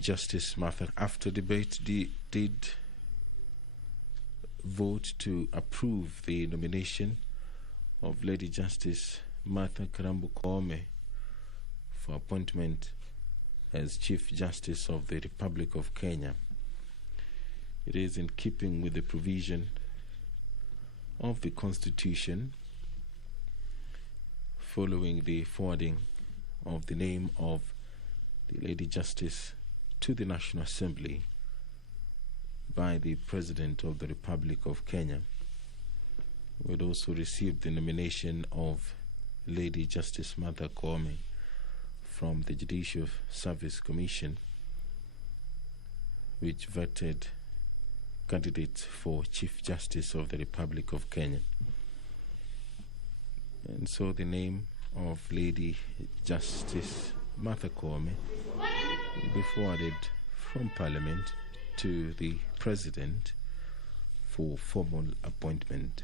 Justice Martha, after debate, did vote to approve the nomination of Lady Justice Martha Koome for appointment as Chief Justice of the Republic of Kenya. It is in keeping with the provision of the Constitution following the forwarding of the name of the Lady Justice to the National Assembly by the President of the Republic of Kenya. We had also received the nomination of Lady Justice Martha Koome from the Judicial Service Commission, which vetted candidates for Chief Justice of the Republic of Kenya. And so the name of Lady Justice Martha Koome will be forwarded from Parliament to the President for formal appointment.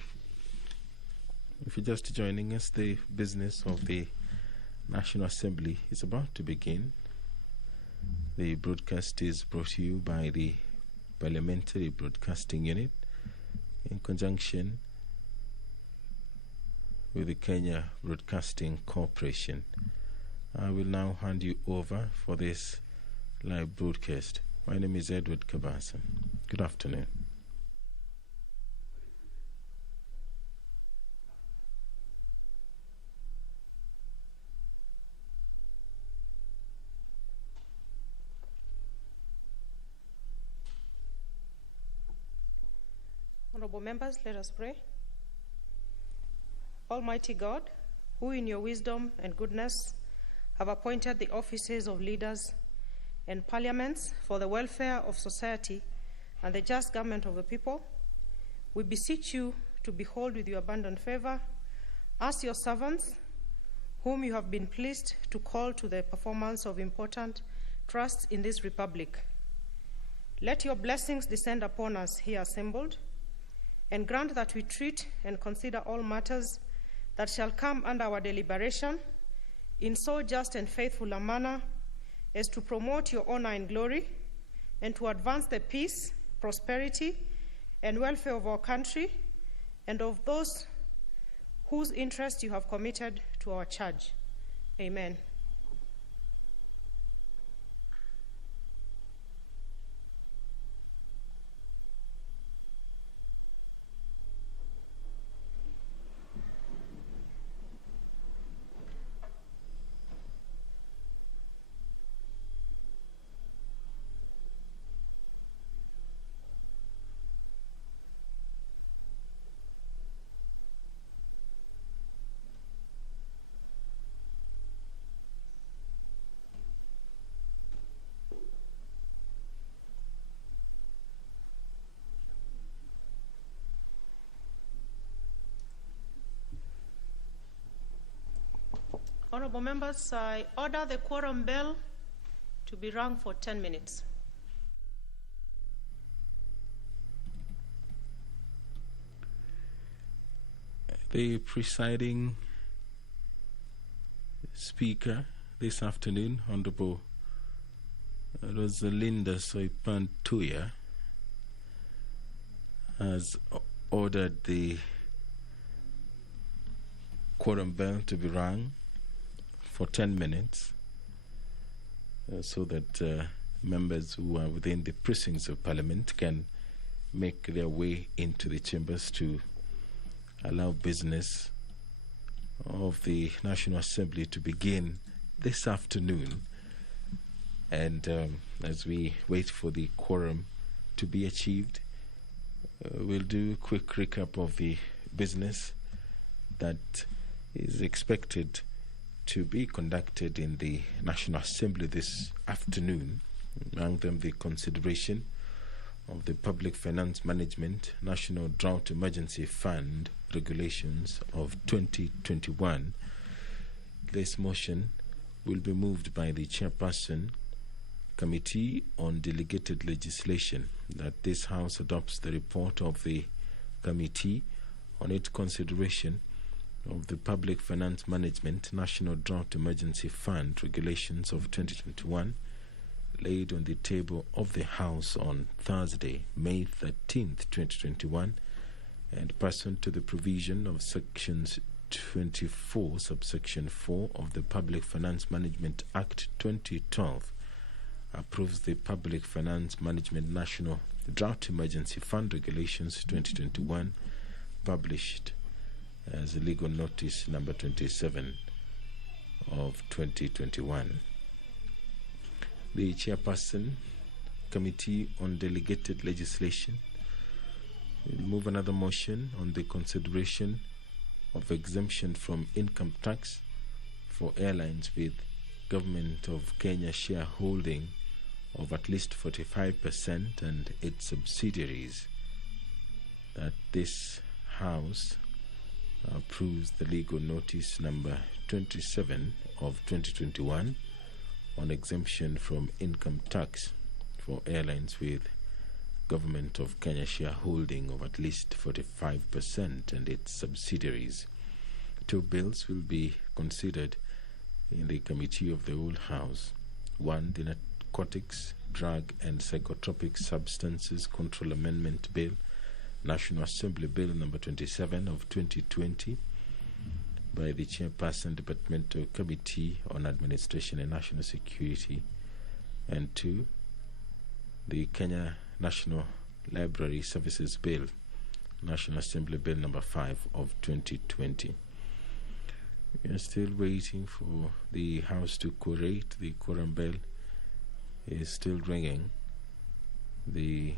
If you're just joining us, the business of the National Assembly is about to begin. The broadcast is brought to you by the Parliamentary Broadcasting Unit in conjunction with the Kenya Broadcasting Corporation. I will now hand you over for this live broadcast. My name is Edward Kabasa. Good afternoon. Honorable members, let us pray. Almighty God, who in your wisdom and goodness have appointed the offices of leaders and parliaments for the welfare of society and the just government of the people, we beseech you to behold with your abundant favor us, your servants, whom you have been pleased to call to the performance of important trusts in this republic. Let your blessings descend upon us here assembled, and grant that we treat and consider all matters that shall come under our deliberation in so just and faithful a manner as to promote your honor and glory, and to advance the peace, prosperity, and welfare of our country and of those whose interest you have committed to our charge. Amen. Honorable members, I order the quorum bell to be rung for 10 minutes. The presiding speaker this afternoon, Honorable Rosalinda Soipantuya, has ordered the quorum bell to be rung for 10 minutes so that members who are within the precincts of Parliament can make their way into the chambers to allow business of the National Assembly to begin this afternoon. And as we wait for the quorum to be achieved, we'll do a quick recap of the business that is expected to be conducted in the National Assembly this afternoon, among them the consideration of the Public Finance Management National Drought Emergency Fund regulations of 2021. This motion will be moved by the Chairperson, Committee on Delegated Legislation, that this House adopts the report of the Committee on its consideration of the Public Finance Management National Drought Emergency Fund regulations of 2021, laid on the table of the House on Thursday, May 13th, 2021, and pursuant to the provision of Sections 24, subsection 4 of the Public Finance Management Act 2012, approves the Public Finance Management National Drought Emergency Fund Regulations 2021, published as legal notice number 27 of 2021. The Chairperson, Committee on Delegated Legislation, will move another motion on the consideration of exemption from income tax for airlines with Government of Kenya shareholding of at least 45% and its subsidiaries, that this House approves the legal notice number 27 of 2021 on exemption from income tax for airlines with Government of Kenya shareholding of at least 45% and its subsidiaries. Two bills will be considered in the Committee of the Whole House. One, the Narcotics, Drug and Psychotropic Substances Control Amendment Bill, National Assembly Bill number 27 of 2020, by the Chairperson, Departmental Committee on Administration and National Security. And two, the Kenya National Library Services Bill, National Assembly Bill number 5 of 2020. We are still waiting for the House to quorate. The quorum bell is still ringing. The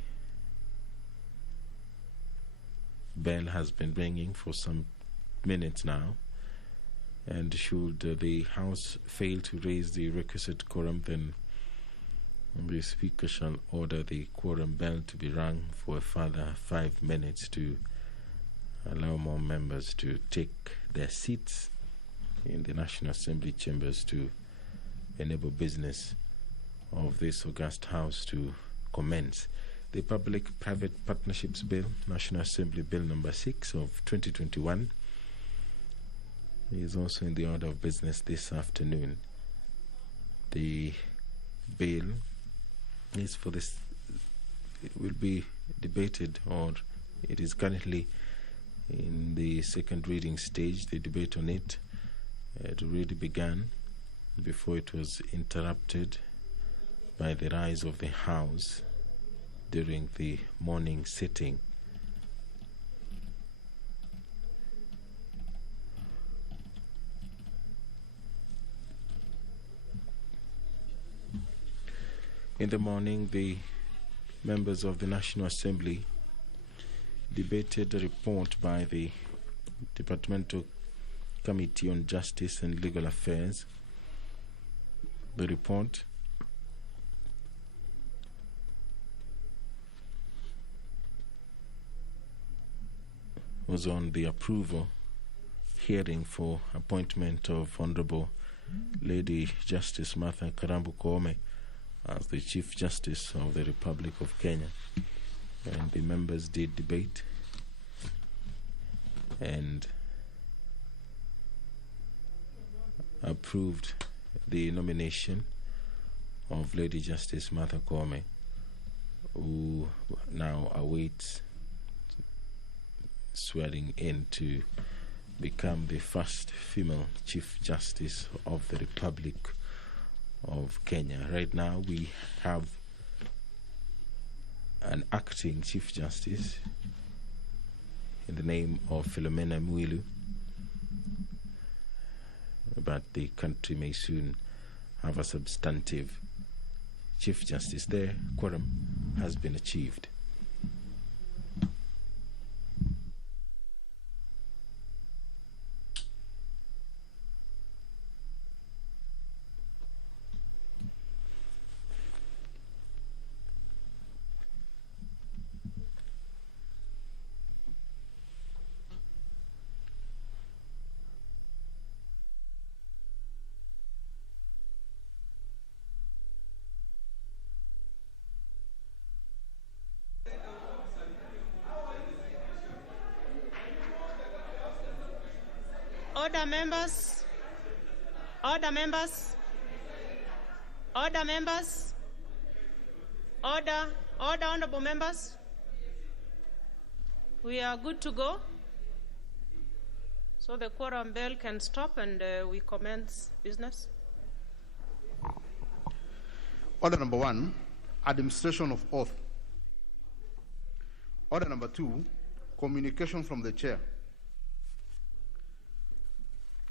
bell has been ringing for some minutes now, and should the House fail to raise the requisite quorum, then the Speaker shall order the quorum bell to be rung for a further 5 minutes to allow more members to take their seats in the National Assembly chambers to enable business of this august House to commence. The Public-Private Partnerships Bill, National Assembly Bill number 6 of 2021, is also in the order of business this afternoon. The bill is for this, it will be debated, or it is currently in the second reading stage. The debate on it already began before it was interrupted by the rise of the House during the morning sitting. In the morning, the members of the National Assembly debated a report by the Departmental Committee on Justice and Legal Affairs. The report was on the approval hearing for appointment of Honorable Lady Justice Martha Karambu Koome as the Chief Justice of the Republic of Kenya. And the members did debate and approved the nomination of Lady Justice Martha Koome, who now awaits swearing in to become the first female Chief Justice of the Republic of Kenya. Right now we have an acting Chief Justice in the name of Philomena Mwilu, but the country may soon have a substantive Chief Justice there. Quorum has been achieved. Order, members. Order, members. Order, members. Order, honorable members. We are good to go. So the quorum bell can stop and we commence business. Order number 1, administration of oath. Order number 2, communication from the chair.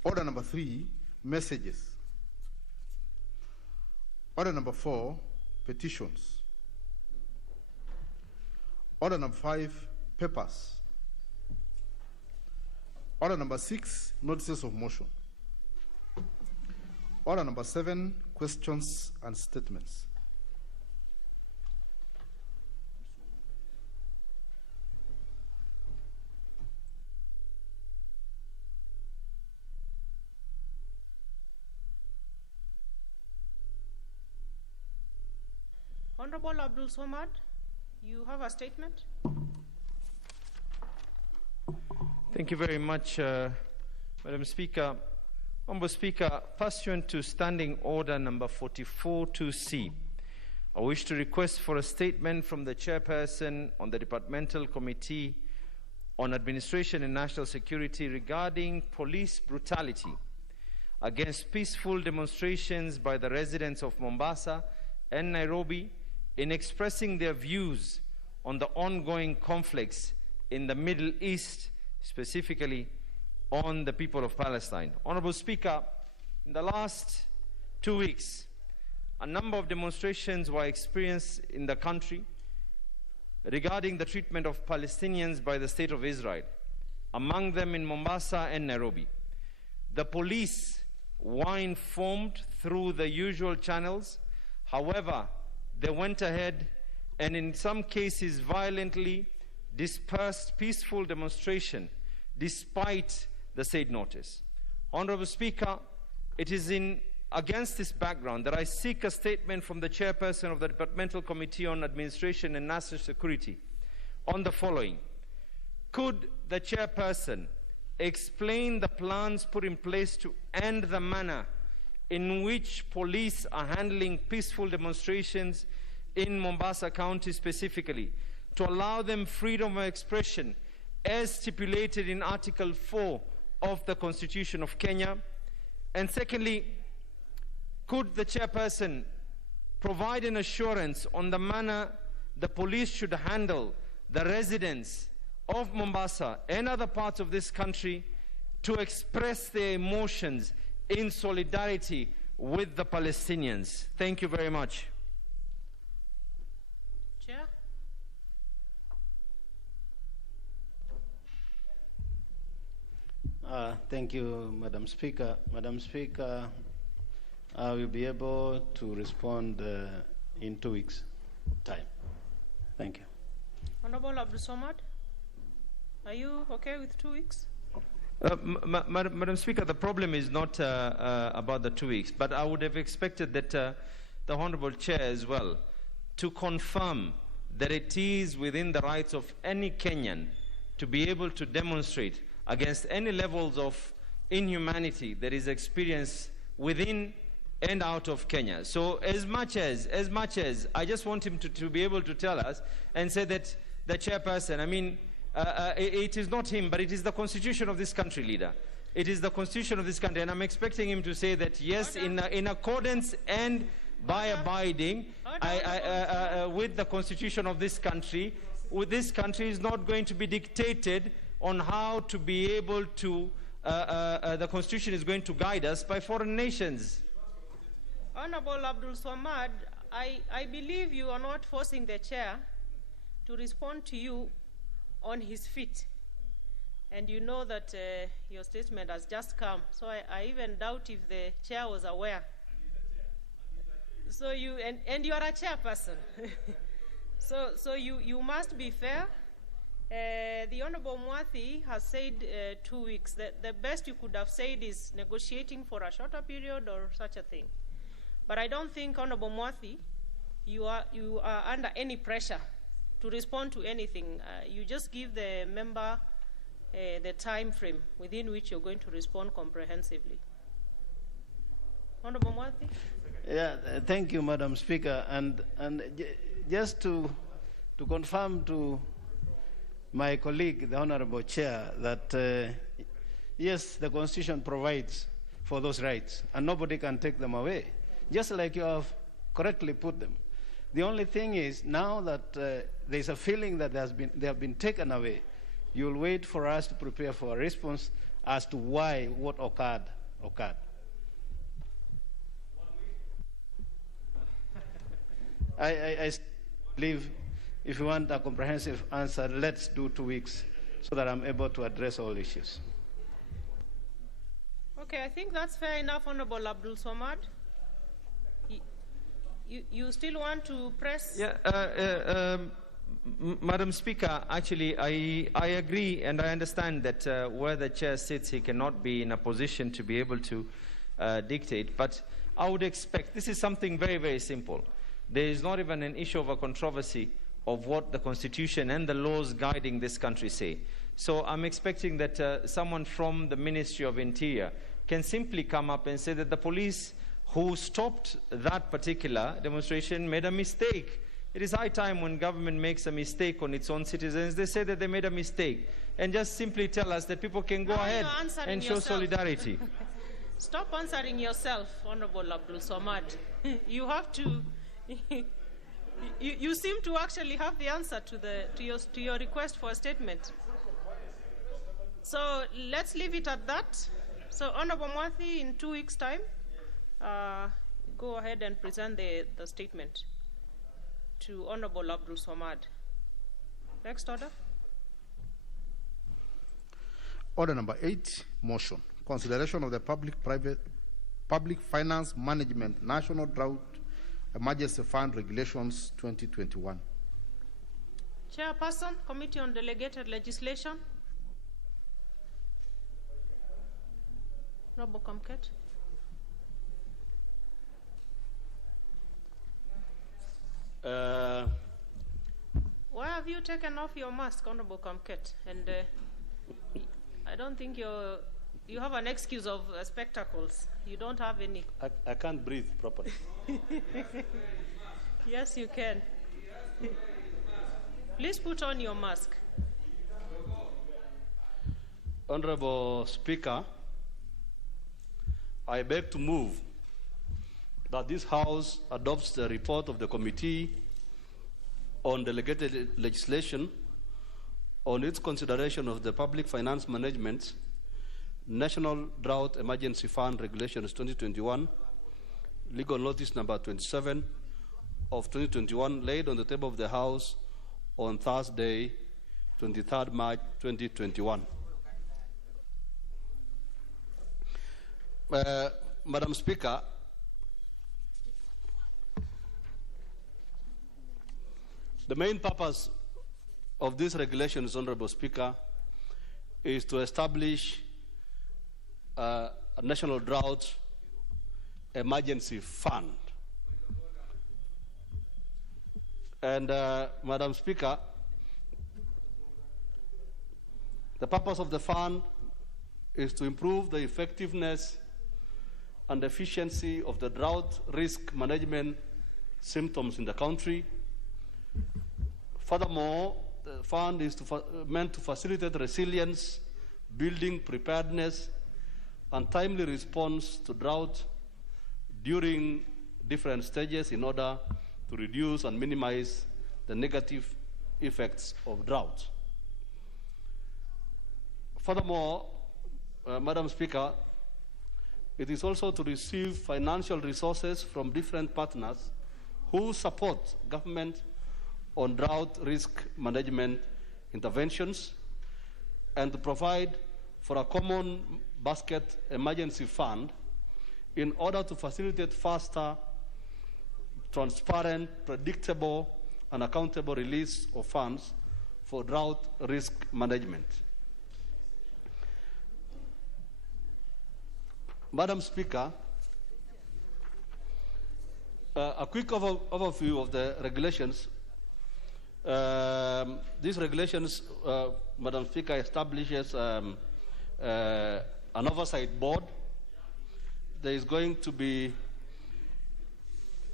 Order number 3, messages. Order number 4, petitions. Order number 5, papers. Order number 6, notices of motion. Order number 7, questions and statements. Honorable Abdul Somad, you have a statement? Thank you very much, Madam Speaker. Honourable Speaker, pursuant to Standing Order number 44-2C, I wish to request for a statement from the Chairperson on the Departmental Committee on Administration and National Security regarding police brutality against peaceful demonstrations by the residents of Mombasa and Nairobi in expressing their views on the ongoing conflicts in the Middle East, specifically on the people of Palestine. Honorable Speaker, in the last 2 weeks, a number of demonstrations were experienced in the country regarding the treatment of Palestinians by the State of Israel, among them in Mombasa and Nairobi. The police were informed through the usual channels. However, they went ahead and in some cases violently dispersed peaceful demonstration despite the said notice. Honorable Speaker, it is against this background that I seek a statement from the Chairperson of the Departmental Committee on Administration and National Security on the following. Could the Chairperson explain the plans put in place to end the manner in which police are handling peaceful demonstrations in Mombasa County specifically, to allow them freedom of expression as stipulated in Article 4 of the Constitution of Kenya? And secondly, could the Chairperson provide an assurance on the manner the police should handle the residents of Mombasa and other parts of this country to express their emotions in solidarity with the Palestinians? Thank you very much. Chair? Thank you, Madam Speaker. Madam Speaker, I will be able to respond in 2 weeks' time. Thank you. Honorable Abdul Somad, are you okay with 2 weeks? Madam Speaker, the problem is not about the 2 weeks, but I would have expected that the Honourable Chair as well to confirm that it is within the rights of any Kenyan to be able to demonstrate against any levels of inhumanity that is experienced within and out of Kenya. So as much as I just want him to be able to tell us and say that the Chairperson, I mean, it is not him, but it is the Constitution of this country, leader. It is the Constitution of this country, and I'm expecting him to say that yes, in accordance and by abiding with the Constitution of this country, this country is not going to be dictated on how to be able to, the Constitution is going to guide us by foreign nations. Honorable Abdul Somad, I believe you are not forcing the chair to respond to you on his feet. And you know that your statement has just come. So I even doubt if the chair was aware. So you, and you are a chairperson. so you must be fair. The Honorable Mwathi has said 2 weeks. The best you could have said is negotiating for a shorter period or such a thing. But I don't think, Honorable Mwathi, you are under any pressure to respond to anything. You just give the member the time frame within which you're going to respond comprehensively. Honorable Mwathi? Yeah, thank you, Madam Speaker. And just to confirm to my colleague, the Honorable Chair, that yes, the Constitution provides for those rights, and nobody can take them away, just like you have correctly put them. The only thing is, now that there's a feeling that they have been taken away, you'll wait for us to prepare for a response as to why what occurred. I believe if you want a comprehensive answer, let's do 2 weeks so that I'm able to address all issues. Okay, I think that's fair enough, Honorable Abdul Somad. You still want to press? Yeah, Madam Speaker, actually, I agree and I understand that where the chair sits, he cannot be in a position to be able to dictate. But I would expect, this is something very, very simple. There is not even an issue of a controversy of what the Constitution and the laws guiding this country say. So I'm expecting that someone from the Ministry of Interior can simply come up and say that the police who stopped that particular demonstration made a mistake. It is high time when government makes a mistake on its own citizens, they say that they made a mistake. And just simply tell us that people can go ahead and show solidarity. Stop answering yourself, Honorable Abdul Somad. You have to... you seem to actually have the answer to your request for a statement. So let's leave it at that. So Honorable Mwathi, in 2 weeks' time, go ahead and present the statement to Honorable Abdul Somad. Next order. Order number 8, motion. Consideration of the Public Finance Management National Drought Emergency Fund Regulations 2021. Chairperson, Committee on Delegated Legislation. Honorable Kamket. Why have you taken off your mask, Honorable Kamket? And I don't think you have an excuse of spectacles. You don't have any. I can't breathe properly. Yes, you can. Please put on your mask. Honorable Speaker, I beg to move that this House adopts the report of the Committee on Delegated Legislation on its consideration of the Public Finance Management National Drought Emergency Fund Regulations 2021, legal notice number 27 of 2021, laid on the table of the House on Thursday, 23rd March 2021. Madam Speaker, the main purpose of this regulations, Honorable Speaker, is to establish a national drought emergency fund. And Madam Speaker, the purpose of the fund is to improve the effectiveness and efficiency of the drought risk management symptoms in the country. Furthermore, the fund is meant to facilitate resilience, building preparedness, and timely response to drought during different stages in order to reduce and minimize the negative effects of drought. Furthermore, Madam Speaker, it is also to receive financial resources from different partners who support government on drought risk management interventions, and to provide for a common basket emergency fund in order to facilitate faster, transparent, predictable, and accountable release of funds for drought risk management. Madam Speaker, a quick overview of the regulations. These regulations, Madam Speaker, establishes an oversight board. There is going to be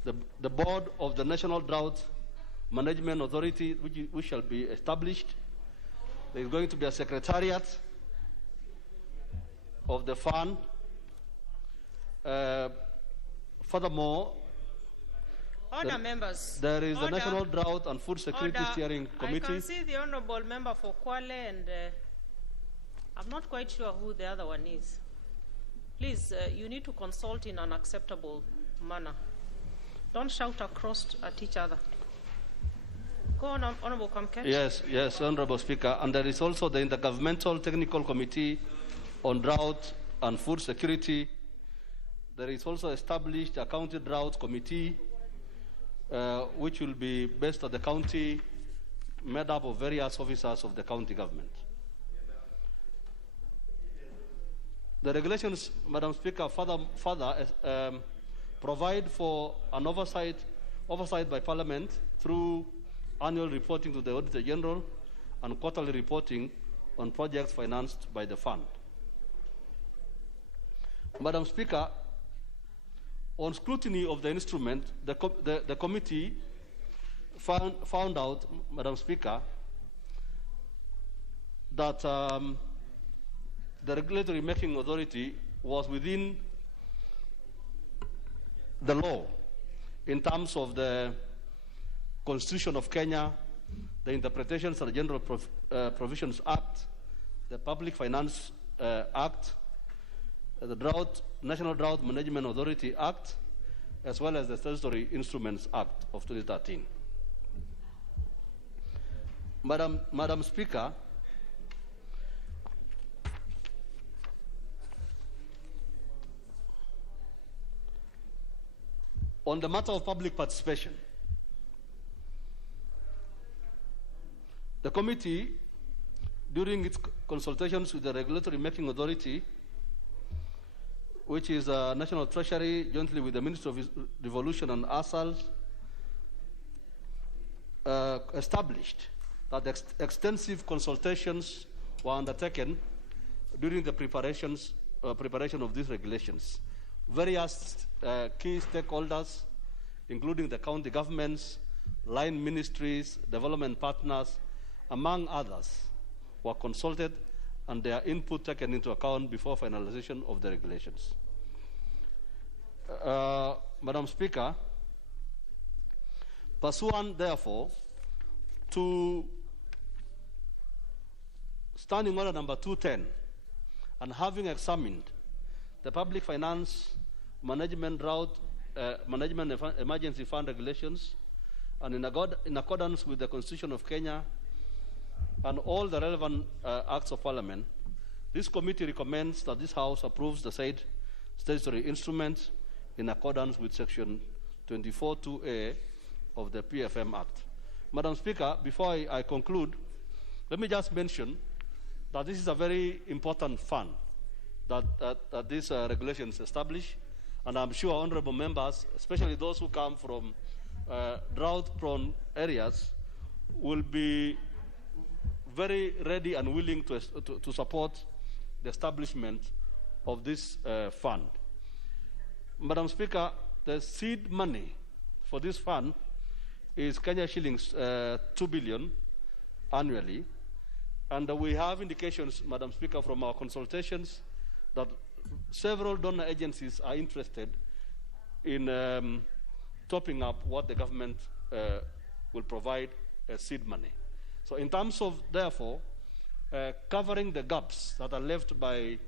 the board of the National Drought Management Authority, which shall be established. There is going to be a secretariat of the fund. Furthermore, Order, members. there is Order. the National Drought and Food Security Order. Steering Committee. I can see the Honorable Member for Kwale, and I'm not quite sure who the other one is. Please, you need to consult in an acceptable manner. Don't shout across at each other. Go on, Honorable Kamket. Yes, Honorable Speaker. And there is also the Intergovernmental Technical Committee on Drought and Food Security. There is also established a County Drought Committee, which will be based at the county, made up of various officers of the county government. The regulations, Madam Speaker, further provide for an oversight by Parliament through annual reporting to the Auditor General and quarterly reporting on projects financed by the fund. Madam Speaker, on scrutiny of the instrument, the committee found out, Madam Speaker, that the regulatory making authority was within the law in terms of the Constitution of Kenya, the Interpretations of the General Provisions Act, the Public Finance Act, the National Drought Management Authority Act, as well as the Statutory Instruments Act of 2013. Madam Speaker, on the matter of public participation, the committee, during its consultations with the regulatory making authority, which is National Treasury, jointly with the Ministry of Devolution and ASAL, established that extensive consultations were undertaken during the preparation of these regulations. Various key stakeholders, including the county governments, line ministries, development partners, among others, were consulted and their input taken into account before finalization of the regulations. Madam Speaker, pursuant therefore to Standing Order number 210, and having examined the Public Finance Management Drought Management Emergency Fund regulations, and in accordance with the Constitution of Kenya and all the relevant acts of Parliament, this committee recommends that this House approves the said statutory instrument in accordance with Section 24(2)A of the PFM Act. Madam Speaker, before I conclude, let me just mention that this is a very important fund that these regulations establish, and I'm sure honorable members, especially those who come from drought-prone areas, will be very ready and willing to support the establishment of this fund. Madam Speaker, the seed money for this fund is Kenya shillings 2 billion annually, and we have indications, Madam Speaker, from our consultations that several donor agencies are interested in topping up what the government will provide as seed money. So in terms of, therefore, covering the gaps that are left by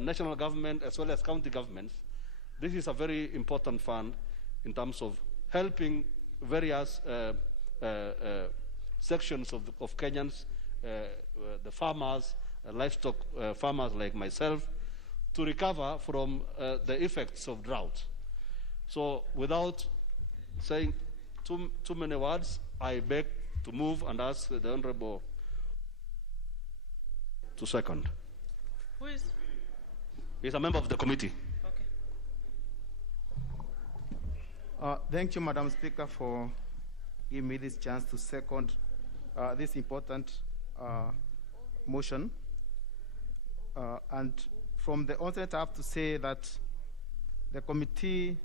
national government as well as county governments, this is a very important fund in terms of helping various sections of Kenyans, the farmers, livestock farmers like myself, to recover from the effects of drought. So without saying too many words, I beg to move and ask the Honorable to second. Who is? He's a member of the committee. Okay. Thank you, Madam Speaker, for giving me this chance to second this important motion. And from the onset, I have to say that the committee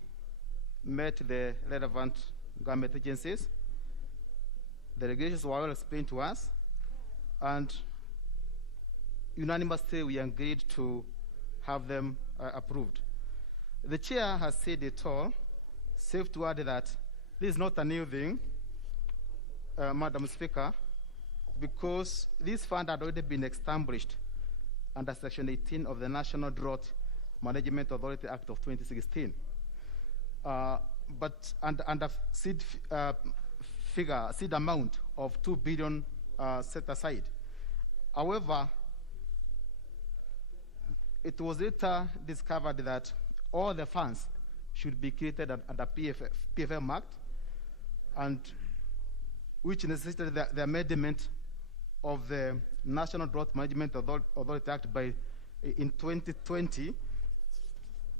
met the relevant government agencies The regulations were well explained to us, and unanimously we agreed to have them approved. The chair has said it all. Safe to add that this is not a new thing, Madam Speaker, because this fund had already been established under Section 18 of the National Drought Management Authority Act of 2016. But under seed amount of 2 billion set aside. However, it was later discovered that all the funds should be created under PFM Act, and which necessitated the amendment of the National Drought Management Authority Act in 2020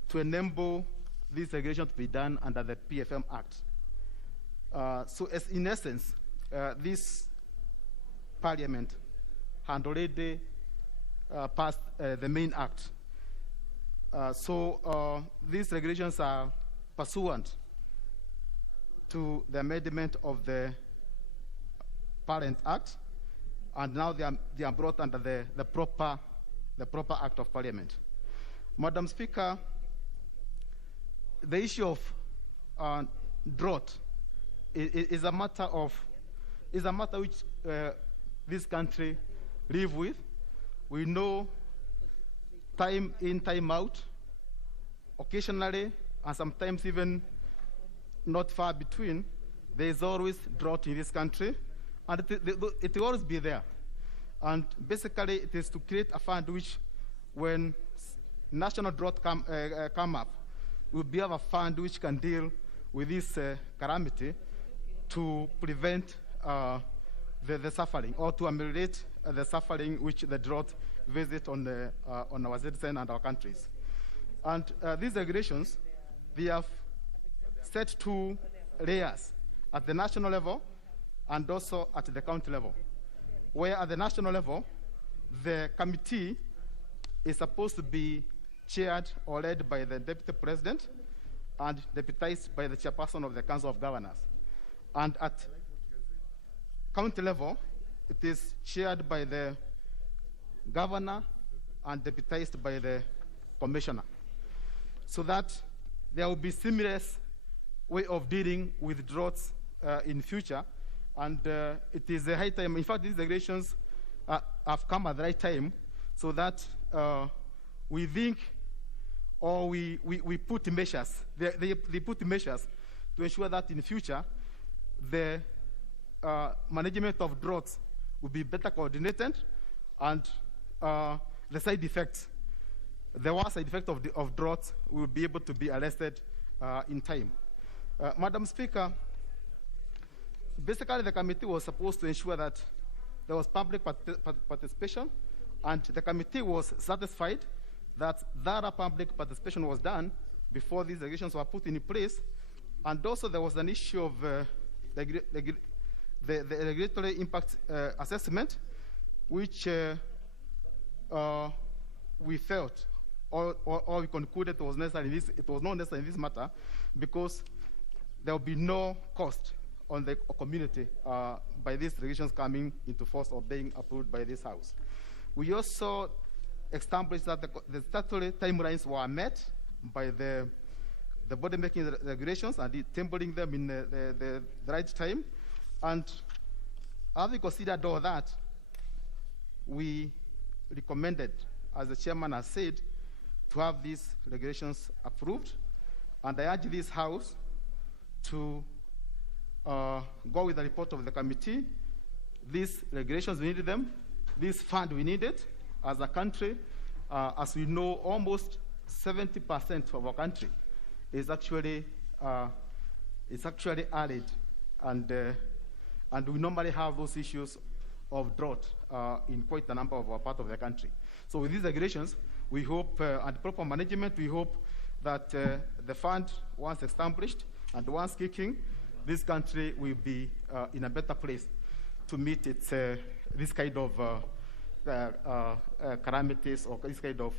to enable this regulation to be done under the PFM Act. So in essence, this Parliament had already passed the main act. So these regulations are pursuant to the amendment of the Parent Act, and now they are brought under the proper Act of Parliament. Madam Speaker, the issue of drought is a matter which this country live with. We know time in, time out, occasionally, and sometimes even not far between, there is always drought in this country, and it will always be there. And basically, it is to create a fund which, when national drought come up, we'll have a fund which can deal with this calamity to prevent the suffering, or to ameliorate the suffering which the drought visit on our citizens and our countries. And these regulations, they have set 2 layers at the national level and also at the county level, where at the national level, the committee is supposed to be chaired or led by the Deputy President and deputized by the Chairperson of the Council of Governors. And at county level, it is chaired by the Governor and deputized by the Commissioner, so that there will be seamless way of dealing with droughts in future. And it is a high time. In fact, these regulations have come at the right time, so that we think, or we put measures, they put measures to ensure that in future, the management of droughts will be better coordinated, and the side effects, the worst side effect of droughts will be able to be arrested in time. Madam Speaker, basically the committee was supposed to ensure that there was public participation, and the committee was satisfied that public participation was done before these regulations were put in place. And also there was an issue of the regulatory impact assessment, which we felt or we concluded it was necessary. It was not necessary in this matter, because there will be no cost on the community by these regulations coming into force or being approved by this House. We also established that the statutory timelines were met by the body making the regulations and tabling them in the right time. And having considered all that, we recommended, as the chairman has said, to have these regulations approved. And I urge this House to go with the report of the committee. These regulations, we needed them. This fund, we need it as a country. As we know, almost 70% of our country is actually arid, and we normally have those issues of drought in quite a number of our part of the country. So with these regulations, we hope, and proper management, we hope that the fund, once established and once kicking, this country will be in a better place to meet its this kind of calamities or this kind of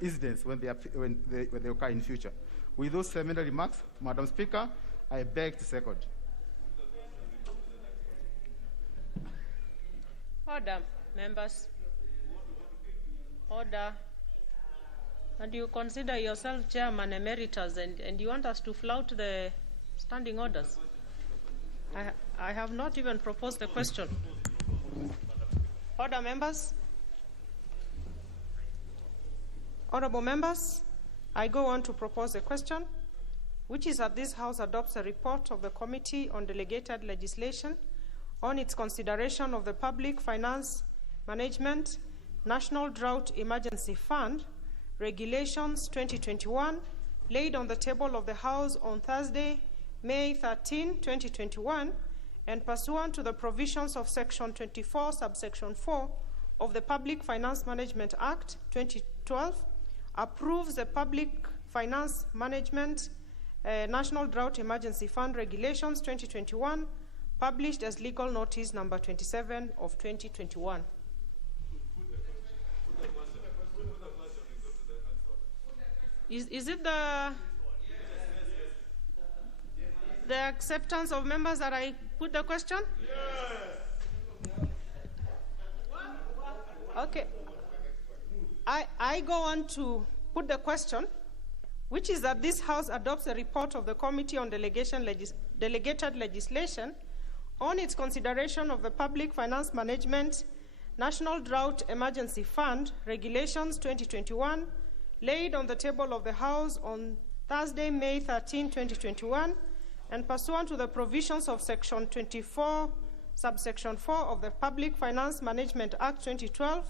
incidents when they occur in future. With those seminal remarks, Madam Speaker, I beg to second. Order, members. Order. And you consider yourself chairman emeritus and you want us to flout the standing orders? I have not even proposed the question. Order, members. Honorable members, I go on to propose a question, which is that this House adopts a report of the Committee on Delegated Legislation on its consideration of the Public Finance Management National Drought Emergency Fund Regulations 2021, laid on the table of the House on Thursday, May 13, 2021, and pursuant to the provisions of Section 24, subsection 4 of the Public Finance Management Act 2012, approves the Public Finance Management National Drought Emergency Fund Regulations 2021, published as legal notice number 27 of 2021. Is it the acceptance of members that I put the question? Yes. Okay. I go on to put the question, which is that this House adopts a report of the Committee on Delegated Legislation on its consideration of the Public Finance Management National Drought Emergency Fund Regulations 2021, laid on the table of the House on Thursday, May 13, 2021, and pursuant to the provisions of Section 24, subsection 4 of the Public Finance Management Act 2012,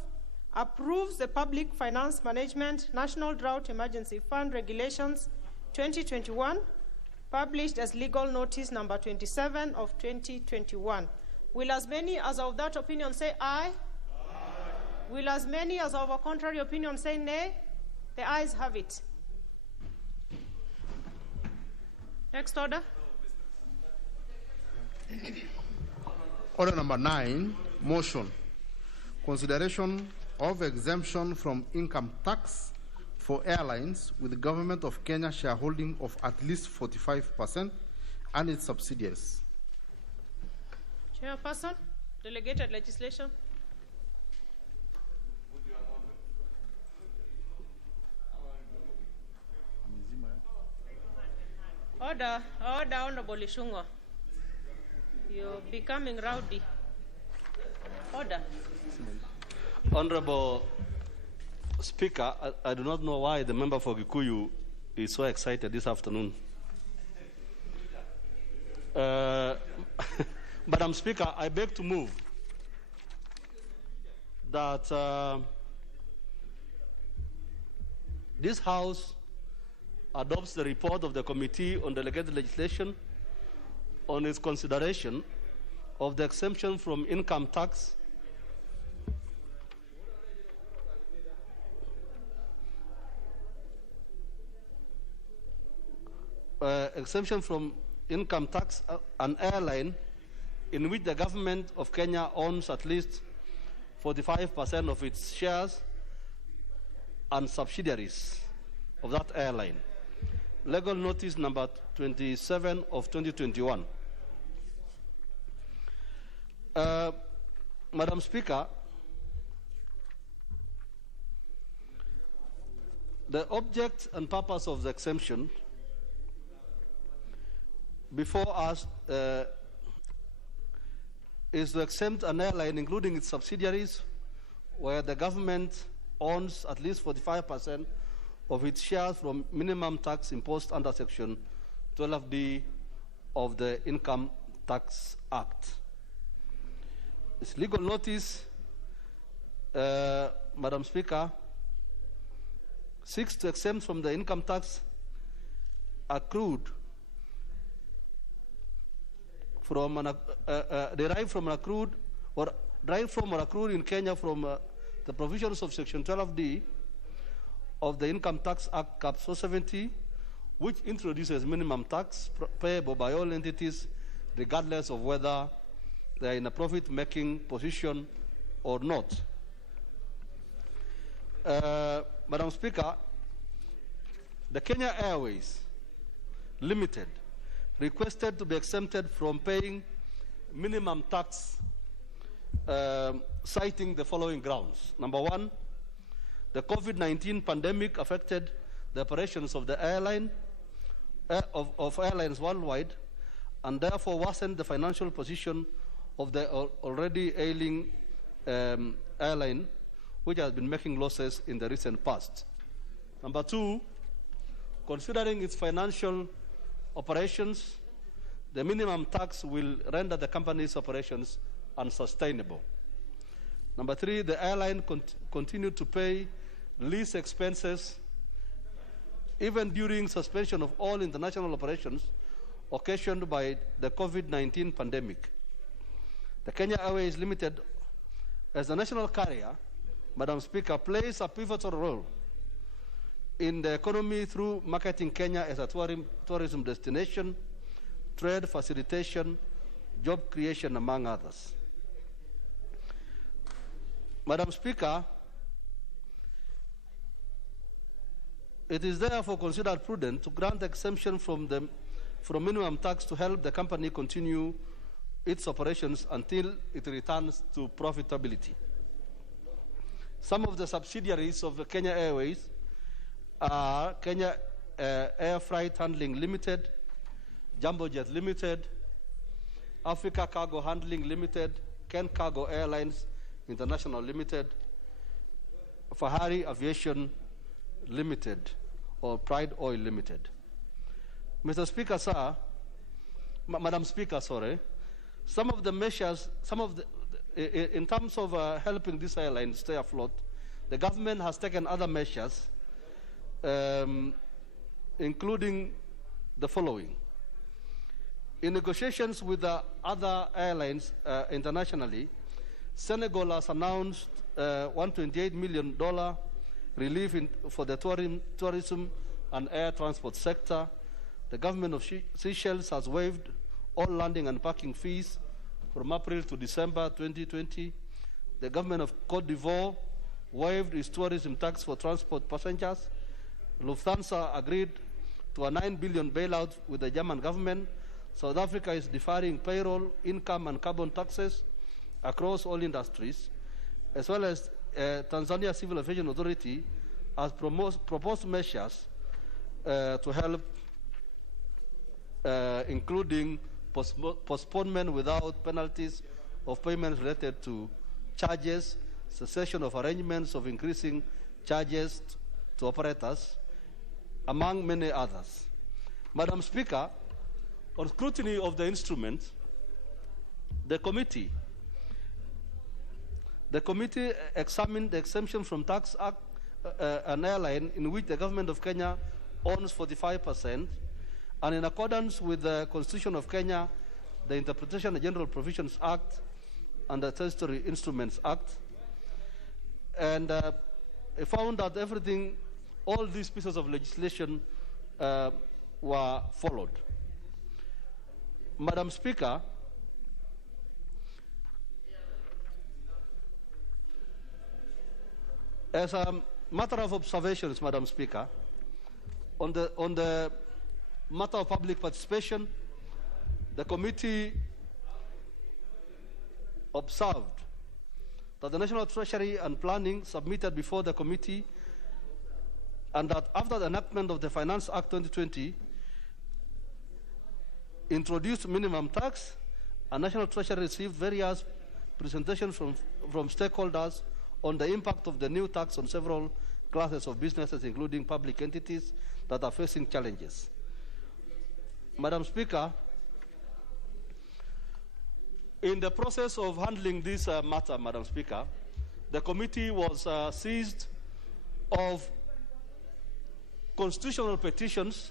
approves the Public Finance Management National Drought Emergency Fund Regulations 2021, published as legal notice number 27 of 2021. Will as many as of that opinion say aye? Aye. Will as many as of a contrary opinion say nay? The ayes have it. Next order. Order number 9, motion. Consideration of exemption from income tax for airlines with the Government of Kenya shareholding of at least 45% and its subsidiaries. Chairperson, delegated legislation. Order, Honorable Ishungwa. You're becoming rowdy. Order. Honorable Speaker, I do not know why the member for Kikuyu is so excited this afternoon. Madam Speaker, I beg to move that this House adopts the report of the Committee on Delegated Legislation on its consideration of the exemption from income tax an airline in which the Government of Kenya owns at least 45% of its shares and subsidiaries of that airline. Legal notice number 27 of 2021. Madam Speaker, the object and purpose of the exemption before us is to exempt an airline, including its subsidiaries, where the government owns at least 45% of its shares from minimum tax imposed under Section 12D of the Income Tax Act. This legal notice, Madam Speaker, seeks to exempt from the income tax accrued from derived from or accrued in Kenya from the provisions of Section 12D of the Income Tax Act Cap 470, which introduces minimum tax payable by all entities regardless of whether they are in a profit-making position or not. Madam Speaker, the Kenya Airways Limited requested to be exempted from paying minimum tax citing the following grounds. Number one, the COVID-19 pandemic affected the operations of the airlines worldwide, and therefore worsened the financial position of the already ailing airline, which has been making losses in the recent past. Number two, considering its financial operations, the minimum tax will render the company's operations unsustainable. Number three, the airline continued to pay lease expenses even during suspension of all international operations occasioned by the COVID-19 pandemic. The Kenya Airways Limited, as the national carrier, Madam Speaker, plays a pivotal role in the economy through marketing Kenya as a tourism destination, trade facilitation, job creation, among others. Madam Speaker, it is therefore considered prudent to grant exemption from minimum tax to help the company continue its operations until it returns to profitability. Some of the subsidiaries of the Kenya Airways are Kenya Air Freight Handling Limited, Jumbo Jet Limited, Africa Cargo Handling Limited, Ken Cargo Airlines International Limited, Fahari Aviation Limited, or Pride Oil Limited. Mr. Speaker, sir, Madam Speaker, sorry, some of the measures, in terms of helping this airline stay afloat, the government has taken other measures, including the following. In negotiations with the other airlines internationally, Senegal has announced $128 million relief for the tourism and air transport sector. The government of Seychelles has waived all landing and parking fees from April to December 2020. The government of Cote d'Ivoire waived its tourism tax for transport passengers. Lufthansa agreed to a 9 billion bailout with the German government. South Africa is deferring payroll, income, and carbon taxes across all industries, as well as Tanzania Civil Aviation Authority has proposed measures to help, including postponement without penalties of payments related to charges, cessation of arrangements of increasing charges to operators, among many others. Madam Speaker, on scrutiny of the instrument, the committee examined the exemption from tax act, an airline in which the government of Kenya owns 45%, and in accordance with the Constitution of Kenya, the Interpretation of General Provisions Act and the Statutory Instruments Act, and found that all these pieces of legislation were followed. Madam Speaker, as a matter of observations, Madam Speaker, on the matter of public participation, the committee observed that the National Treasury and Planning submitted before the committee, and that after the enactment of the Finance Act 2020, introduced minimum tax, and National Treasury received various presentations from stakeholders on the impact of the new tax on several classes of businesses, including public entities that are facing challenges. Madam Speaker, in the process of handling this matter, Madam Speaker, the committee was seized of constitutional petitions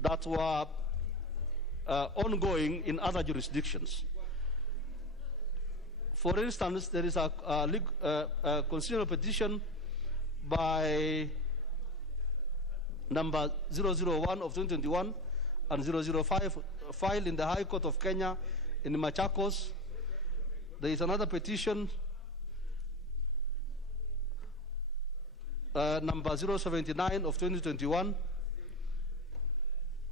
that were ongoing in other jurisdictions. For instance, there is a constitutional petition by number 001 of 2021 and 005 filed in the High Court of Kenya in Machakos. There is another petition number 079 of 2021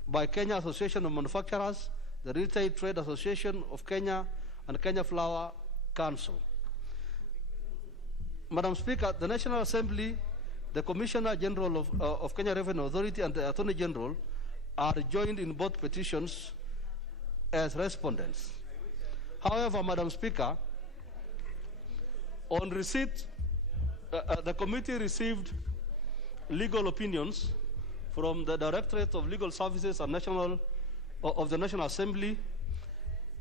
by Kenya Association of Manufacturers, the Retail Trade Association of Kenya, and Kenya Flour Council. Madam Speaker, the National Assembly, the Commissioner General of Kenya Revenue Authority and the Attorney General are joined in both petitions as respondents. However, Madam Speaker, on receipt, the committee received legal opinions from the Directorate of Legal Services and of the National Assembly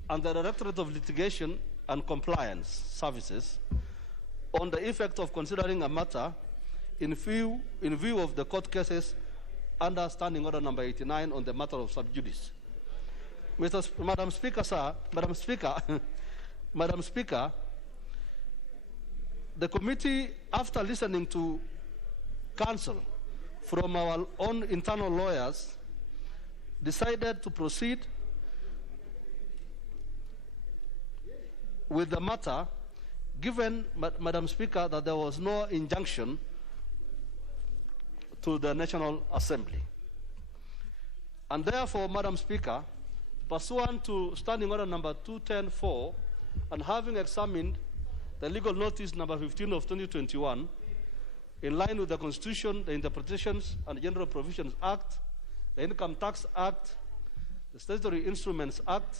and the Directorate of Litigation and Compliance Services on the effect of considering a matter in view of the court cases under Standing Order number 89 on the matter of sub judice. Madam Speaker, Madam Speaker, the committee, after listening to counsel from our own internal lawyers, decided to proceed with the matter, given, Madam Speaker, that there was no injunction to the National Assembly. And therefore, Madam Speaker, pursuant to Standing Order number 210-4, and having examined the legal notice number 15 of 2021, in line with the Constitution, the Interpretations and General Provisions Act, the Income Tax Act, the Statutory Instruments Act,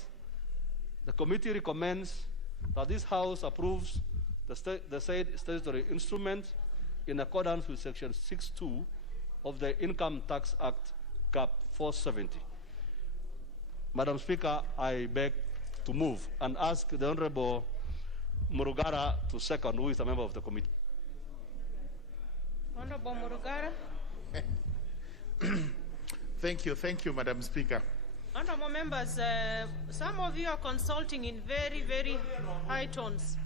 the committee recommends that this House approves the said statutory instrument in accordance with Section 6.2 of the Income Tax Act, Cap 470. Madam Speaker, I beg to move and ask the Honorable Murugara to second, who is a member of the committee. Honorable Murugara. Thank you, Madam Speaker. Honorable members, some of you are consulting in very, very high tones.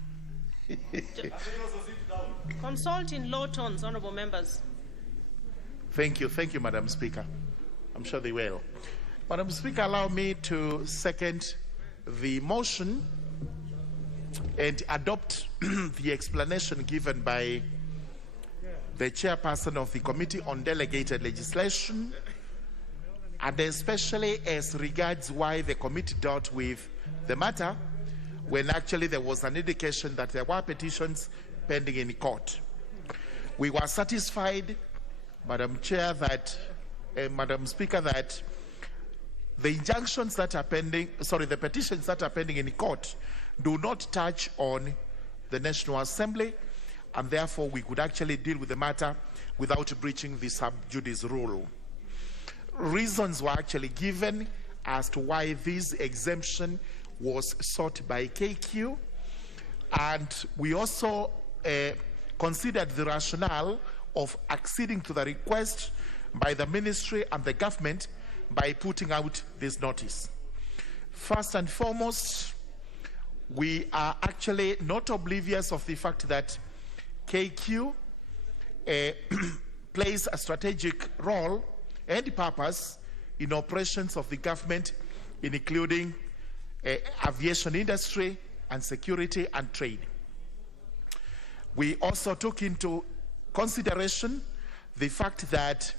Consult in low tones, honorable members. Thank you, Madam Speaker. I'm sure they will. Madam Speaker, allow me to second the motion and adopt the explanation given by the chairperson of the Committee on Delegated Legislation, and especially as regards why the committee dealt with the matter when actually there was an indication that there were petitions pending in court. We were satisfied, Madam Chair, that Madam Speaker, that the injunctions that are pending, the petitions that are pending in court do not touch on the National Assembly, and therefore we could actually deal with the matter without breaching the sub judice rule. Reasons were actually given as to why this exemption was sought by KQ, and we also considered the rationale of acceding to the request by the ministry and the government by putting out this notice. First and foremost, we are actually not oblivious of the fact that KQ plays a strategic role and purpose in operations of the government, including aviation industry and security and trade. We also took into consideration the fact that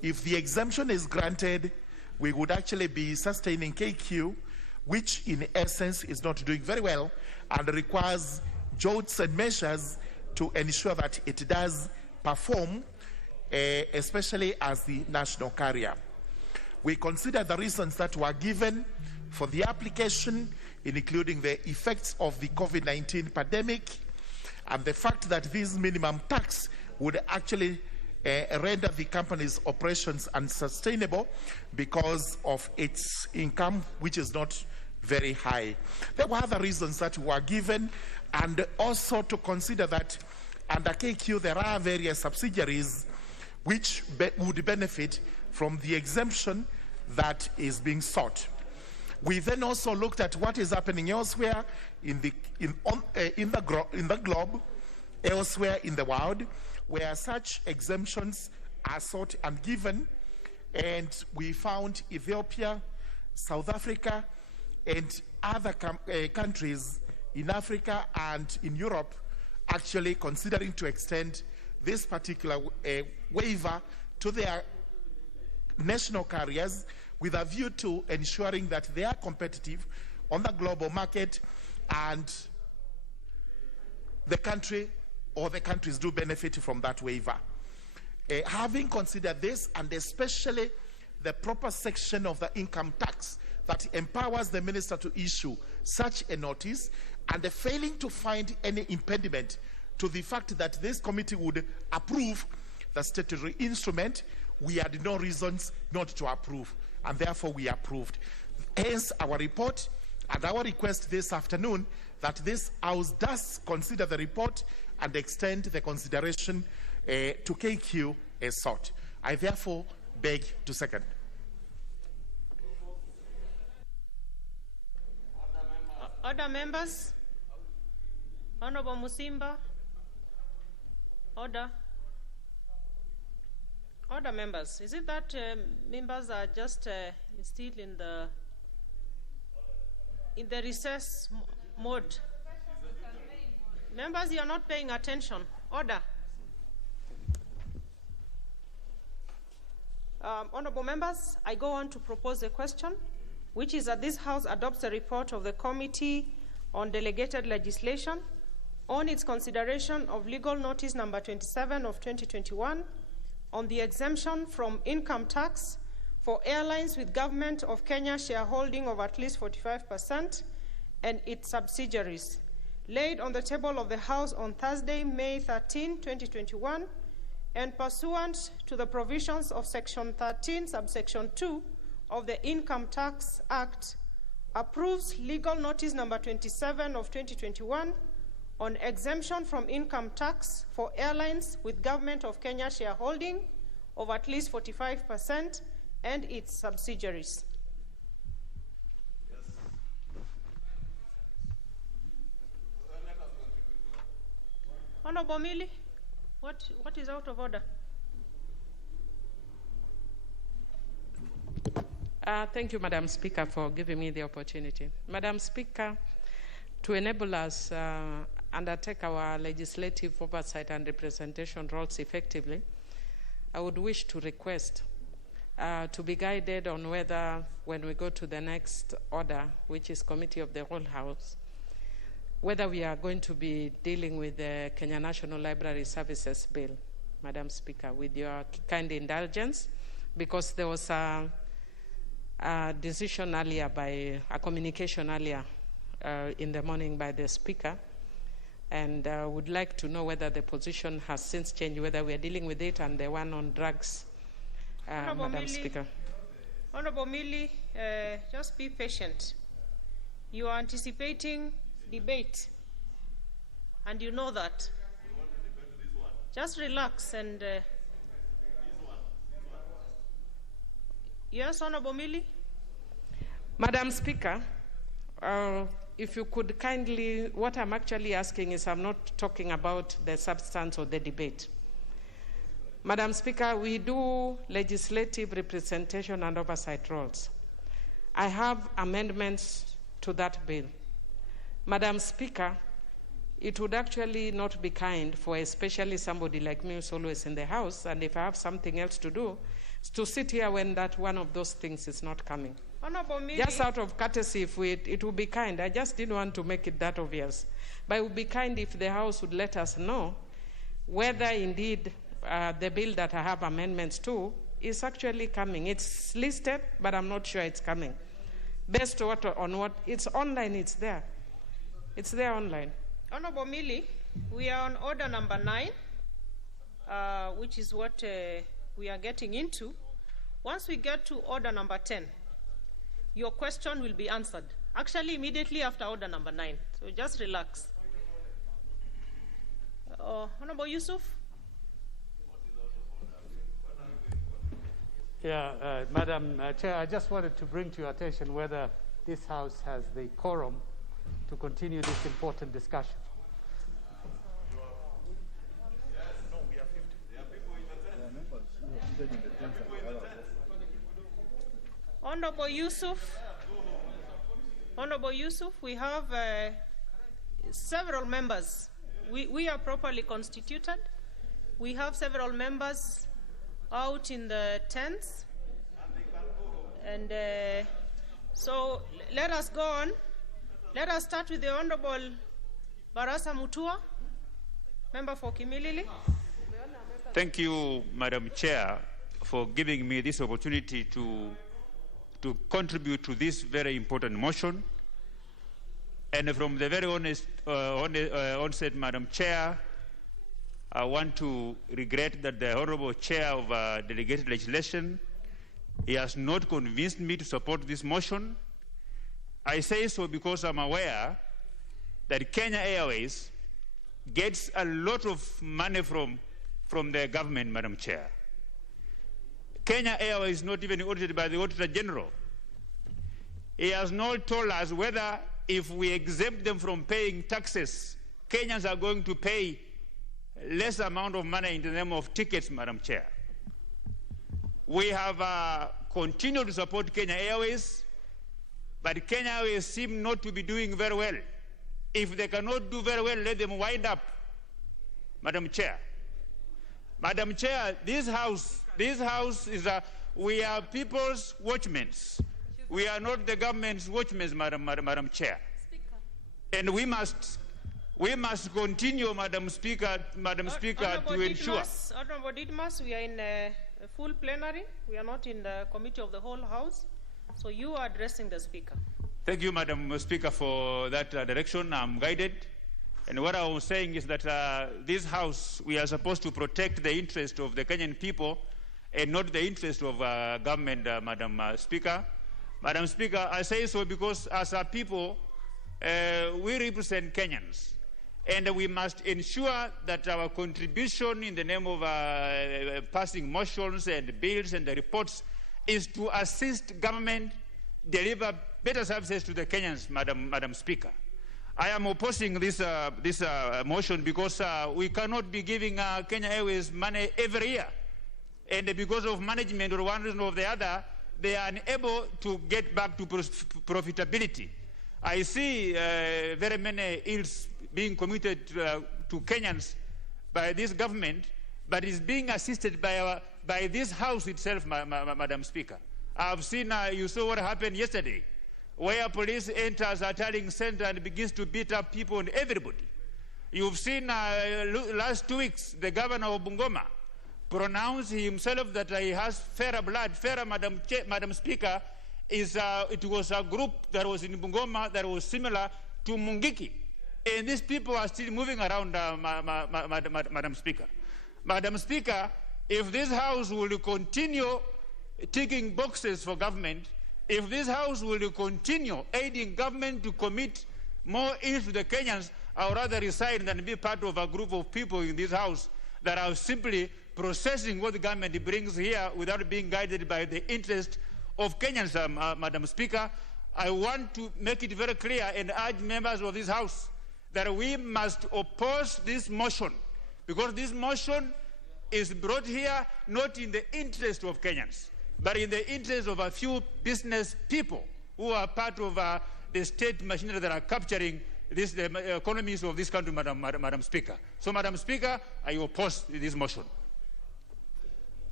if the exemption is granted, we would actually be sustaining KQ, which in essence is not doing very well and requires jolts and measures to ensure that it does perform, especially as the national carrier. We consider the reasons that were given for the application, including the effects of the COVID-19 pandemic and the fact that this minimum tax would actually render the company's operations unsustainable because of its income, which is not very high. There were other reasons that were given, and also to consider that under KQ there are various subsidiaries which would benefit from the exemption that is being sought. We then also looked at what is happening elsewhere in the globe, elsewhere in the world, where such exemptions are sought and given, and we found Ethiopia, South Africa, and other countries in Africa and in Europe actually considering to extend this particular waiver to their national carriers with a view to ensuring that they are competitive on the global market and the country or the countries do benefit from that waiver. Having considered this, and especially the proper section of the income tax that empowers the minister to issue such a notice, and failing to find any impediment to the fact that this committee would approve the statutory instrument, we had no reasons not to approve, and therefore we approved. Hence our report and our request this afternoon that this House does consider the report and extend the consideration to KQ as sought. I therefore beg to second. Order, members. Honorable Musimba. Order. Order, members. Is it that members are just still in the recess mode? Members, you are not paying attention. Order. Honorable members, I go on to propose a question, which is that this House adopts a report of the Committee on Delegated Legislation on its consideration of legal notice number 27 of 2021 on the exemption from income tax for airlines with Government of Kenya shareholding of at least 45% and its subsidiaries, laid on the table of the House on Thursday, May 13, 2021, and pursuant to the provisions of Section 13, subsection 2 of the Income Tax Act, approves legal notice number 27 of 2021 on exemption from income tax for airlines with Government of Kenya shareholding of at least 45% and its subsidiaries. Honorable Mili, what is out of order? Thank you, Madam Speaker, for giving me the opportunity. Madam Speaker, to enable us undertake our legislative oversight and representation roles effectively, I would wish to request to be guided on whether, when we go to the next order, which is Committee of the Whole House, whether we are going to be dealing with the Kenya National Library Services Bill, Madam Speaker, with your kind indulgence, because there was a decision earlier by a communication earlier in the morning by the Speaker, and would like to know whether the position has since changed, whether we are dealing with it and the one on drugs, Madam Speaker. Honorable Mili, just be patient. You are anticipating debate, and you know that. Just relax and... Yes, Honorable Mili? Madam Speaker, if you could kindly, what I'm actually asking is, I'm not talking about the substance of the debate. Madam Speaker, we do legislative representation and oversight roles. I have amendments to that bill. Madam Speaker, it would actually not be kind for especially somebody like me who's always in the House, and if I have something else to do, to sit here when that one of those things is not coming. Just out of courtesy, if it would be kind. I just didn't want to make it that obvious. But it would be kind if the House would let us know whether indeed the bill that I have amendments to is actually coming. It's listed, but I'm not sure it's coming. Based on what, it's online, it's there. It's there online. Honorable Mili, we are on order number 9, which is what we are getting into. Once we get to order number 10, your question will be answered. Actually, immediately after order number 9. So just relax. Honorable Yusuf? Yeah, Madam Chair, I just wanted to bring to your attention whether this House has the quorum to continue this important discussion. Honorable Yusuf, we have several members. We are properly constituted. We have several members out in the tents. And so let us go on. Let us start with the Honorable Barasa Mutua. Member for Kimilili. Thank you, Madam Chair, for giving me this opportunity to contribute to this very important motion. And from the very onset, Madam Chair, I want to regret that the Honorable Chair of Delegated Legislation, he has not convinced me to support this motion. I say so because I'm aware that Kenya Airways gets a lot of money from the government, Madam Chair. Kenya Airways is not even audited by the Auditor General. He has not told us whether if we exempt them from paying taxes, Kenyans are going to pay less amount of money in the name of tickets, Madam Chair. We have continued to support Kenya Airways, but Kenya Airways seem not to be doing very well. If they cannot do very well, let them wind up, Madam Chair. Madam Chair, this house is we are people's watchmen. We are not the government's watchmen, Madam Chair. Speaker. And we must continue, Madam Speaker, to ensure. Honorable Didmas, we are in a full plenary. We are not in the committee of the whole House. So you are addressing the Speaker. Thank you, Madam Speaker, for that direction. I'm guided. And what I was saying is that this House, we are supposed to protect the interest of the Kenyan people and not the interest of government, Madam Speaker. Madam Speaker, I say so because as a people, we represent Kenyans. And we must ensure that our contribution in the name of passing motions and bills and the reports is to assist government deliver better services to the Kenyans, Madam Speaker. I am opposing this motion because we cannot be giving Kenya Airways money every year. And because of management or one reason or the other, they are unable to get back to profitability. I see very many ills being committed to Kenyans by this government, but is being assisted by this House itself, Madam Speaker. I've seen, you saw what happened yesterday, where police enters a telling center and begins to beat up people and everybody. You've seen last 2 weeks, the governor of Bungoma pronounced himself that he has fairer blood. Fairer, Madam Speaker, it was a group that was in Bungoma that was similar to Mungiki. And these people are still moving around, Madam Speaker. Madam Speaker, if this House will continue ticking boxes for government, if this House will continue aiding government to commit more ills to the Kenyans, I would rather resign than be part of a group of people in this House that are simply processing what the government brings here without being guided by the interest of Kenyans, Madam Speaker. I want to make it very clear and urge members of this House that we must oppose this motion, because this motion is brought here not in the interest of Kenyans, but in the interest of a few business people who are part of the state machinery that are capturing the economies of this country, Madam Speaker. So, Madam Speaker, I oppose this motion.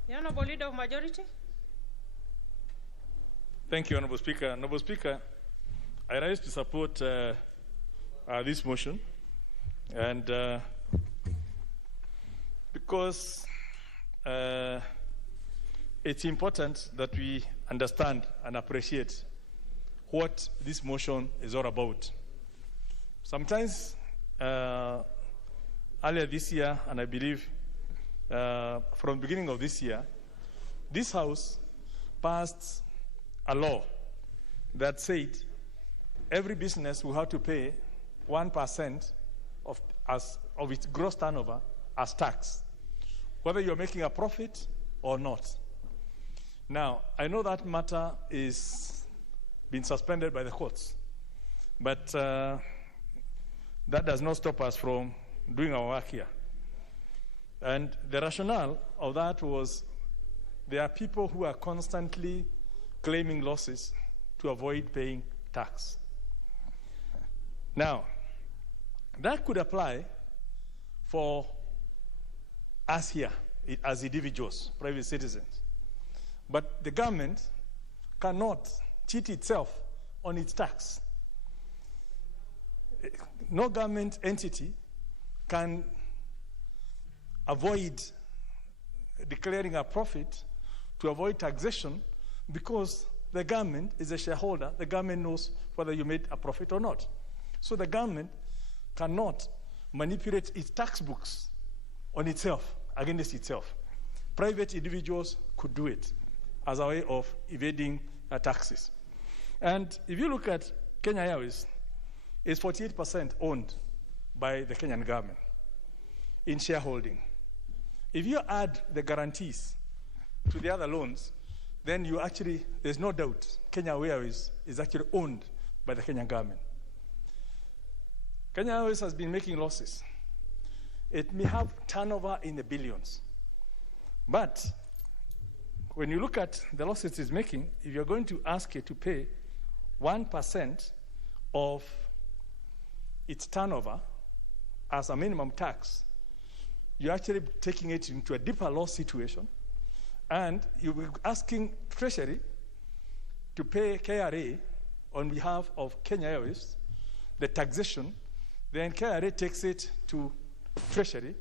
The Honourable Leader of Majority. Thank you, Honourable Speaker. Honourable Speaker, I rise to support this motion, and because it's important that we understand and appreciate what this motion is all about. Sometimes, earlier this year, and I believe from the beginning of this year, this House passed a law that said every business will have to pay 1% of its gross turnover as tax, whether you're making a profit or not. Now, I know that matter is been suspended by the courts, but that does not stop us from doing our work here. And the rationale of that was there are people who are constantly claiming losses to avoid paying tax. Now, that could apply for us here as individuals, private citizens. But the government cannot cheat itself on its tax. No government entity can avoid declaring a profit, to avoid taxation, because the government is a shareholder. The government knows whether you made a profit or not. So the government cannot manipulate its tax books on itself, against itself. Private individuals could do it as a way of evading taxes. And if you look at Kenya Airways, it's 48% owned by the Kenyan government in shareholding. If you add the guarantees to the other loans, then you actually, there's no doubt, Kenya Airways is actually owned by the Kenyan government. Kenya Airways has been making losses. It may have turnover in the billions. But when you look at the losses it's making, if you're going to ask it to pay 1% of its turnover as a minimum tax, you're actually taking it into a deeper loss situation, and you'll be asking Treasury to pay KRA on behalf of Kenya Airways, the taxation. Then KRA takes it to Treasury,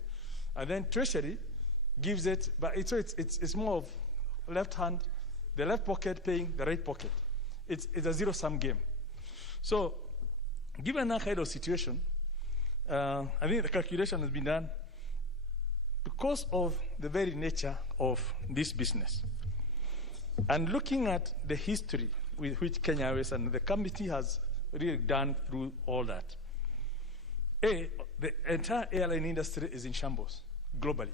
and then Treasury gives it, but it's more of left hand, the left pocket paying the right pocket. It's a zero-sum game. So given that kind of situation, I think the calculation has been done because of the very nature of this business. And looking at the history with which Kenya Airways and the committee has really done through all that, the entire airline industry is in shambles globally,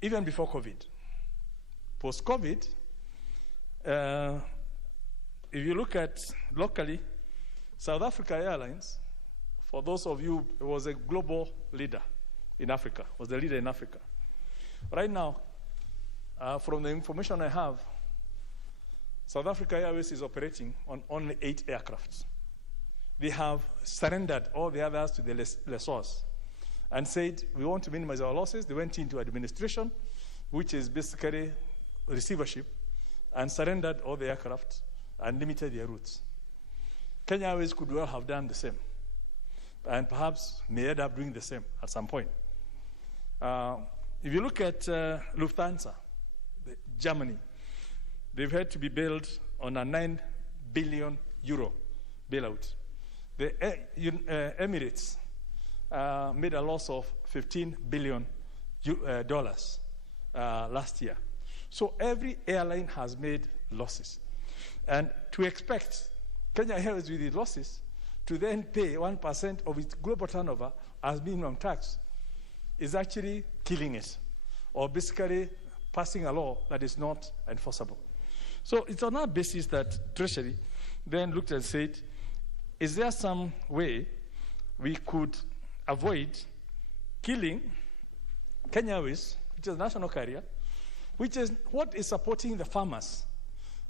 even before COVID. Post-COVID, if you look at locally, South Africa Airlines, for those of you, was a global leader in Africa, was the leader in Africa. Right now, from the information I have, South Africa Airways is operating on only 8 aircrafts. They have surrendered all the others to the lessors and said, we want to minimize our losses. They went into administration, which is basically receivership, and surrendered all the aircraft and limited their routes. Kenya Airways could well have done the same, and perhaps may end up doing the same at some point. If you look at Lufthansa, Germany, they've had to be bailed on a 9 billion euro bailout. The Emirates made a loss of $15 billion last year. So every airline has made losses. And to expect Kenya Airways with its losses to then pay 1% of its global turnover as minimum tax is actually killing it, or basically passing a law that is not enforceable. So it's on that basis that Treasury then looked and said, is there some way we could avoid killing Kenya Airways, which is a national carrier, which is what is supporting the farmers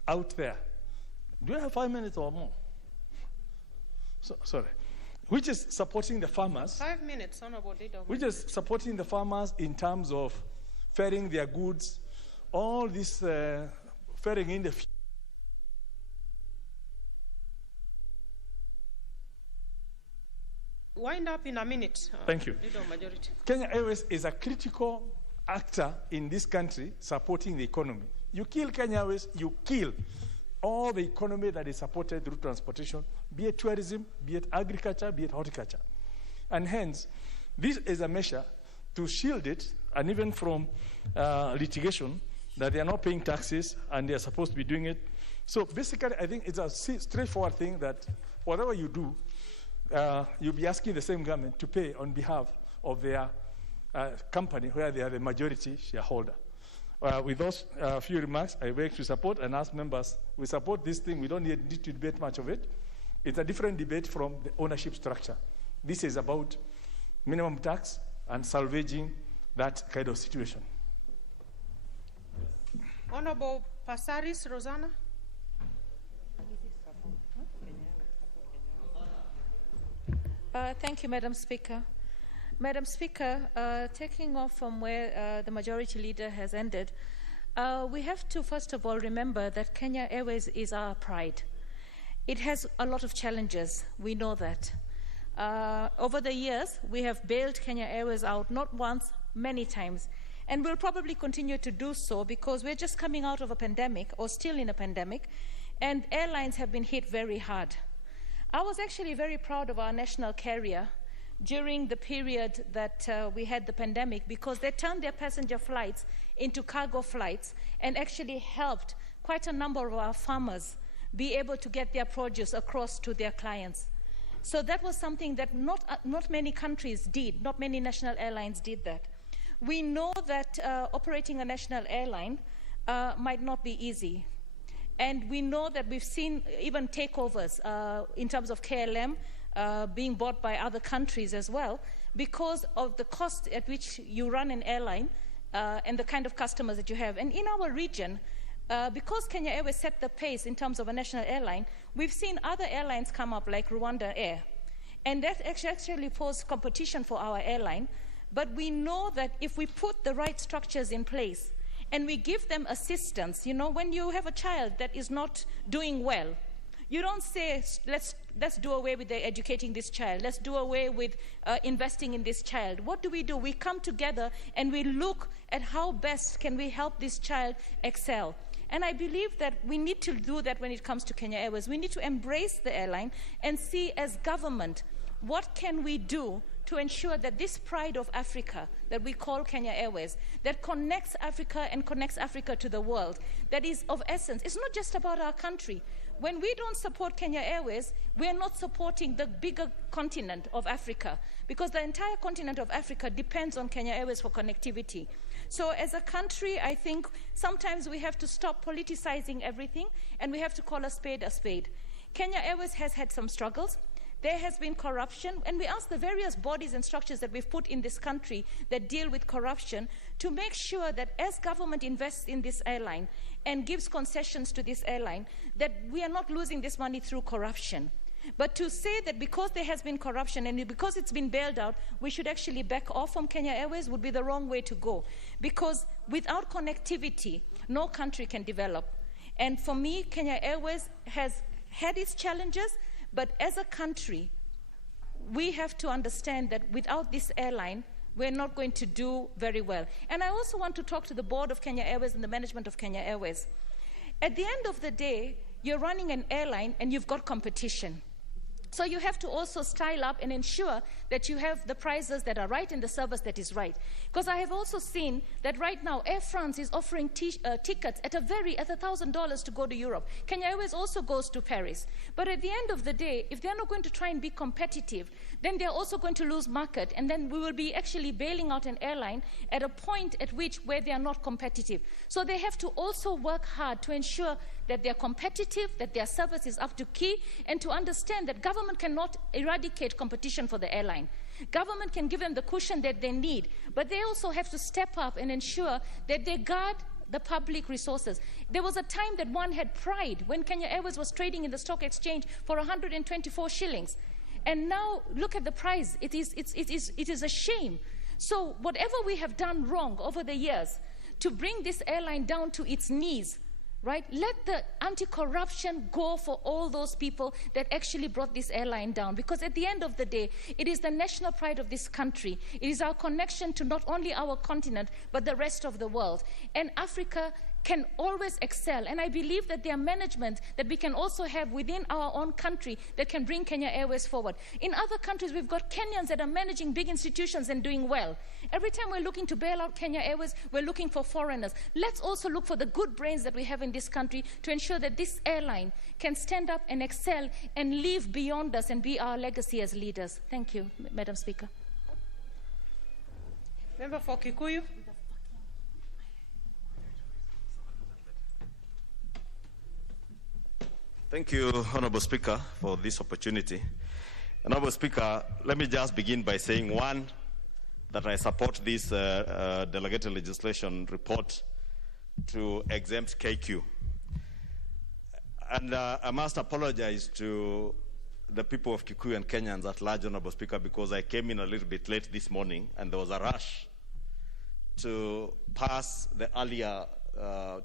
out there? Do I have 5 minutes or more? Sorry. Which is supporting the farmers. 5 minutes, Honorable Leader. Which is supporting the farmers in terms of ferrying their goods, all this ferrying in the field. Wind up in a minute. Thank you. Leader of Majority. Kenya Airways is a critical actor in this country supporting the economy. You kill Kenya Airways, you kill all the economy that is supported through transportation, be it tourism, be it agriculture, be it horticulture. And hence, this is a measure to shield it, and even from litigation, that they are not paying taxes and they are supposed to be doing it. So basically, I think it's a straightforward thing that whatever you do, you'll be asking the same government to pay on behalf of their company where they are the majority shareholder. With those few remarks, I beg to support and ask members, we support this thing. We don't need to debate much of it. It's a different debate from the ownership structure. This is about minimum tax and salvaging that kind of situation. Honorable Passaris Rosanna. Thank you, Madam Speaker. Madam Speaker, taking off from where the Majority Leader has ended, we have to first of all remember that Kenya Airways is our pride. It has a lot of challenges, we know that. Over the years, we have bailed Kenya Airways out not once, many times. And we'll probably continue to do so because we're just coming out of a pandemic, or still in a pandemic, and airlines have been hit very hard. I was actually very proud of our national carrier during the period that we had the pandemic, because they turned their passenger flights into cargo flights and actually helped quite a number of our farmers be able to get their produce across to their clients. So that was something that not many countries did, not many national airlines did that. We know that operating a national airline might not be easy. And we know that we've seen even takeovers in terms of KLM being bought by other countries as well, because of the cost at which you run an airline and the kind of customers that you have. And in our region, because Kenya Airways set the pace in terms of a national airline, we've seen other airlines come up like Rwanda Air. And that actually posed competition for our airline. But we know that if we put the right structures in place and we give them assistance, you know, when you have a child that is not doing well, you don't say, let's do away with educating this child. Let's do away with investing in this child. What do? We come together and we look at how best can we help this child excel. And I believe that we need to do that when it comes to Kenya Airways. We need to embrace the airline and see as government, what can we do to ensure that this pride of Africa that we call Kenya Airways, that connects Africa and connects Africa to the world, that is of essence. It's not just about our country. When we don't support Kenya Airways, we are not supporting the bigger continent of Africa, because the entire continent of Africa depends on Kenya Airways for connectivity. So as a country, I think sometimes we have to stop politicizing everything and we have to call a spade a spade. Kenya Airways has had some struggles. There has been corruption, and we ask the various bodies and structures that we've put in this country that deal with corruption to make sure that as government invests in this airline and gives concessions to this airline, that we are not losing this money through corruption. But to say that because there has been corruption and because it's been bailed out, we should actually back off from Kenya Airways would be the wrong way to go. Because without connectivity, no country can develop. And for me, Kenya Airways has had its challenges, but as a country, we have to understand that without this airline, we're not going to do very well. And I also want to talk to the board of Kenya Airways and the management of Kenya Airways. At the end of the day, you're running an airline and you've got competition. So you have to also style up and ensure that you have the prices that are right and the service that is right. Because I have also seen that right now Air France is offering tickets at $1,000 to go to Europe. Kenya Airways also goes to Paris. But at the end of the day, if they're not going to try and be competitive, then they're also going to lose market, and then we will be actually bailing out an airline at a point at which where they are not competitive. So they have to also work hard to ensure that they're competitive, that their service is up to key, and to understand that government cannot eradicate competition for the airline. Government can give them the cushion that they need, but they also have to step up and ensure that they guard the public resources. There was a time that one had pride when Kenya Airways was trading in the stock exchange for 124 shillings. And now look at the price. It is a shame. So whatever we have done wrong over the years to bring this airline down to its knees, right? Let the anti-corruption go for all those people that actually brought this airline down. Because at the end of the day, it is the national pride of this country. It is our connection to not only our continent, but the rest of the world. And Africa can always excel. And I believe that there are management that we can also have within our own country that can bring Kenya Airways forward. In other countries, we've got Kenyans that are managing big institutions and doing well. Every time we're looking to bail out Kenya Airways, we're looking for foreigners. Let's also look for the good brains that we have in this country to ensure that this airline can stand up and excel and live beyond us and be our legacy as leaders. Thank you, Madam Speaker. Member for Kikuyu. Thank you, Honorable Speaker, for this opportunity. Honorable Speaker, let me just begin by saying, one, that I support this delegated legislation report to exempt KQ. And I must apologize to the people of Kikuyu and Kenyans at large, Honorable Speaker, because I came in a little bit late this morning and there was a rush to pass the earlier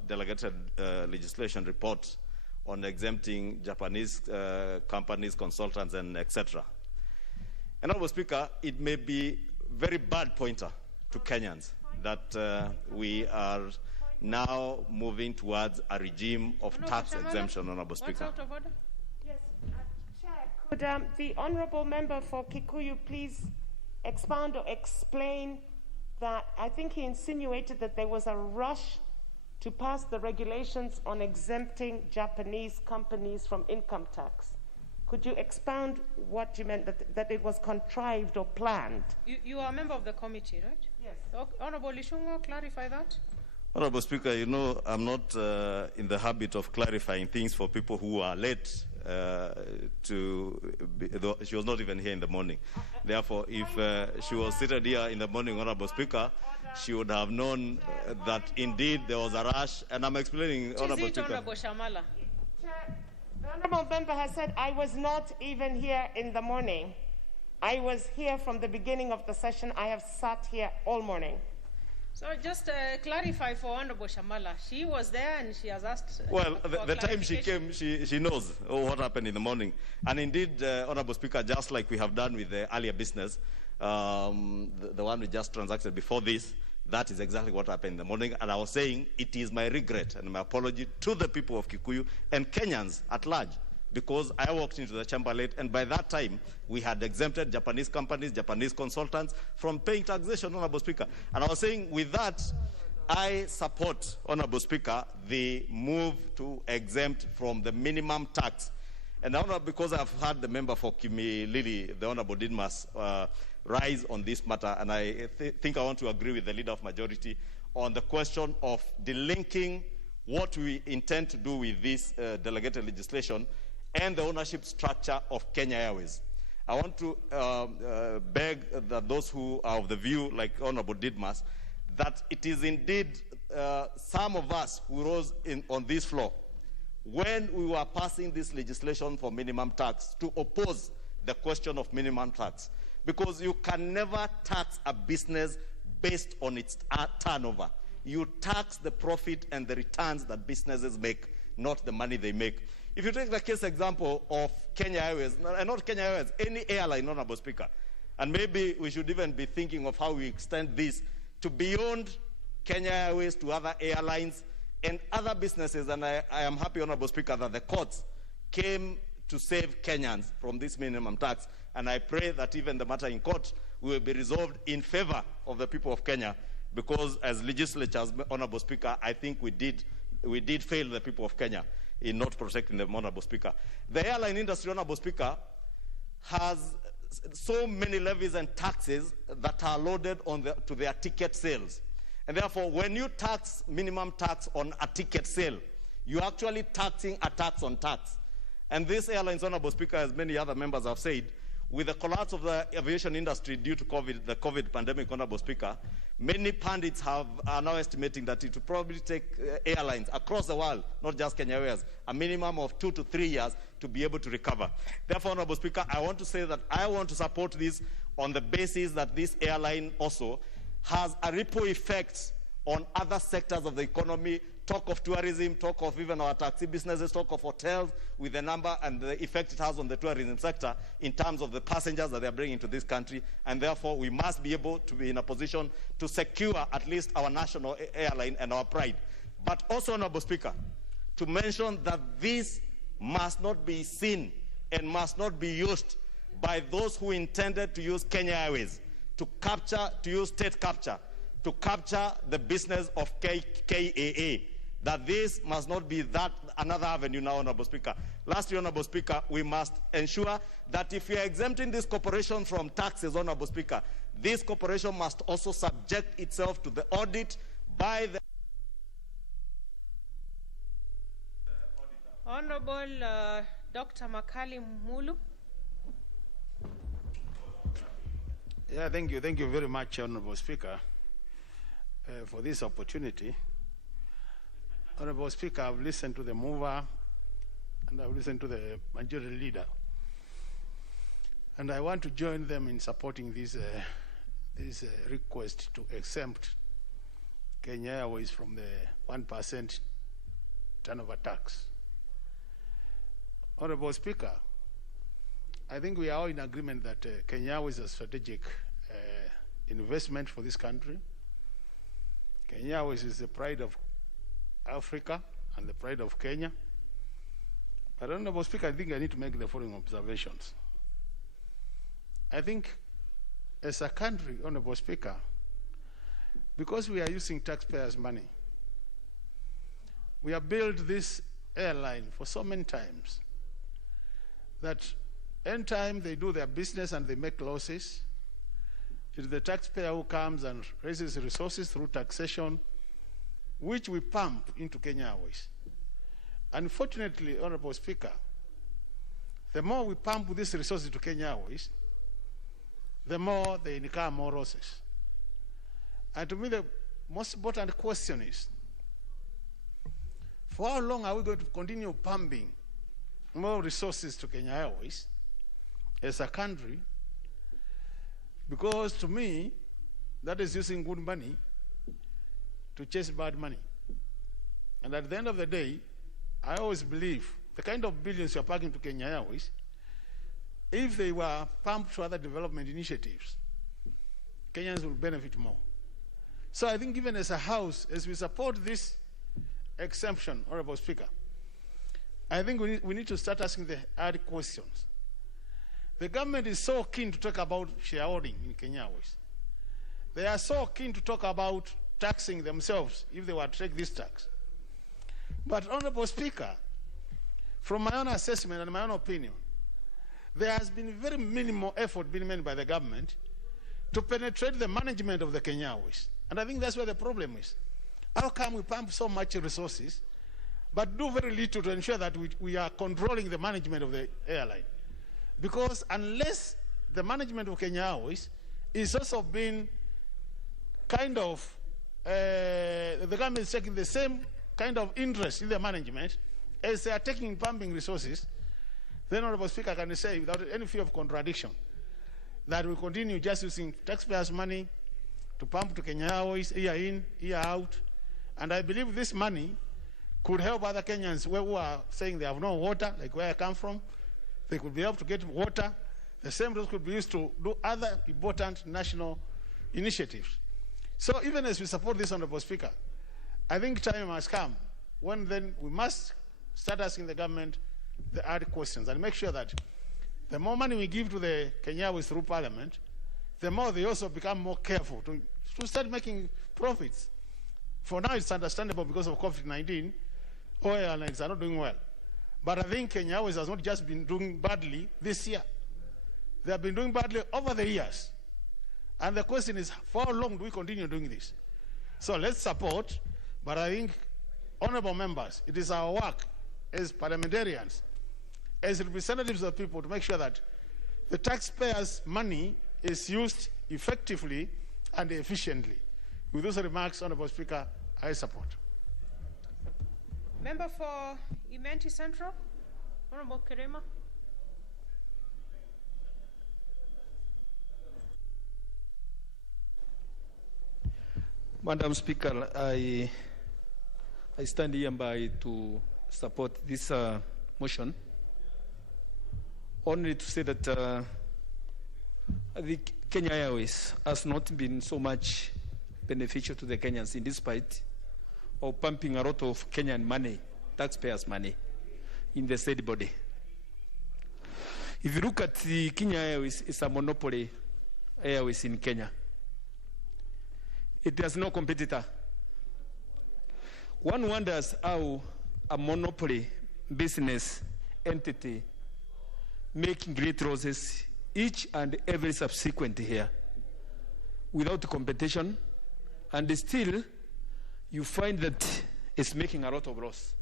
delegated legislation report on exempting Japanese companies, consultants, and etc. And Honorable Speaker, it may be very bad pointer to Kenyans that we are now moving towards a regime of tax exemption, Honorable Speaker. What's out of order? Yes, Chair, could the Honourable Member for Kikuyu please expound or explain that? I think he insinuated that there was a rush to pass the regulations on exempting Japanese companies from income tax. Could you expound what you meant, that it was contrived or planned? You are a member of the committee, right? Yes. Honourable Ishungo, clarify that. Honorable Speaker, you know, I'm not in the habit of clarifying things for people who are late she was not even here in the morning. Therefore, if she was seated here in the morning, Honorable Speaker, she would have known that indeed there was a rush, and I'm explaining, Honorable Speaker. Honorable Shamala. Chair, the Honourable Member has said I was not even here in the morning. I was here from the beginning of the session. I have sat here all morning. So just clarify for Honorable Shamala. She was there and she has asked. Well, the time she came, she knows what happened in the morning. And indeed, Honorable Speaker, just like we have done with the earlier business, the one we just transacted before this, that is exactly what happened in the morning. And I was saying it is my regret and my apology to the people of Kikuyu and Kenyans at large, because I walked into the chamber late, and by that time, we had exempted Japanese companies, Japanese consultants from paying taxation, Honorable Speaker. And I was saying, with that, I support, Honorable Speaker, the move to exempt from the minimum tax. And because I've heard the member for Kimi Lili, the Honorable Didmas, rise on this matter, and I think I want to agree with the Leader of Majority on the question of delinking what we intend to do with this delegated legislation and the ownership structure of Kenya Airways. I want to beg that those who are of the view, like Honorable Didmas, that it is indeed some of us who rose on this floor when we were passing this legislation for minimum tax to oppose the question of minimum tax. Because you can never tax a business based on its turnover. You tax the profit and the returns that businesses make, not the money they make. If you take the case example of Kenya Airways, not Kenya Airways, any airline, Honorable Speaker, and maybe we should even be thinking of how we extend this to beyond Kenya Airways to other airlines and other businesses, and I am happy, Honorable Speaker, that the courts came to save Kenyans from this minimum tax, and I pray that even the matter in court will be resolved in favor of the people of Kenya, because as legislatures, Honorable Speaker, I think we did fail the people of Kenya in not protecting them, Honorable Speaker. The airline industry, Honorable Speaker, has so many levies and taxes that are loaded to their ticket sales. And therefore, when you tax minimum tax on a ticket sale, you're actually taxing a tax on tax. And these airlines, Honorable Speaker, as many other members have said, with the collapse of the aviation industry due to the COVID pandemic, Honorable Speaker, many pundits are now estimating that it will probably take airlines across the world, not just Kenya Airways, a minimum of 2 to 3 years to be able to recover. Therefore, Honorable Speaker, I want to say that I want to support this on the basis that this airline also has a ripple effect on other sectors of the economy. Talk of tourism, talk of even our taxi businesses, talk of hotels, with the number and the effect it has on the tourism sector in terms of the passengers that they are bringing to this country. And therefore, we must be able to be in a position to secure at least our national airline and our pride. But also, Honorable Speaker, to mention that this must not be seen and must not be used by those who intended to use Kenya Airways to use state capture, to capture the business of KAA. That this must not be another avenue now, Honorable Speaker. Lastly, Honorable Speaker, we must ensure that if we are exempting this corporation from taxes, Honorable Speaker, this corporation must also subject itself to the audit by the Honorable Dr. Makali Mulu. Yeah, thank you. Thank you very much, Honorable Speaker, for this opportunity. Honorable Speaker, I've listened to the mover and I've listened to the majority leader. And I want to join them in supporting this request to exempt Kenya Airways from the 1% turnover tax. Honorable Speaker, I think we are all in agreement that Kenya Airways is a strategic investment for this country. Kenya Airways is the pride of Africa and the pride of Kenya. But Honorable Speaker, I think I need to make the following observations. I think as a country, Honorable Speaker, because we are using taxpayers' money, we have built this airline for so many times that anytime they do their business and they make losses, it is the taxpayer who comes and raises resources through taxation, which we pump into Kenya Airways. Unfortunately, Honorable Speaker, the more we pump these resources to Kenya Airways, the more they incur more losses. And to me, the most important question is, for how long are we going to continue pumping more resources to Kenya Airways as a country? Because to me, that is using good money to chase bad money. And at the end of the day, I always believe the kind of billions you're packing to Kenya Airways, if they were pumped to other development initiatives, Kenyans will benefit more. So I think even as a House, as we support this exemption, Honorable Speaker, I think we need to start asking the hard questions. The government is so keen to talk about shareholding in Kenya Airways. They are so keen to talk about taxing themselves if they were to take this tax. But Honorable Speaker, from my own assessment and my own opinion, there has been very minimal effort being made by the government to penetrate the management of the Kenya Airways. And I think that's where the problem is. How come we pump so much resources, but do very little to ensure that we are controlling the management of the airline? Because unless the management of Kenya Airways is also being kind of, the government is taking the same kind of interest in the management as they are taking in pumping resources, then Honorable Speaker, can say without any fear of contradiction that we continue just using taxpayers' money to pump to Kenya Airways year in, year out. And I believe this money could help other Kenyans who are saying they have no water, like where I come from. They could be able to get water. The same resource could be used to do other important national initiatives. So even as we support this, Honorable Speaker, I think time has come when then we must start asking the government the hard questions and make sure that the more money we give to the Kenya Airways through Parliament, the more they also become more careful to start making profits. For now, it's understandable because of COVID-19, all airlines are not doing well. But I think Kenya Airways has not just been doing badly this year. They have been doing badly over the years. And the question is, for how long do we continue doing this? So let's support, but I think, honorable members, it is our work as parliamentarians, as representatives of the people, to make sure that the taxpayers' money is used effectively and efficiently. With those remarks, Honorable Speaker, I support. Member for Imenti Central, Honorable Kerema. Madam Speaker, I stand here by to support this motion. Only to say that the Kenya Airways has not been so much beneficial to the Kenyans in despite of pumping a lot of Kenyan money, taxpayers' money, in the state body. If you look at the Kenya Airways, it's a monopoly airways in Kenya. It has no competitor. One wonders how a monopoly business entity making great losses each and every subsequent year without competition, and still you find that it's making a lot of loss.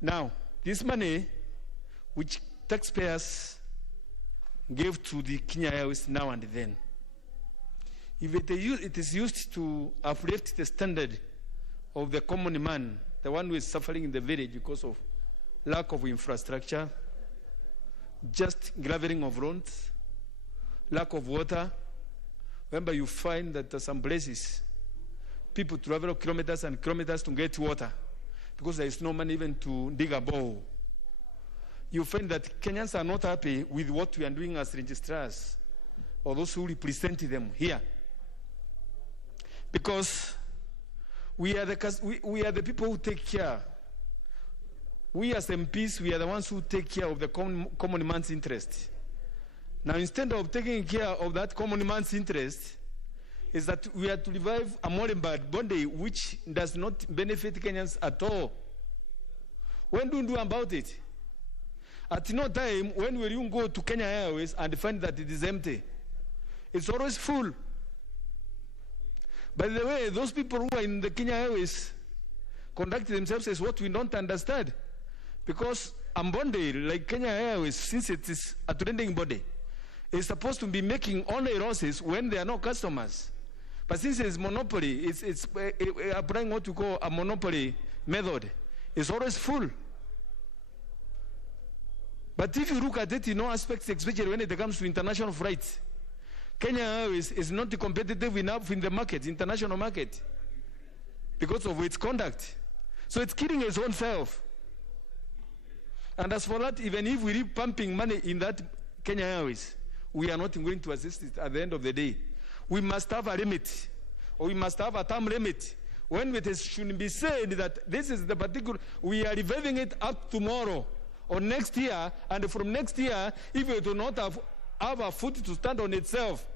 Now, this money which taxpayers gave to the Kenya Airways now and then, if it is used to uplift the standard of the common man, the one who is suffering in the village because of lack of infrastructure, just graveling of roads, lack of water. Remember, you find that some places people travel kilometers and kilometers to get water because there is no money even to dig a bowl. You find that Kenyans are not happy with what we are doing as registrars or those who represent them here. Because we are the people who take care. We as MPs, we are the ones who take care of the common man's interest. Now, instead of taking care of that common man's interest, is that we are to revive a moribund body which does not benefit Kenyans at all. When do we do about it? At no time, when will you go to Kenya Airways and find that it is empty? It's always full. By the way, those people who are in the Kenya Airways conduct themselves as what we don't understand. Because a body like Kenya Airways, since it is a trading body, is supposed to be making only losses when there are no customers. But since it's monopoly, it's applying what you call a monopoly method. It's always full. But if you look at it in all aspects, especially when it comes to international flights, Kenya Airways is not competitive enough in the market, international market, because of its conduct. So it's killing its own self. And as for that, even if we keep pumping money in that Kenya Airways, we are not going to assist it at the end of the day. We must have a limit, or we must have a term limit. When it should be said that this is the particular, we are reviving it up tomorrow or next year, and from next year, if it will not have a foot to stand on itself,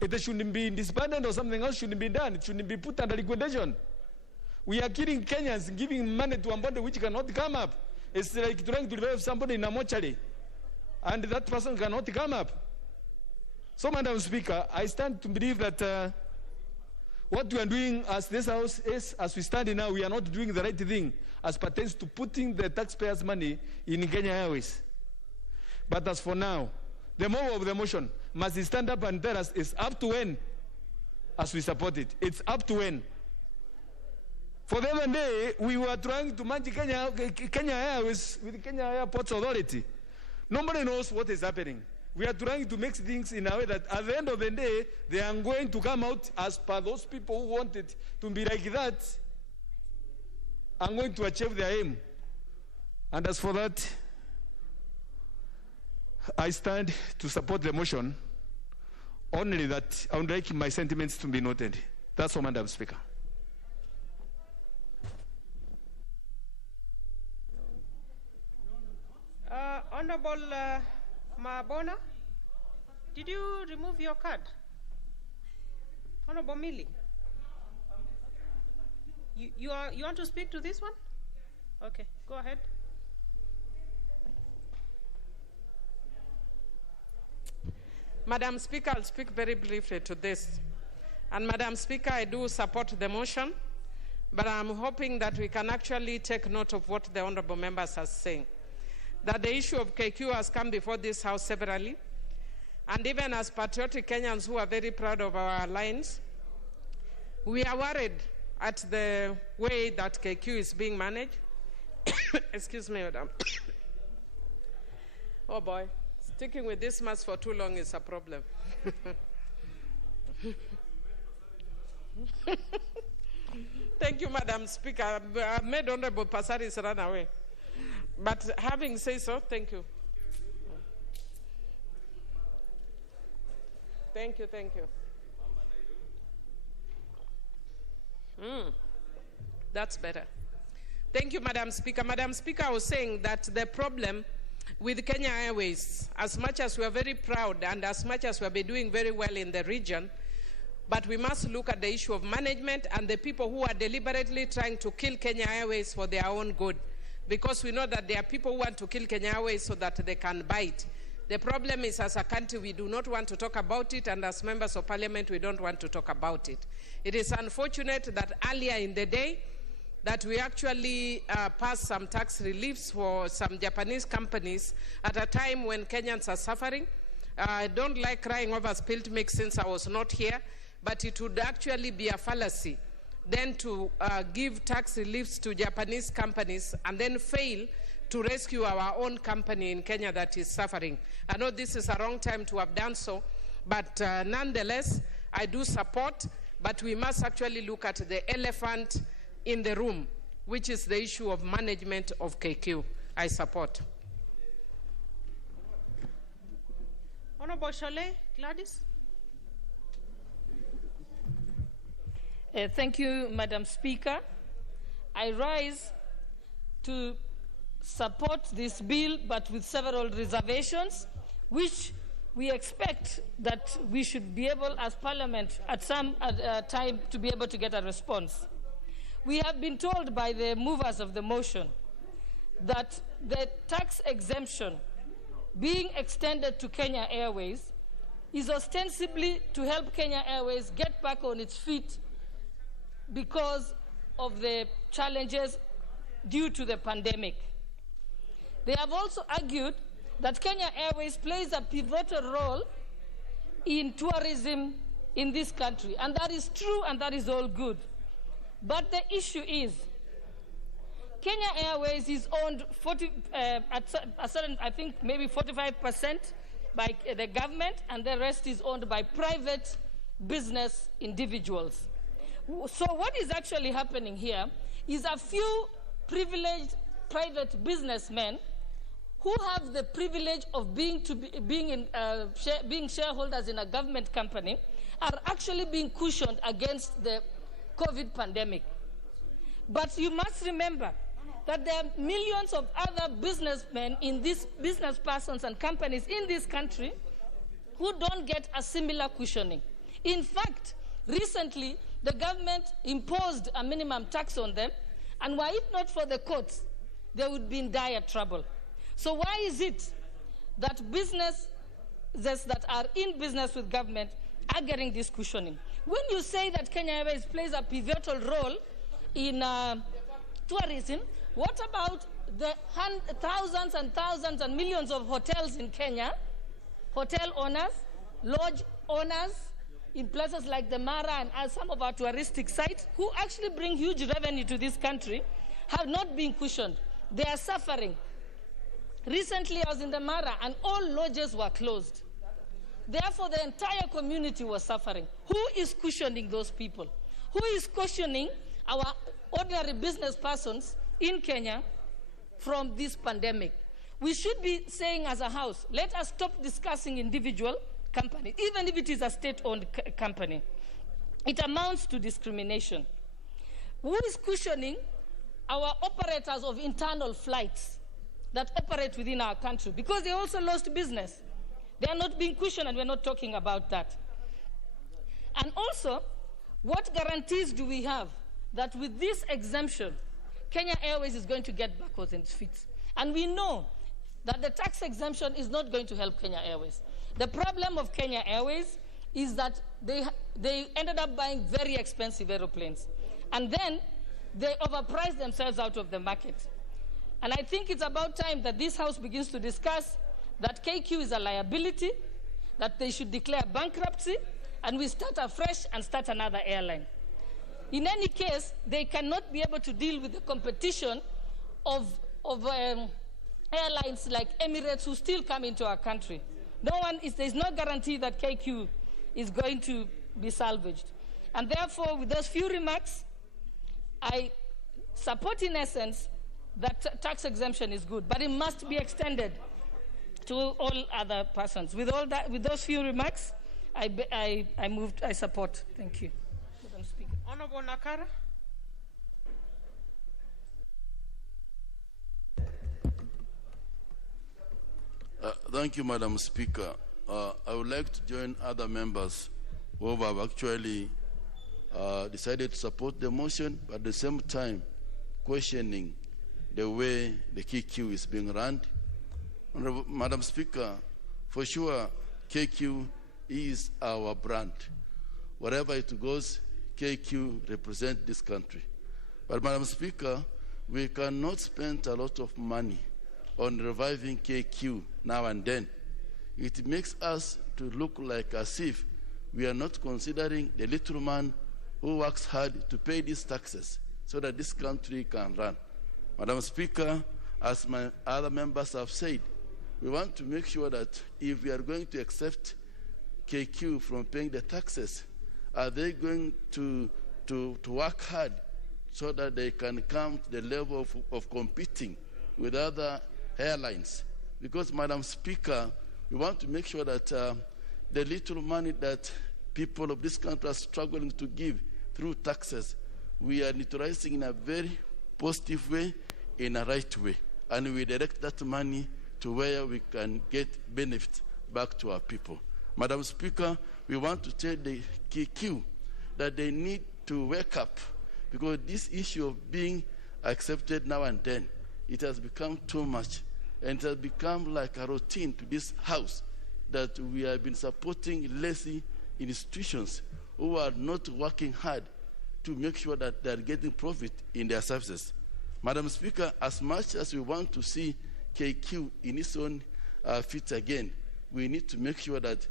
it shouldn't be disbanded or something else shouldn't be done. It shouldn't be put under liquidation. We are killing Kenyans, giving money to a body which cannot come up. It's like trying to revive somebody in a mortuary, and that person cannot come up. So, Madam Speaker, I stand to believe that what we are doing as this House is, as we stand now, we are not doing the right thing as pertains to putting the taxpayers' money in Kenya Airways. But as for now, the mover of the motion must stand up and tell us it's up to when as we support it. It's up to when. For the other day, we were trying to manage Kenya Airways with the Kenya Airports Authority. Nobody knows what is happening. We are trying to make things in a way that at the end of the day, they are going to come out as per those people who want it to be like that, and going to achieve their aim. And as for that, I stand to support the motion, only that I would like my sentiments to be noted. That's all, Madam Speaker. Honorable Mabona, did you remove your card? Honorable Millie, you want to speak to this one? Okay, go ahead. Madam Speaker, I'll speak very briefly to this. And Madam Speaker, I do support the motion, but I'm hoping that we can actually take note of what the honorable members are saying. That the issue of KQ has come before this House severally, and even as patriotic Kenyans who are very proud of our lines, we are worried at the way that KQ is being managed. Excuse me, Madam. Oh boy, sticking with this mask for too long is a problem. Thank you, Madam Speaker. I made Honorable Pasaris run away. But having said so, thank you. Thank you, thank you. That's better. Thank you, Madam Speaker. Madam Speaker, I was saying that the problem with Kenya Airways, as much as we are very proud and as much as we have been doing very well in the region, but we must look at the issue of management and the people who are deliberately trying to kill Kenya Airways for their own good. Because we know that there are people who want to kill Kenya Airways so that they can buy it. The problem is, as a country, we do not want to talk about it, and as members of parliament, we don't want to talk about it. It is unfortunate that earlier in the day, that we actually passed some tax reliefs for some Japanese companies at a time when Kenyans are suffering. I don't like crying over spilled milk since I was not here, but it would actually be a fallacy then to give tax reliefs to Japanese companies and then fail to rescue our own company in Kenya that is suffering. I know this is a wrong time to have done so, but nonetheless, I do support, but we must actually look at the elephant in the room, which is the issue of management of KQ. I support. Honorable Chalet, Gladys. Thank you, Madam Speaker. I rise to support this bill, but with several reservations, which we expect that we should be able, as Parliament, at some time, to be able to get a response. We have been told by the movers of the motion that the tax exemption being extended to Kenya Airways is ostensibly to help Kenya Airways get back on its feet because of the challenges due to the pandemic. They have also argued that Kenya Airways plays a pivotal role in tourism in this country, and that is true and that is all good. But the issue is, Kenya Airways is owned I think maybe 45% by the government, and the rest is owned by private business individuals. So what is actually happening here is a few privileged private businessmen who have the privilege of being shareholders in a government company are actually being cushioned against the COVID pandemic. But you must remember that there are millions of other businessmen in this, business persons and companies in this country who don't get a similar cushioning. In fact, recently, the government imposed a minimum tax on them, and were it not for the courts, they would be in dire trouble. So why is it that businesses that are in business with government are getting this cushioning? When you say that Kenya Airways plays a pivotal role in tourism, what about the thousands and thousands and millions of hotels in Kenya, hotel owners, lodge owners in places like the Mara and some of our touristic sites, who actually bring huge revenue to this country, have not been cushioned? They are suffering. Recently, I was in the Mara, and all lodges were closed. Therefore, the entire community was suffering. Who is cushioning those people? Who is cushioning our ordinary business persons in Kenya from this pandemic? We should be saying as a house, let us stop discussing individual companies, even if it is a state-owned company. It amounts to discrimination. Who is cushioning our operators of internal flights that operate within our country? Because they also lost business. They are not being cushioned, and we're not talking about that. And also, what guarantees do we have that with this exemption, Kenya Airways is going to get back on its feet? And we know that the tax exemption is not going to help Kenya Airways. The problem of Kenya Airways is that they ended up buying very expensive aeroplanes. And then they overpriced themselves out of the market. And I think it's about time that this House begins to discuss that KQ is a liability, that they should declare bankruptcy, and we start afresh and start another airline. In any case, they cannot be able to deal with the competition of airlines like Emirates, who still come into our country. There's no guarantee that KQ is going to be salvaged. And therefore, with those few remarks, I support in essence that tax exemption is good, but it must be extended to all other persons. With all that, with those few remarks, I support. Thank you, Madam Speaker. Honorable Nakara. Thank you, Madam Speaker. I would like to join other members who have actually decided to support the motion, but at the same time questioning the way the KQ is being run. Madam Speaker, for sure, KQ is our brand. Wherever it goes, KQ represents this country. But Madam Speaker, we cannot spend a lot of money on reviving KQ now and then. It makes us to look like as if we are not considering the little man who works hard to pay these taxes so that this country can run. Madam Speaker, as my other members have said, we want to make sure that if we are going to accept KQ from paying the taxes, are they going to work hard so that they can come to the level of competing with other airlines? Because, Madam Speaker, we want to make sure that the little money that people of this country are struggling to give through taxes, we are neutralizing in a very positive way, in a right way. And we direct that money to where we can get benefit back to our people. Madam Speaker, we want to tell the KQ that they need to wake up, because this issue of being accepted now and then, it has become too much, and it has become like a routine to this House that we have been supporting lazy institutions who are not working hard to make sure that they are getting profit in their services. Madam Speaker, as much as we want to see KQ in its own feet again, we need to make sure that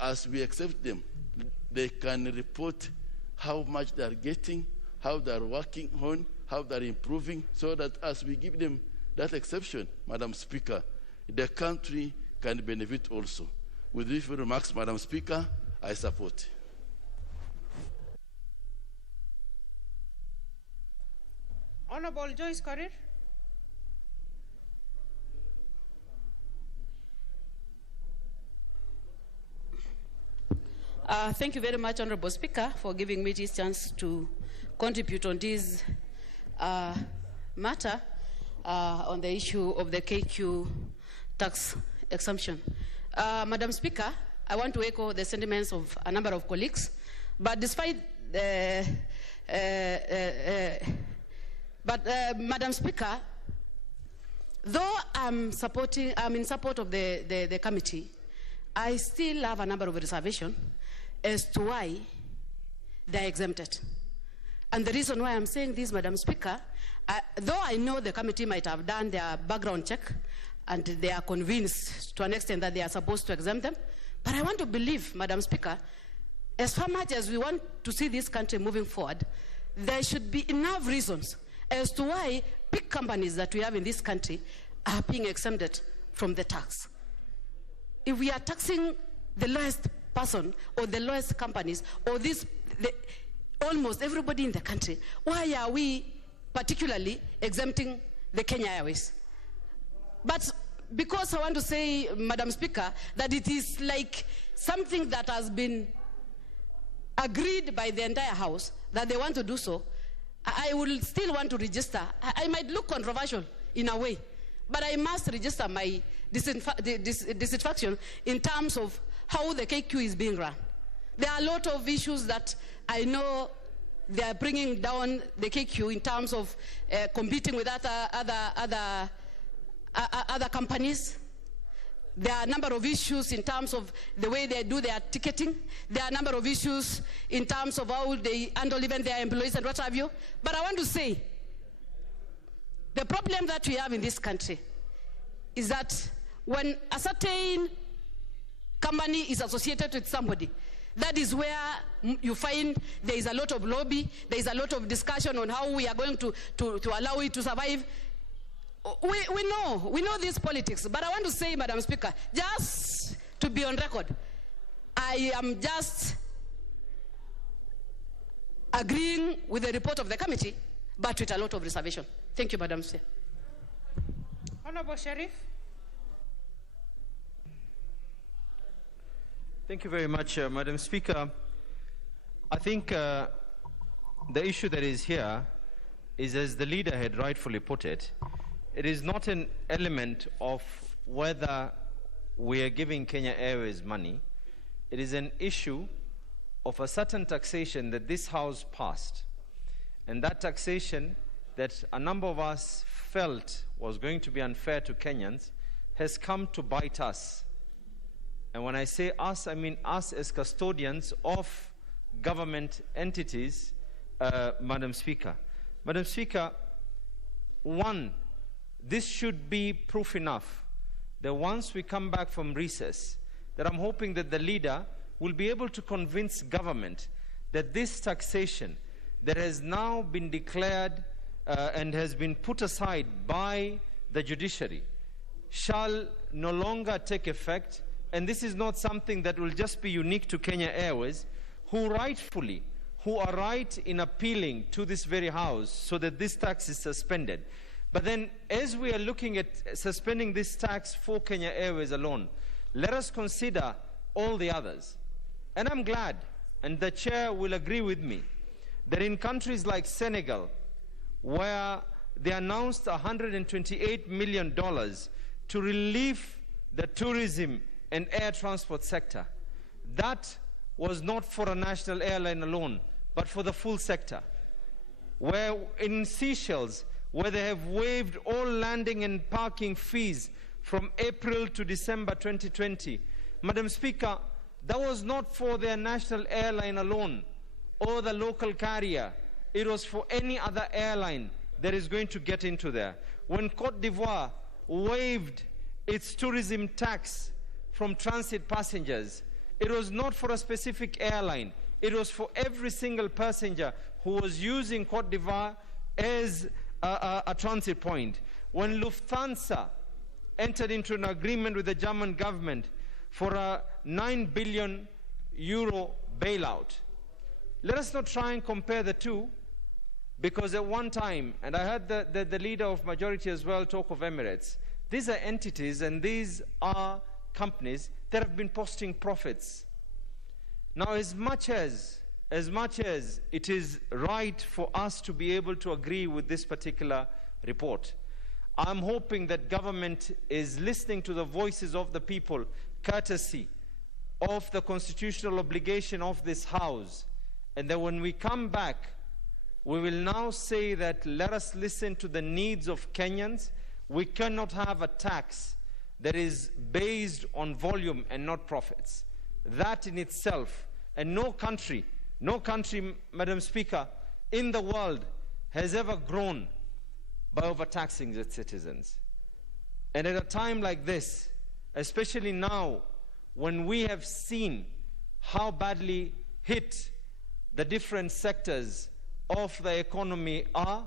as we accept them, they can report how much they are getting, how they are working on, how they are improving, so that as we give them that exception, Madam Speaker, the country can benefit also. With these remarks, Madam Speaker, I support. Honorable Joyce Korir. Thank you very much, Honorable Speaker, for giving me this chance to contribute on this matter on the issue of the KQ tax exemption. Madam Speaker, I want to echo the sentiments of a number of colleagues, but despite Madam Speaker, though I'm in support of the committee, I still have a number of reservations as to why they're exempted. And the reason why I'm saying this, Madam Speaker, though I know the committee might have done their background check and they are convinced to an extent that they are supposed to exempt them, but I want to believe, Madam Speaker, as far much as we want to see this country moving forward, there should be enough reasons as to why big companies that we have in this country are being exempted from the tax. If we are taxing the lowest person or the lowest companies or almost everybody in the country, why are we particularly exempting the Kenya Airways? But because I want to say, Madam Speaker, that it is like something that has been agreed by the entire House that they want to do so, I will still want to register. I might look controversial in a way, but I must register my dissatisfaction in terms of how the KQ is being run. There are a lot of issues that I know they are bringing down the KQ in terms of competing with other companies. There are a number of issues in terms of the way they do their ticketing. There are a number of issues in terms of how they handle even their employees and what have you. But I want to say, the problem that we have in this country is that when a certain company is associated with somebody, that is where you find there is a lot of lobby, there is a lot of discussion on how we are going to allow it to survive. We know this politics, but I want to say, Madam Speaker, just to be on record, I am just agreeing with the report of the committee, but with a lot of reservation. Thank you, Madam Speaker. Honorable Sheriff. Thank you very much, Madam Speaker. I think the issue that is here is, as the leader had rightfully put it, it is not an element of whether we are giving Kenya Airways money. It is an issue of a certain taxation that this House passed. And that taxation that a number of us felt was going to be unfair to Kenyans has come to bite us. And when I say us, I mean us as custodians of government entities, Madam Speaker. Madam Speaker, one, this should be proof enough that once we come back from recess, that I'm hoping that the leader will be able to convince government that this taxation that has now been declared and has been put aside by the judiciary shall no longer take effect. And this is not something that will just be unique to Kenya Airways, who are right in appealing to this very House so that this tax is suspended. But then, as we are looking at suspending this tax for Kenya Airways alone, let us consider all the others. And I'm glad, and the chair will agree with me, that in countries like Senegal, where they announced $128 million to relieve the tourism and air transport sector, that was not for a national airline alone, but for the full sector. Where in Seychelles, where they have waived all landing and parking fees from April to December 2020. Madam Speaker, that was not for their national airline alone or the local carrier. It was for any other airline that is going to get into there. When Cote d'Ivoire waived its tourism tax from transit passengers, it was not for a specific airline. It was for every single passenger who was using Cote d'Ivoire as a transit point. When Lufthansa entered into an agreement with the German government for a €9 billion bailout, let us not try and compare the two, because at one time, and I heard the leader of majority as well talk of Emirates, these are entities and these are companies that have been posting profits. Now, as much as it is right for us to be able to agree with this particular report, I'm hoping that government is listening to the voices of the people, courtesy of the constitutional obligation of this House, and that when we come back, we will now say that let us listen to the needs of Kenyans. We cannot have a tax that is based on volume and not profits. That in itself, and no country, Madam Speaker, in the world has ever grown by overtaxing its citizens. And at a time like this, especially now, when we have seen how badly hit the different sectors of the economy are,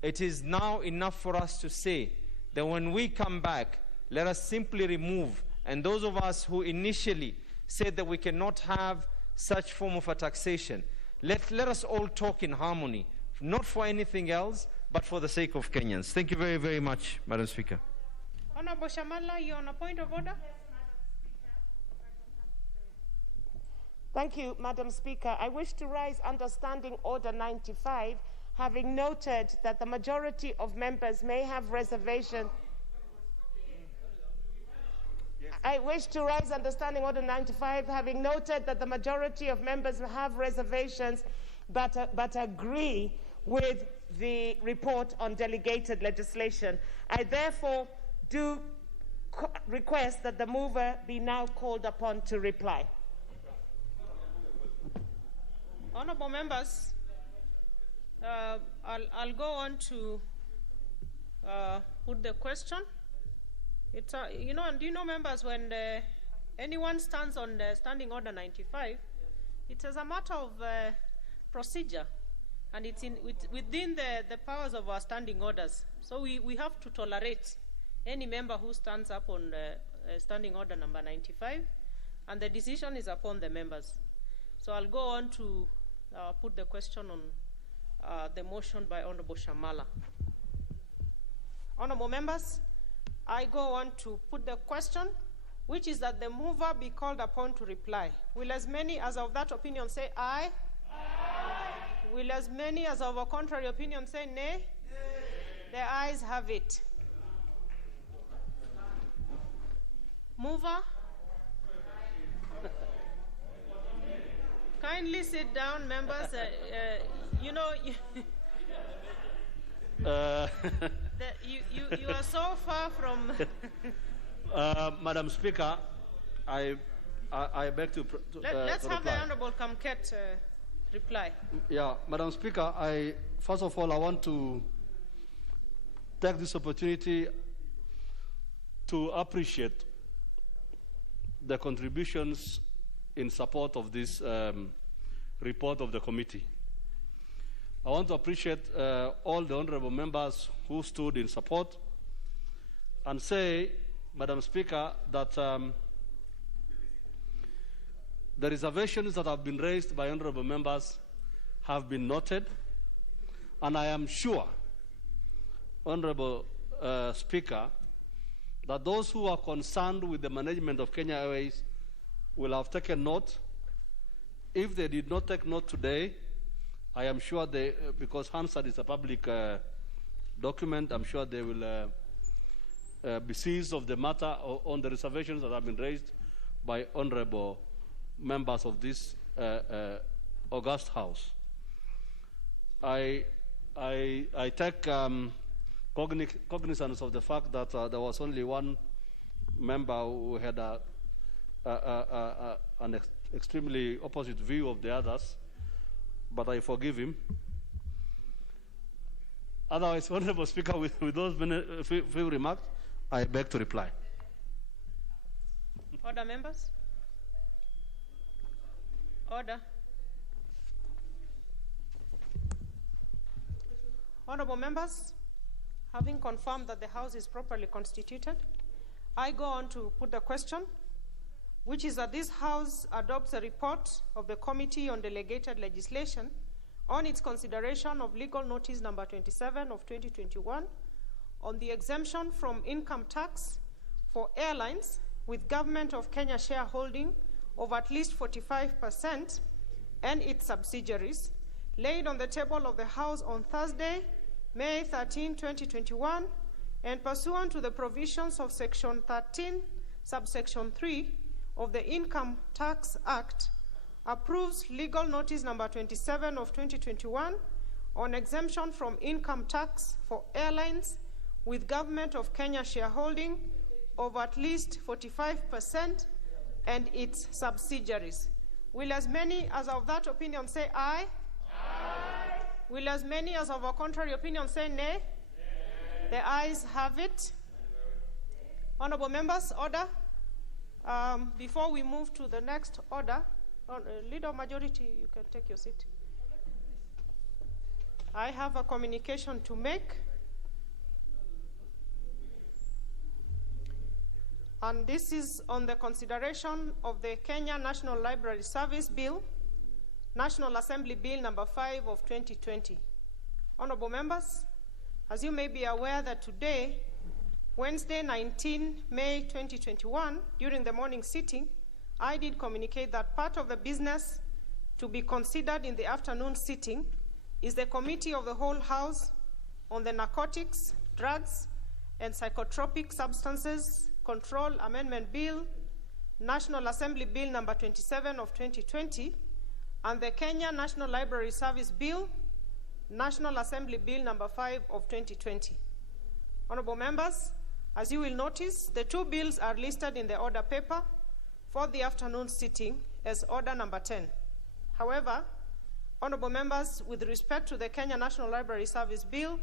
it is now enough for us to say that when we come back, let us simply remove, and those of us who initially said that we cannot have such form of a taxation, let us all talk in harmony, not for anything else, but for the sake of Kenyans. Thank you very, very much, Madam Speaker. Honorable Shamala, you're on a point of order. Thank you, Madam Speaker. I wish to raise under Standing Order 95, having noted that the majority of members may have reservation. I wish to raise under Standing Order 95, having noted that the majority of members have reservations but agree with the report on delegated legislation. I therefore do request that the mover be now called upon to reply. Honorable members, I'll go on to put the question. It's you know, members, when anyone stands on the Standing Order 95, it is a matter of procedure, and it's within the powers of our standing orders. So we have to tolerate any member who stands up on Standing Order number 95, and the decision is upon the members. So I'll go on to put the question on the motion by Honorable Shamala. Honorable members, I go on to put the question, which is that the mover be called upon to reply. Will as many as of that opinion say aye? Aye. Will as many as of a contrary opinion say nay? Nay. The ayes have it. Mover? Kindly sit down, members. You are so far from. Madam Speaker, I beg to. Let's to have reply. the Honorable Kamket reply. Yeah, Madam Speaker, first of all, I want to take this opportunity to appreciate the contributions in support of this report of the committee. I want to appreciate all the honorable members who stood in support and say, Madam Speaker, that the reservations that have been raised by honorable members have been noted, and I am sure, Honorable Speaker, that those who are concerned with the management of Kenya Airways will have taken note. If they did not take note today, I am sure they, because Hansard is a public document, I'm sure they will be seized of the matter on the reservations that have been raised by honorable members of this august House. I take cognizance of the fact that there was only one member who had an extremely opposite view of the others, but I forgive him. Otherwise, Honorable Speaker, with those few remarks, I beg to reply. Order, members. Order. Honorable members, having confirmed that the House is properly constituted, I go on to put the question, which is that this House adopts a report of the Committee on Delegated Legislation on its consideration of legal notice number 27 of 2021 on the exemption from income tax for airlines with Government of Kenya shareholding of at least 45% and its subsidiaries, laid on the table of the House on Thursday, May 13, 2021, and pursuant to the provisions of Section 13, subsection 3 of the Income Tax Act, approves legal notice number 27 of 2021 on exemption from income tax for airlines with Government of Kenya shareholding of at least 45% and its subsidiaries. Will as many as of that opinion say aye? Aye. Will as many as of a contrary opinion say nay? Nay. The ayes have it. Honorable members, order. Before we move to the next order, Leader of Majority, you can take your seat. I have a communication to make. And this is on the consideration of the Kenya National Library Service Bill, National Assembly Bill number 5 of 2020. Honorable members, as you may be aware that today, Wednesday, 19 May 2021, during the morning sitting, I did communicate that part of the business to be considered in the afternoon sitting is the Committee of the Whole House on the Narcotics, Drugs, and Psychotropic Substances Control Amendment Bill, National Assembly Bill number 27 of 2020, and the Kenya National Library Service Bill, National Assembly Bill number 5 of 2020. Honorable members, as you will notice, the two bills are listed in the order paper for the afternoon sitting as order number 10. However, honorable members, with respect to the Kenya National Library Service Bill,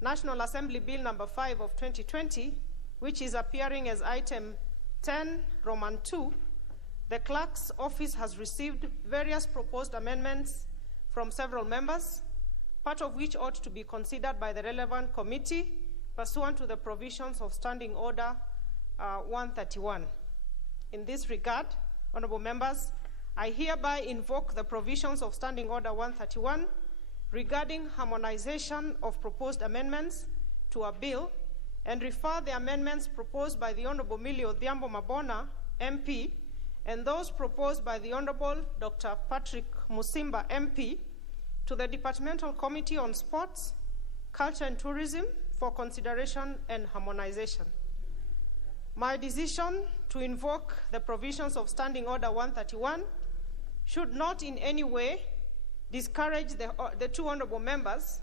National Assembly Bill number 5 of 2020, which is appearing as item 10, Roman 2, the clerk's office has received various proposed amendments from several members, part of which ought to be considered by the relevant committee pursuant to the provisions of Standing Order 131. In this regard, honorable members, I hereby invoke the provisions of Standing Order 131 regarding harmonization of proposed amendments to a bill and refer the amendments proposed by the Honorable Millie Odhiambo Mabona, MP, and those proposed by the Honorable Dr. Patrick Musimba, MP, to the Departmental Committee on Sports, Culture and Tourism for consideration and harmonization. My decision to invoke the provisions of Standing Order 131 should not in any way discourage the two honorable members,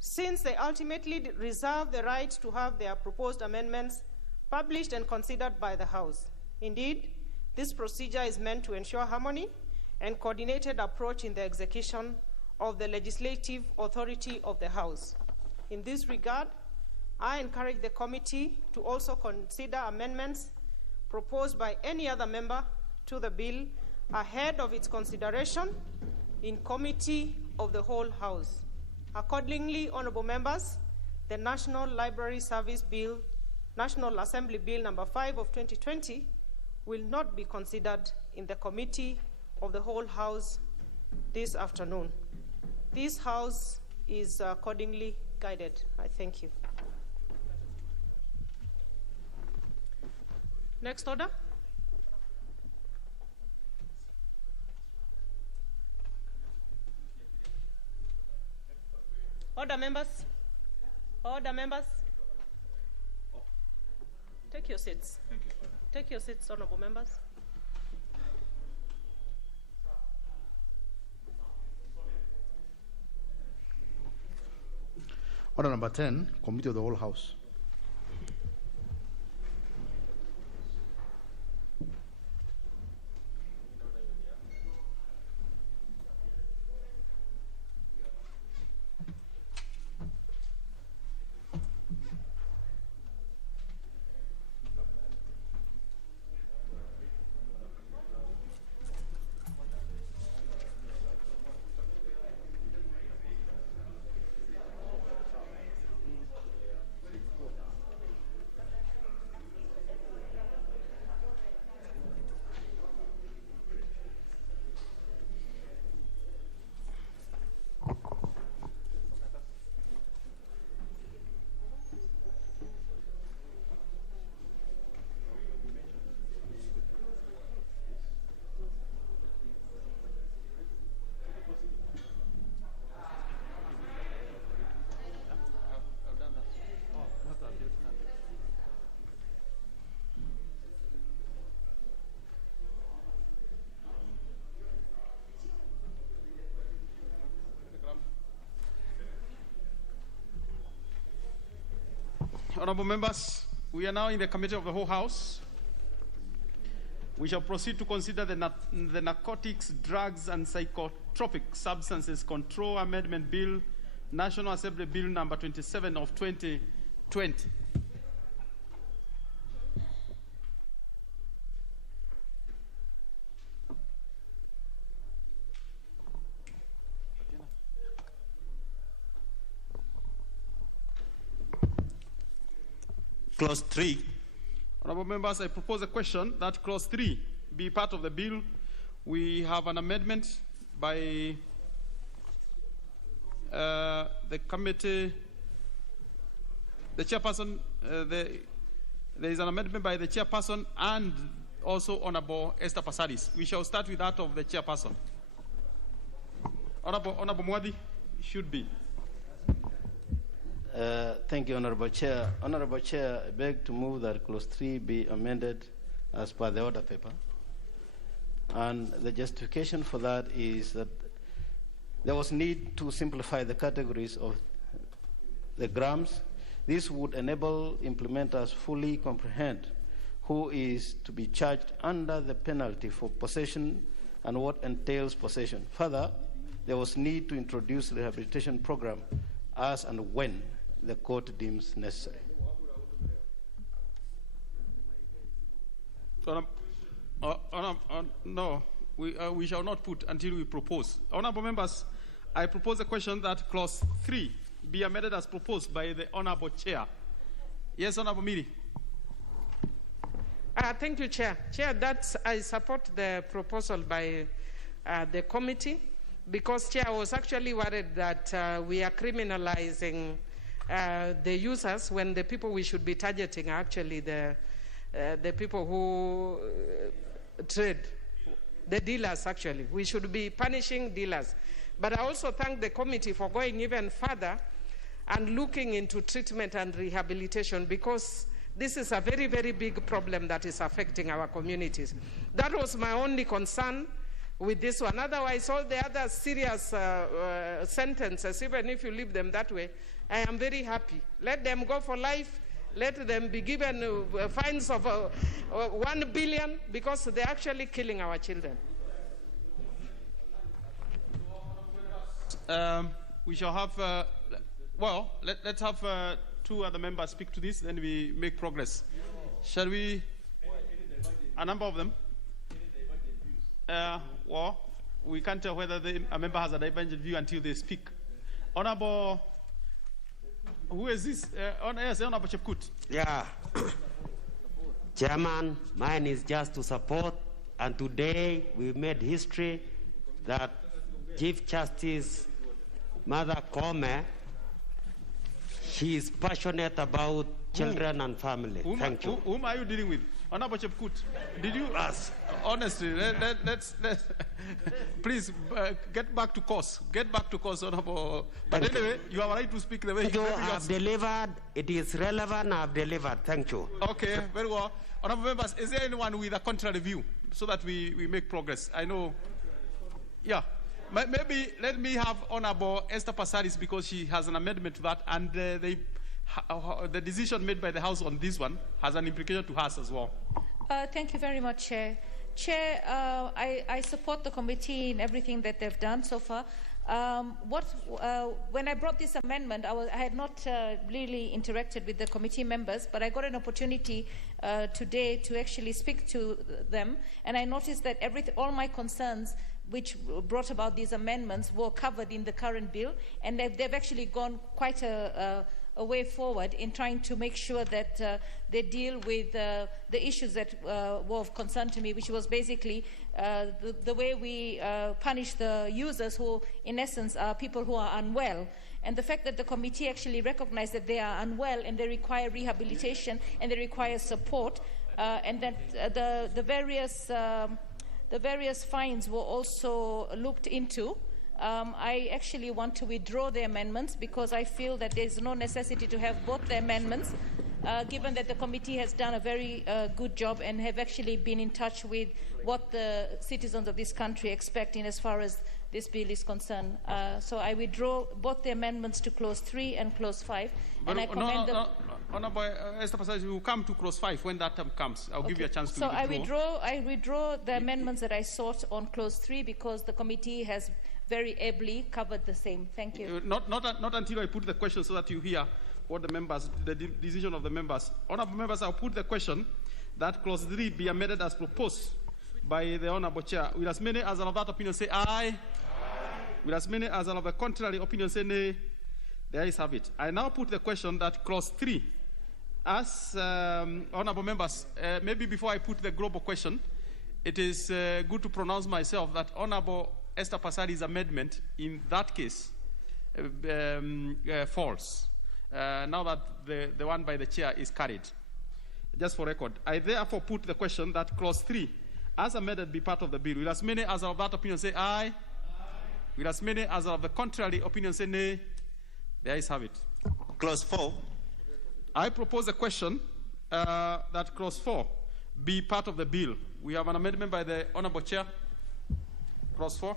since they ultimately reserve the right to have their proposed amendments published and considered by the House. Indeed, this procedure is meant to ensure harmony and coordinated approach in the execution of the legislative authority of the House. In this regard, I encourage the committee to also consider amendments proposed by any other member to the bill ahead of its consideration in committee of the whole House. Accordingly, honorable members, the National Library Service Bill, National Assembly Bill number 5 of 2020 will not be considered in the committee of the whole House this afternoon. This House is accordingly guided. I thank you. Next order. Order, members. Order, members. Take your seats. Thank you. Take your seats, honorable members. Order number 10, Committee of the Whole House. Honorable members, we are now in the Committee of the Whole House. We shall proceed to consider the Narcotics, Drugs and Psychotropic Substances Control Amendment Bill, National Assembly Bill number 27 of 2020. Clause 3. Honorable members, I propose a question that Clause 3 be part of the bill. We have an amendment by the committee, the chairperson. There is an amendment by the chairperson and also Honorable Esther Passaris. We shall start with that of the chairperson. Honorable Mwadi, should be. Thank you, Honorable Chair. Honorable Chair, I beg to move that Clause 3 be amended as per the order paper. And the justification for that is that there was need to simplify the categories of the grams. This would enable implementers fully comprehend who is to be charged under the penalty for possession and what entails possession. Further, there was need to introduce a rehabilitation program as and when the court deems necessary. No, we shall not put until we propose. Honorable members, I propose a question that Clause 3 be amended as proposed by the Honorable Chair. Yes, Honorable Miri. Thank you, Chair. Chair, I support the proposal by the committee because, Chair, I was actually worried that we are criminalizing the users when the people we should be targeting are actually the people who trade, the dealers actually. We should be punishing dealers. But I also thank the committee for going even further and looking into treatment and rehabilitation because this is a very, very big problem that is affecting our communities. That was my only concern with this one. Otherwise, all the other serious sentences, even if you leave them that way, I am very happy. Let them go for life. Let them be given fines of 1 billion because they're actually killing our children. We shall have, let's have two other members speak to this, then we make progress. Shall we? A number of them? We can't tell whether a member has a divergent view until they speak. Honorable, who is this? Yes, Honorable Chepkut. Yeah. Chairman, mine is just to support, and today we made history that Chief Justice Mother Koome, she is passionate about children and family. Whom are you dealing with? Honorable Chepkut, did you ask? Honestly, let's please get back to course. Get back to course, Honorable. But anyway, you have a right to speak the way you have delivered. It is relevant. I have delivered. Thank you. Okay, very well. Honorable members, is there anyone with a contrary view so that we make progress? I know. Yeah. Maybe let me have Honorable Esther Passaris because she has an amendment to that, and the decision made by the House on this one has an implication to us as well. Thank you very much, Chair. Chair, I support the committee in everything that they've done so far. When I brought this amendment, I had not really interacted with the committee members, but I got an opportunity today to actually speak to them, and I noticed that all my concerns which brought about these amendments were covered in the current bill, and they've actually gone quite a way forward in trying to make sure that they deal with the issues that were of concern to me, which was basically the way we punish the users who, in essence, are people who are unwell. And the fact that the committee actually recognized that they are unwell and they require rehabilitation and they require support, and that the various fines were also looked into. I actually want to withdraw the amendments because I feel that there is no necessity to have both the amendments, given that the committee has done a very good job and have actually been in touch with what the citizens of this country expect in as far as this bill is concerned. So I withdraw both the amendments to Clause 3 and Clause 5. And I commend them. Honorable Esther Passaris, we will come to Clause 5 when that time comes. I'll give you a chance to withdraw. So I withdraw the amendments that I sought on Clause 3 because the committee has very ably covered the same. Thank you. Not until I put the question so that you hear what the members, the decision of the members. Honorable members, I'll put the question that Clause 3 be amended as proposed by the Honorable Chair. Will as many as are of that opinion say aye? Will as many as are of the contrary opinion say nay? The ayes have it. I now put the question that Clause 3, as honorable members, maybe before I put the global question, it is good to pronounce myself that Honorable Esther Passaris' amendment in that case falls. Now that the one by the chair is carried. Just for record, I therefore put the question that Clause 3, as amended, be part of the bill. Will as many as are of that opinion say aye? Will as many as are of the contrary opinion say nay? The ayes have it. Clause 4. I propose a question that Clause 4 be part of the bill. We have an amendment by the Honorable Chair. Clause 4.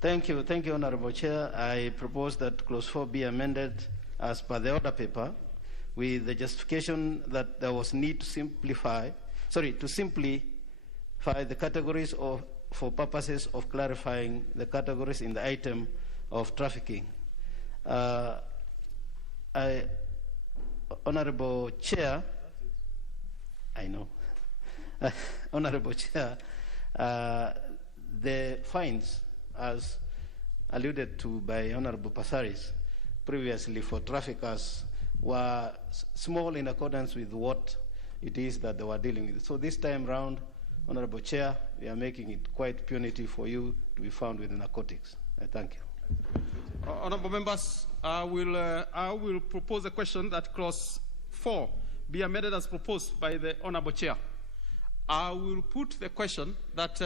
Thank you, Honorable Chair. I propose that Clause 4 be amended as per the order paper, with the justification that there was need to simplify the categories for purposes of clarifying the categories in the item of trafficking. Honorable Chair, I know. Honorable Chair, the fines, as alluded to by Honorable Passaris previously for traffickers, were small in accordance with what it is that they were dealing with. So this time round, Honorable Chair, we are making it quite punitive for you to be found with narcotics. I thank you. Honorable members, I will propose a question that Clause 4 be amended as proposed by the Honorable Chair. I will put the question that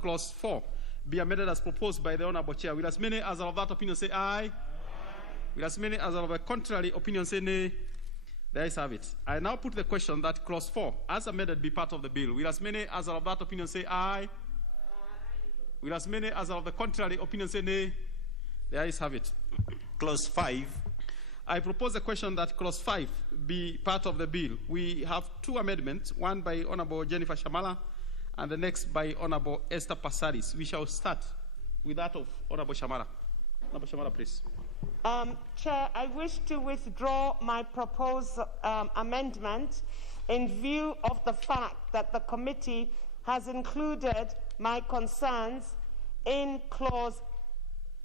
Clause 4 be amended as proposed by the Honorable Chair. Will as many as are of that opinion say aye? Will as many as are of a contrary opinion say nay? The ayes have it. I now put the question that Clause 4, as amended, be part of the bill. Will as many as are of that opinion say aye? Will as many as are of the contrary opinion say nay? The ayes have it. Clause 5. I propose a question that Clause 5 be part of the bill. We have two amendments, one by Honorable Jennifer Shamala and the next by Honorable Esther Passaris. We shall start with that of Honorable Shamala. Honorable Shamala, please. Chair, I wish to withdraw my proposed amendment in view of the fact that the committee has included my concerns in Clause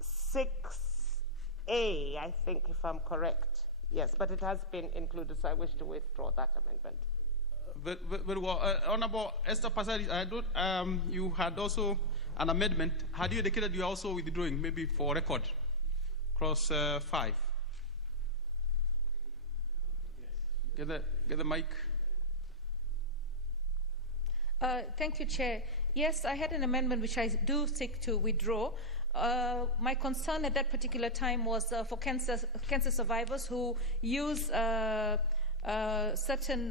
6A, I think, if I'm correct. Yes, but it has been included, so I wish to withdraw that amendment. Very well. Honorable Esther Passaris, you had also an amendment. Had you indicated you are also withdrawing, maybe for record? Clause 5. Get the mic. Thank you, Chair. Yes, I had an amendment which I do seek to withdraw. My concern at that particular time was for cancer survivors who use certain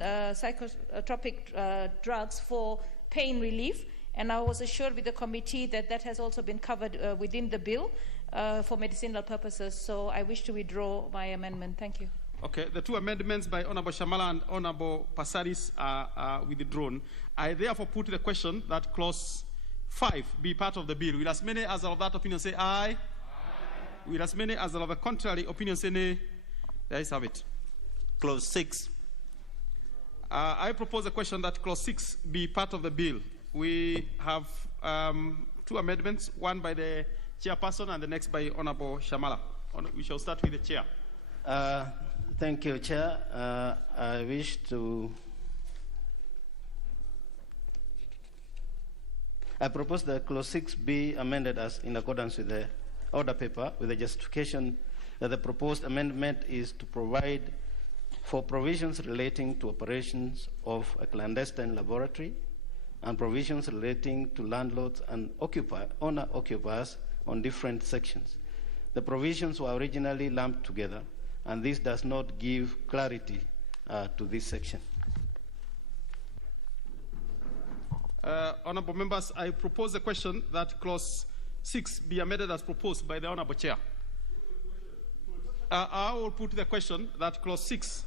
psychotropic drugs for pain relief, and I was assured with the committee that that has also been covered within the bill for medicinal purposes. So I wish to withdraw my amendment. Thank you. Okay, the two amendments by Honorable Shamala and Honorable Passaris are withdrawn. I therefore put the question that clause 5 be part of the bill. Will as many as are of that opinion say aye? Aye. Will as many as are of a contrary opinion say nay? The ayes have it. Clause 6. I propose the question that clause 6 be part of the bill. We have two amendments, one by the chairperson and the next by Honorable Shamala. We shall start with the chair. Thank you, Chair. I wish to... I propose that clause 6 be amended as in accordance with the order paper, with the justification that the proposed amendment is to provide for provisions relating to operations of a clandestine laboratory and provisions relating to landlords and owner-occupiers on different sections. The provisions were originally lumped together, and this does not give clarity to this section. Honourable members, I propose the question that clause 6 be amended as proposed by the Honourable Chair. I will put the question that clause 6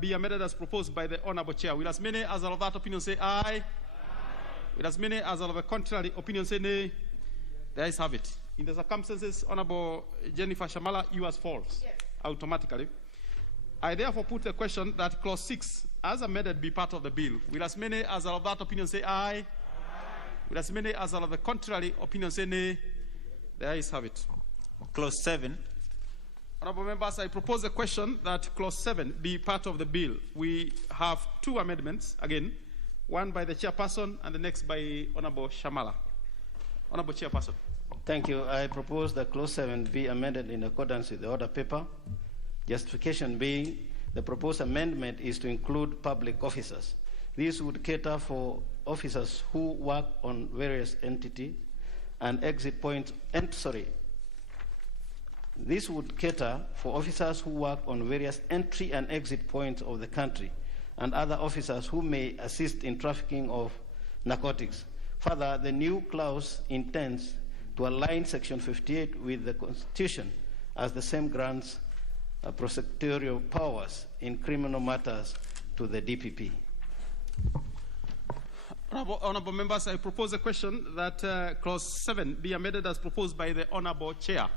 be amended as proposed by the Honourable Chair. Will as many as are of that opinion say aye? Aye. Will as many as are of a contrary opinion say nay? The ayes have it. In the circumstances, Honourable Jennifer Shamala, you as false. Yes. Automatically. I therefore put the question that clause 6 as amended be part of the bill. Will as many as are of that opinion say aye? Aye. Will as many as are of the contrary opinion say nay? The ayes have it. Clause 7. Honourable members, I propose the question that clause 7 be part of the bill. We have two amendments, again, one by the chairperson and the next by Honourable Shamala. Honourable Chairperson. Thank you. I propose that clause 7 be amended in accordance with the order paper. Justification being the proposed amendment is to include public officers. This would cater for officers who work on various entities and exit points. This would cater for officers who work on various entry and exit points of the country and other officers who may assist in trafficking of narcotics. Further, the new clause intends to align Section 58 with the Constitution, as the same grants prosecutorial powers in criminal matters to the DPP. Honourable members, I propose a question that clause 7 be amended as proposed by the Honourable Chair.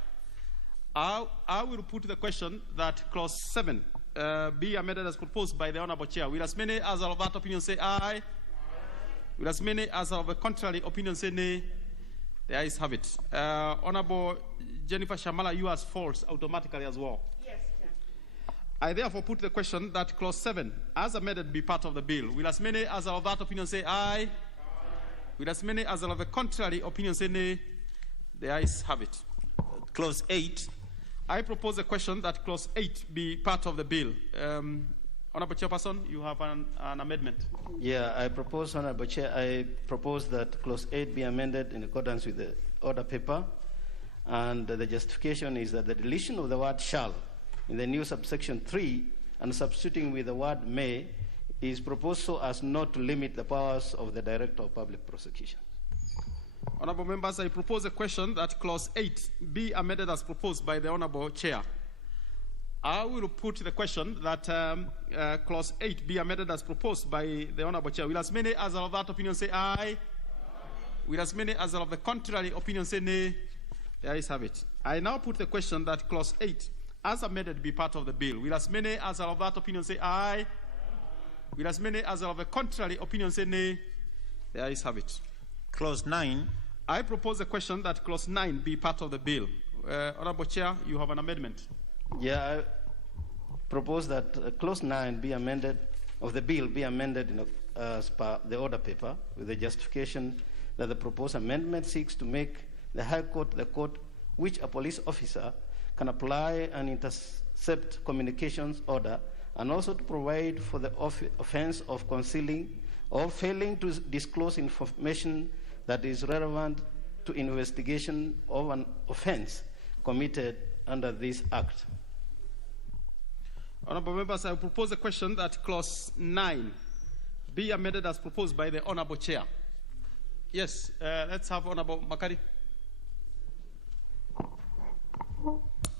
I will put the question that clause 7 be amended as proposed by the Honourable Chair. Will as many as are of that opinion say aye? Aye. Will as many as are of a contrary opinion say nay? The ayes have it. Honourable Jennifer Shamala, you as false automatically as well. Yes, Chair. I therefore put the question that clause 7 as amended be part of the bill. Will as many as are of that opinion say aye? Aye. Will as many as are of a contrary opinion say nay? The ayes have it. Clause 8. I propose a question that clause 8 be part of the bill. Honourable Chairperson, you have an amendment. Yeah, I propose, Honourable Chair, I propose that clause 8 be amended in accordance with the order paper, and the justification is that the deletion of the word shall in the new subsection 3 and substituting with the word may is proposed so as not to limit the powers of the Director of Public Prosecution. Honourable members, I propose a question that clause 8 be amended as proposed by the Honourable Chair. I will put the question that clause 8 be amended as proposed by the Honourable Chair. Will as many as are of that opinion say aye? Aye. Will as many as are of the contrary opinion say nay? The ayes have it. I now put the question that clause 8 as amended be part of the bill. Will as many as are of that opinion say aye? Aye. Will as many as are of the contrary opinion say nay? The ayes have it. Clause 9. I propose the question that clause 9 be part of the bill. Honourable Chair, you have an amendment. Yeah, I propose that clause 9 be amended, of the bill be amended as per the order paper, with the justification that the proposed amendment seeks to make the High Court the court which a police officer can apply and intercept communications order and also to provide for the offense of concealing or failing to disclose information that is relevant to investigation of an offense committed under this Act. Honourable members, I propose a question that Clause 9 be amended as proposed by the Honourable Chair. Yes, let's have Honourable Makari.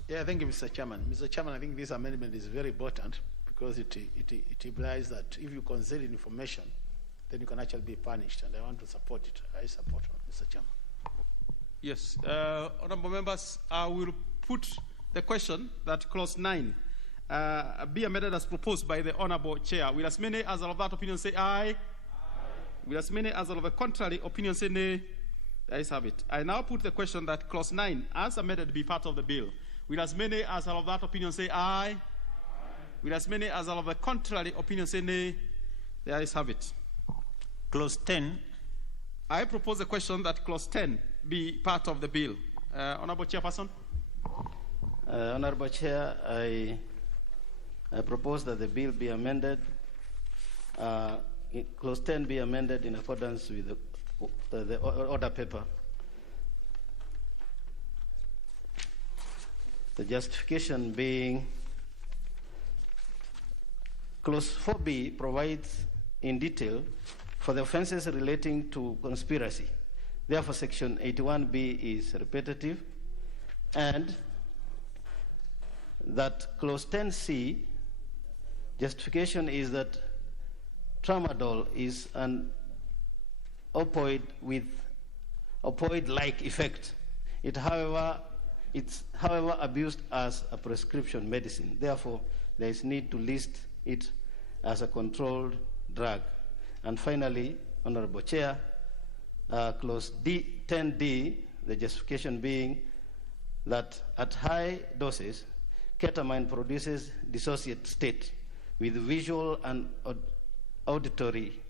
Yeah, thank you, Mr. Chairman. Mr. Chairman, I think this amendment is very important because it implies that if you conceal information, then you can actually be punished, and I want to support it. I support it, Mr. Chairman. Yes, honourable members, I will put the question that Clause 9 be amended as proposed by the Honourable Chair. Will as many as are of that opinion say aye? Aye. Will as many as are of the contrary opinion say nay? The ayes have it. I now put the question that Clause 9, as amended, be part of the bill. Will as many as are of that opinion say aye? Aye. Will as many as are of the contrary opinion say nay? The ayes have it. Clause 10. I propose the question that Clause 10 be part of the bill. Honourable Chairperson. Honourable Chair, I propose that the bill be amended, Clause 10 be amended in accordance with the order paper. The justification being Clause 4B provides in detail for the offences relating to conspiracy. Therefore, Section 81B is repetitive, and that Clause 10C justification is that tramadol is an opioid with opioid-like effect. It's however abused as a prescription medicine. Therefore, there is need to list it as a controlled drug. And finally, Honourable Chair, Clause 10D, the justification being that at high doses, ketamine produces dissociate state with visual and auditory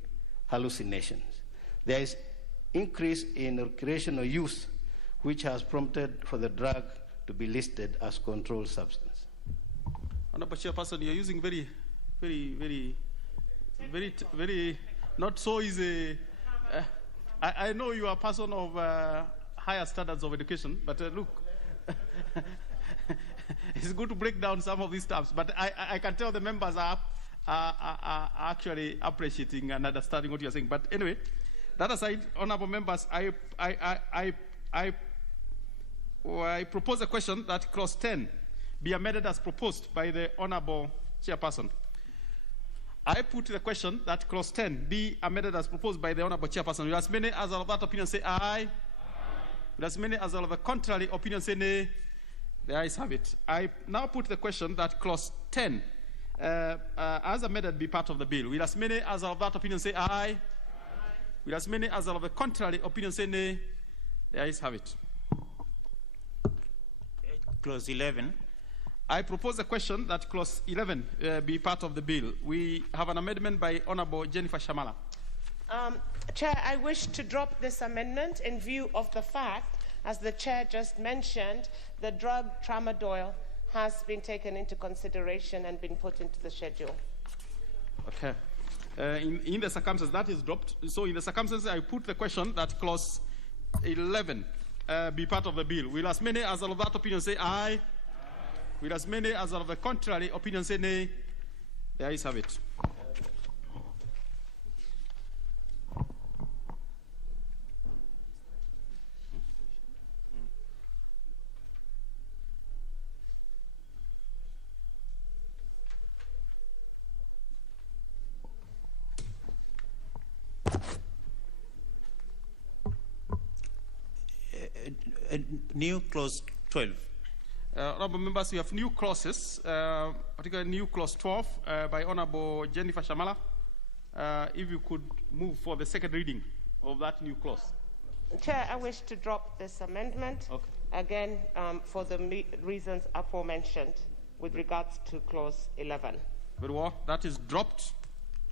hallucinations. There is increase in recreational use, which has prompted for the drug to be listed as controlled substance. Honourable Chairperson, you're using very not so easy. I know you are a person of higher standards of education, but look, it's good to break down some of these terms. But I can tell the members are actually appreciating and understanding what you're saying. But anyway, that aside, honourable members, I propose a question that Clause 10 be amended as proposed by the Honourable Chairperson. I put the question that Clause 10 be amended as proposed by the Honourable Chairperson. Will as many as are of that opinion say aye? Aye. Will as many as are of the contrary opinion say nay? The ayes have it. I now put the question that Clause 10 as amended be part of the bill. Will as many as are of that opinion say aye? Aye. Will as many as are of the contrary opinion say nay? The ayes have it. Clause 11. I propose a question that Clause 11 be part of the bill. We have an amendment by Honourable Jennifer Shamala. Chair, I wish to drop this amendment in view of the fact, as the Chair just mentioned, the drug tramadol has been taken into consideration and been put into the schedule. Okay. In the circumstances, that is dropped. So in the circumstances, I put the question that Clause 11 be part of the bill. Will as many as are of that opinion say aye? Aye. Will as many as are of the contrary opinion say nay? The ayes have it. New Clause 12. Honourable members, we have new clauses, particularly new Clause 12 by Honourable Jennifer Shamala. If you could move for the second reading of that new clause. Chair, I wish to drop this amendment, okay, again for the reasons aforementioned with regards to Clause 11. Very well, that is dropped.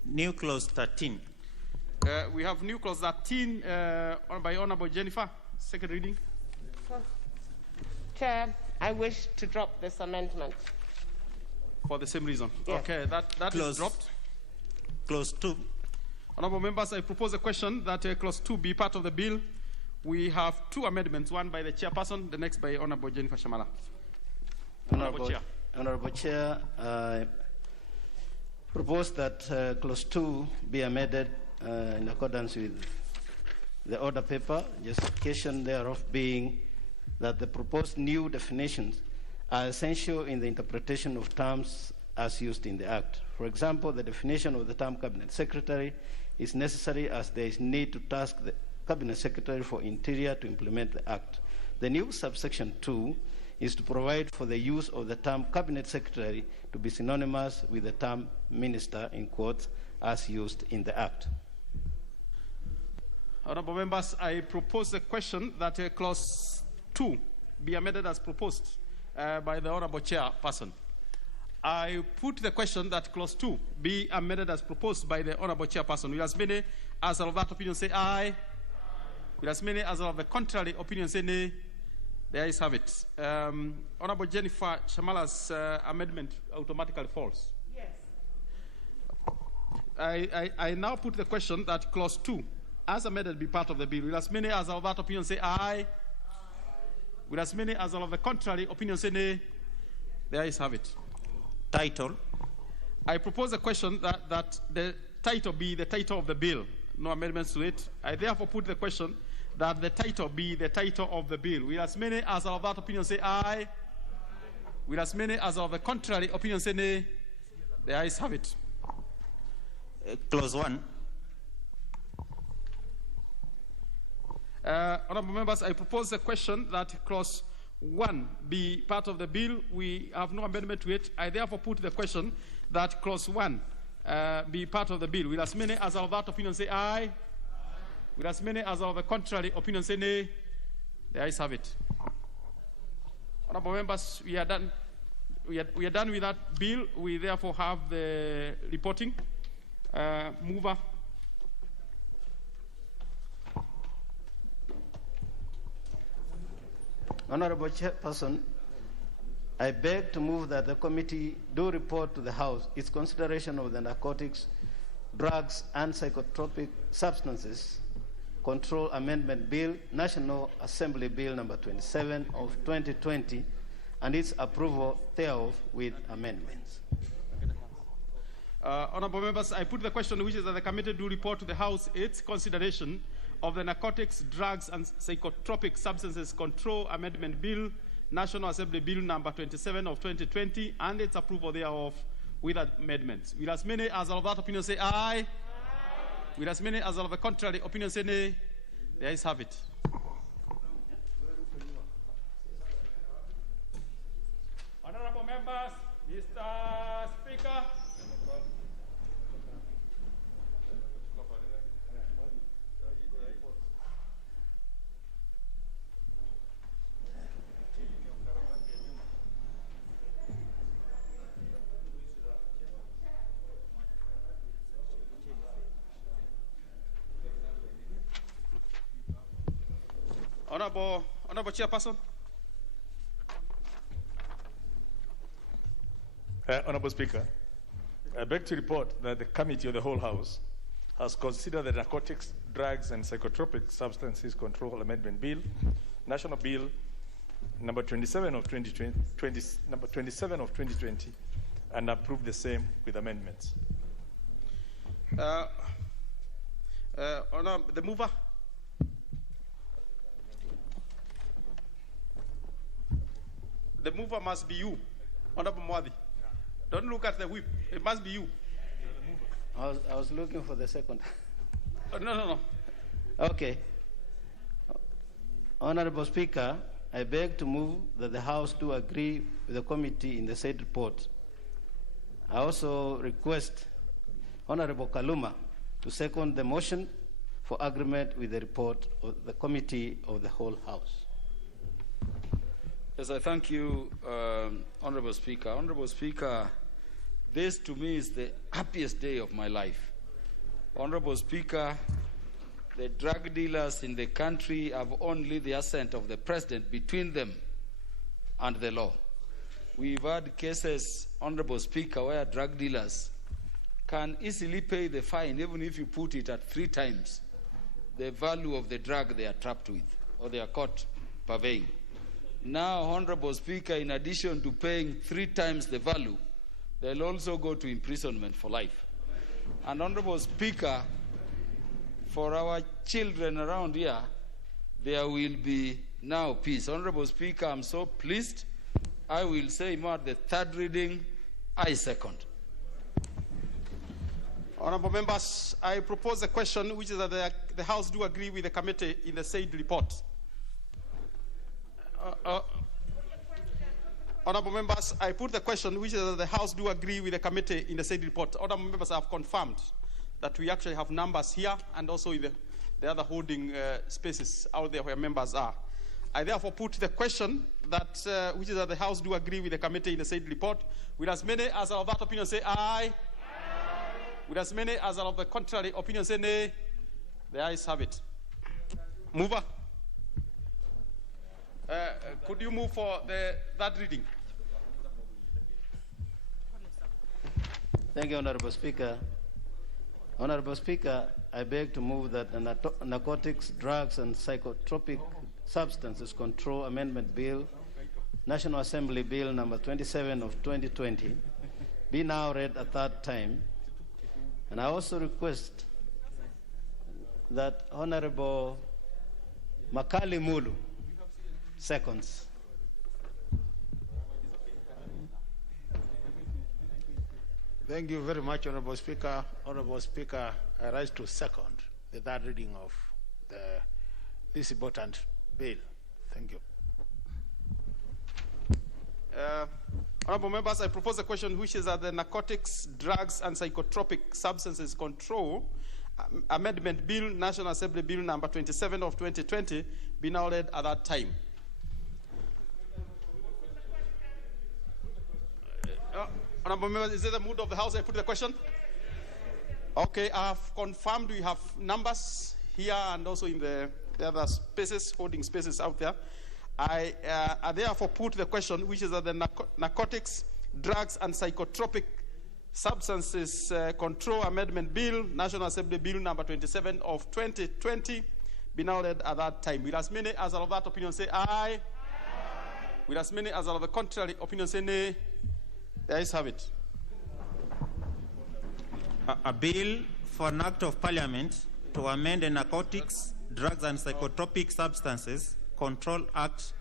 New Clause 13. We have new Clause 13 by Honourable Jennifer, second reading. Chair, I wish to drop this amendment. for the same reason. Yeah. Okay, that is dropped. Clause 2. Honorable members, I propose a question that clause 2 be part of the bill. We have two amendments, one by the chairperson, the next by Honorable Jennifer Shamala. Honorable Chair, I propose that clause 2 be amended in accordance with the order paper, justification thereof being that the proposed new definitions are essential in the interpretation of terms as used in the Act. For example, the definition of the term Cabinet Secretary is necessary as there is need to task the Cabinet Secretary for Interior to implement the Act. The new subsection 2 is to provide for the use of the term Cabinet Secretary to be synonymous with the term Minister, in quotes, as used in the Act. Honorable members, I propose a question that clause 2 be amended as proposed by the Honorable Chairperson. I put the question that clause 2 be amended as proposed by the Honorable Chairperson. Will as many as of that opinion say aye? Will as many as of the contrary opinion say nay? The ayes have it. Honorable Jennifer Shamala's amendment automatically falls. Yes. I now put the question that clause 2 as amended be part of the bill. Will as many as of that opinion say aye? Will as many as of the contrary opinion say nay? The ayes have it. Title. I propose a question that the title be the title of the bill. No amendments to it. I therefore put the question that the title be the title of the bill. Will as many as of that opinion say aye? Will as many as of the contrary opinion say nay? The ayes have it. Clause 1. Honorable members, I propose a question that clause 1 be part of the bill. We have no amendment to it. I therefore put the question that clause 1 be part of the bill. Will as many as of that opinion say aye? Will as many as of the contrary opinion say nay? The ayes have it. Honorable members, we are done. We are done with that bill. We therefore have the reporting. Mover. Honorable Chairperson, I beg to move that the committee do report to the House its consideration of the Narcotics, Drugs and Psychotropic Substances Control Amendment Bill, National Assembly Bill number 27 of 2020, and its approval thereof with amendments. Honorable members, I put the question which is that the committee do report to the House its consideration of the Narcotics, Drugs and Psychotropic Substances Control Amendment Bill, National Assembly Bill number 27 of 2020, and its approval thereof with amendments. Will as many as of that opinion say aye? Aye. Will as many as of the contrary opinion say nay? The ayes have it. Honorable members, Mr. Speaker. Honorable Chairperson. Honorable Speaker, I beg to report that the Committee of the Whole House has considered the Narcotics, Drugs and Psychotropic Substances Control Amendment Bill, National Bill number 27 of 2020, and approved the same with amendments. The mover. The mover must be you, Honorable Mwadi. Don't look at the whip. It must be you. I was looking for the second. No. Okay. Honorable Speaker, I beg to move that the House do agree with the committee in the said report. I also request Honorable Kaluma to second the motion for agreement with the report of the Committee of the Whole House. Yes, I thank you, Honorable Speaker. Honorable Speaker, this to me is the happiest day of my life. Honorable Speaker, the drug dealers in the country have only the assent of the President between them and the law. We've had cases Honorable Speaker, where drug dealers can easily pay the fine even if you put it at 3 times the value of the drug they are trapped with or they are caught purveying. Now, Honorable Speaker, in addition to paying 3 times the value, they'll also go to imprisonment for life. And Honorable Speaker, for our children around here, there will be now peace. Honorable Speaker, I'm so pleased. I will say more at the 3rd reading. I second. Honorable members, I propose a question which is that the House do agree with the committee in the said report. Honorable members, I put the question which is that the House do agree with the committee in the said report. Honorable members have confirmed that we actually have numbers here and also in the other holding spaces out there where members are. I therefore put the question that which is that the House do agree with the committee in the said report. Will as many as are of that opinion say aye? Aye. Will as many as are of the contrary opinion say nay? The ayes have it. Mover. Could you move for the 3rd reading? Thank you, Honorable Speaker. Honorable Speaker, I beg to move that the Narcotics, Drugs and Psychotropic Substances Control Amendment Bill, National Assembly Bill number 27 of 2020, be now read a 3rd time. And I also request that Honorable Makali Mulu seconds. Thank you very much, Honorable Speaker. Honorable Speaker, I rise to second the 3rd reading of this important bill. Thank you. Honorable members, I propose a question which is that the Narcotics, Drugs and Psychotropic Substances Control Amendment Bill, National Assembly Bill number 27 of 2020, be now read at that time. Honorable members, is it the mood of the House I put the question? Okay, I have confirmed we have numbers here and also in the other spaces, holding spaces out there. I therefore put the question, which is that the Narcotics, Drugs and Psychotropic Substances Control Amendment Bill, National Assembly Bill number 27 of 2020, be now read at that time. Will as many as are of that opinion say aye? Aye. Will as many as are of the contrary opinion say nay? The ayes have it. A bill for an act of parliament to amend the Narcotics, Drugs and Psychotropic Substances Control Act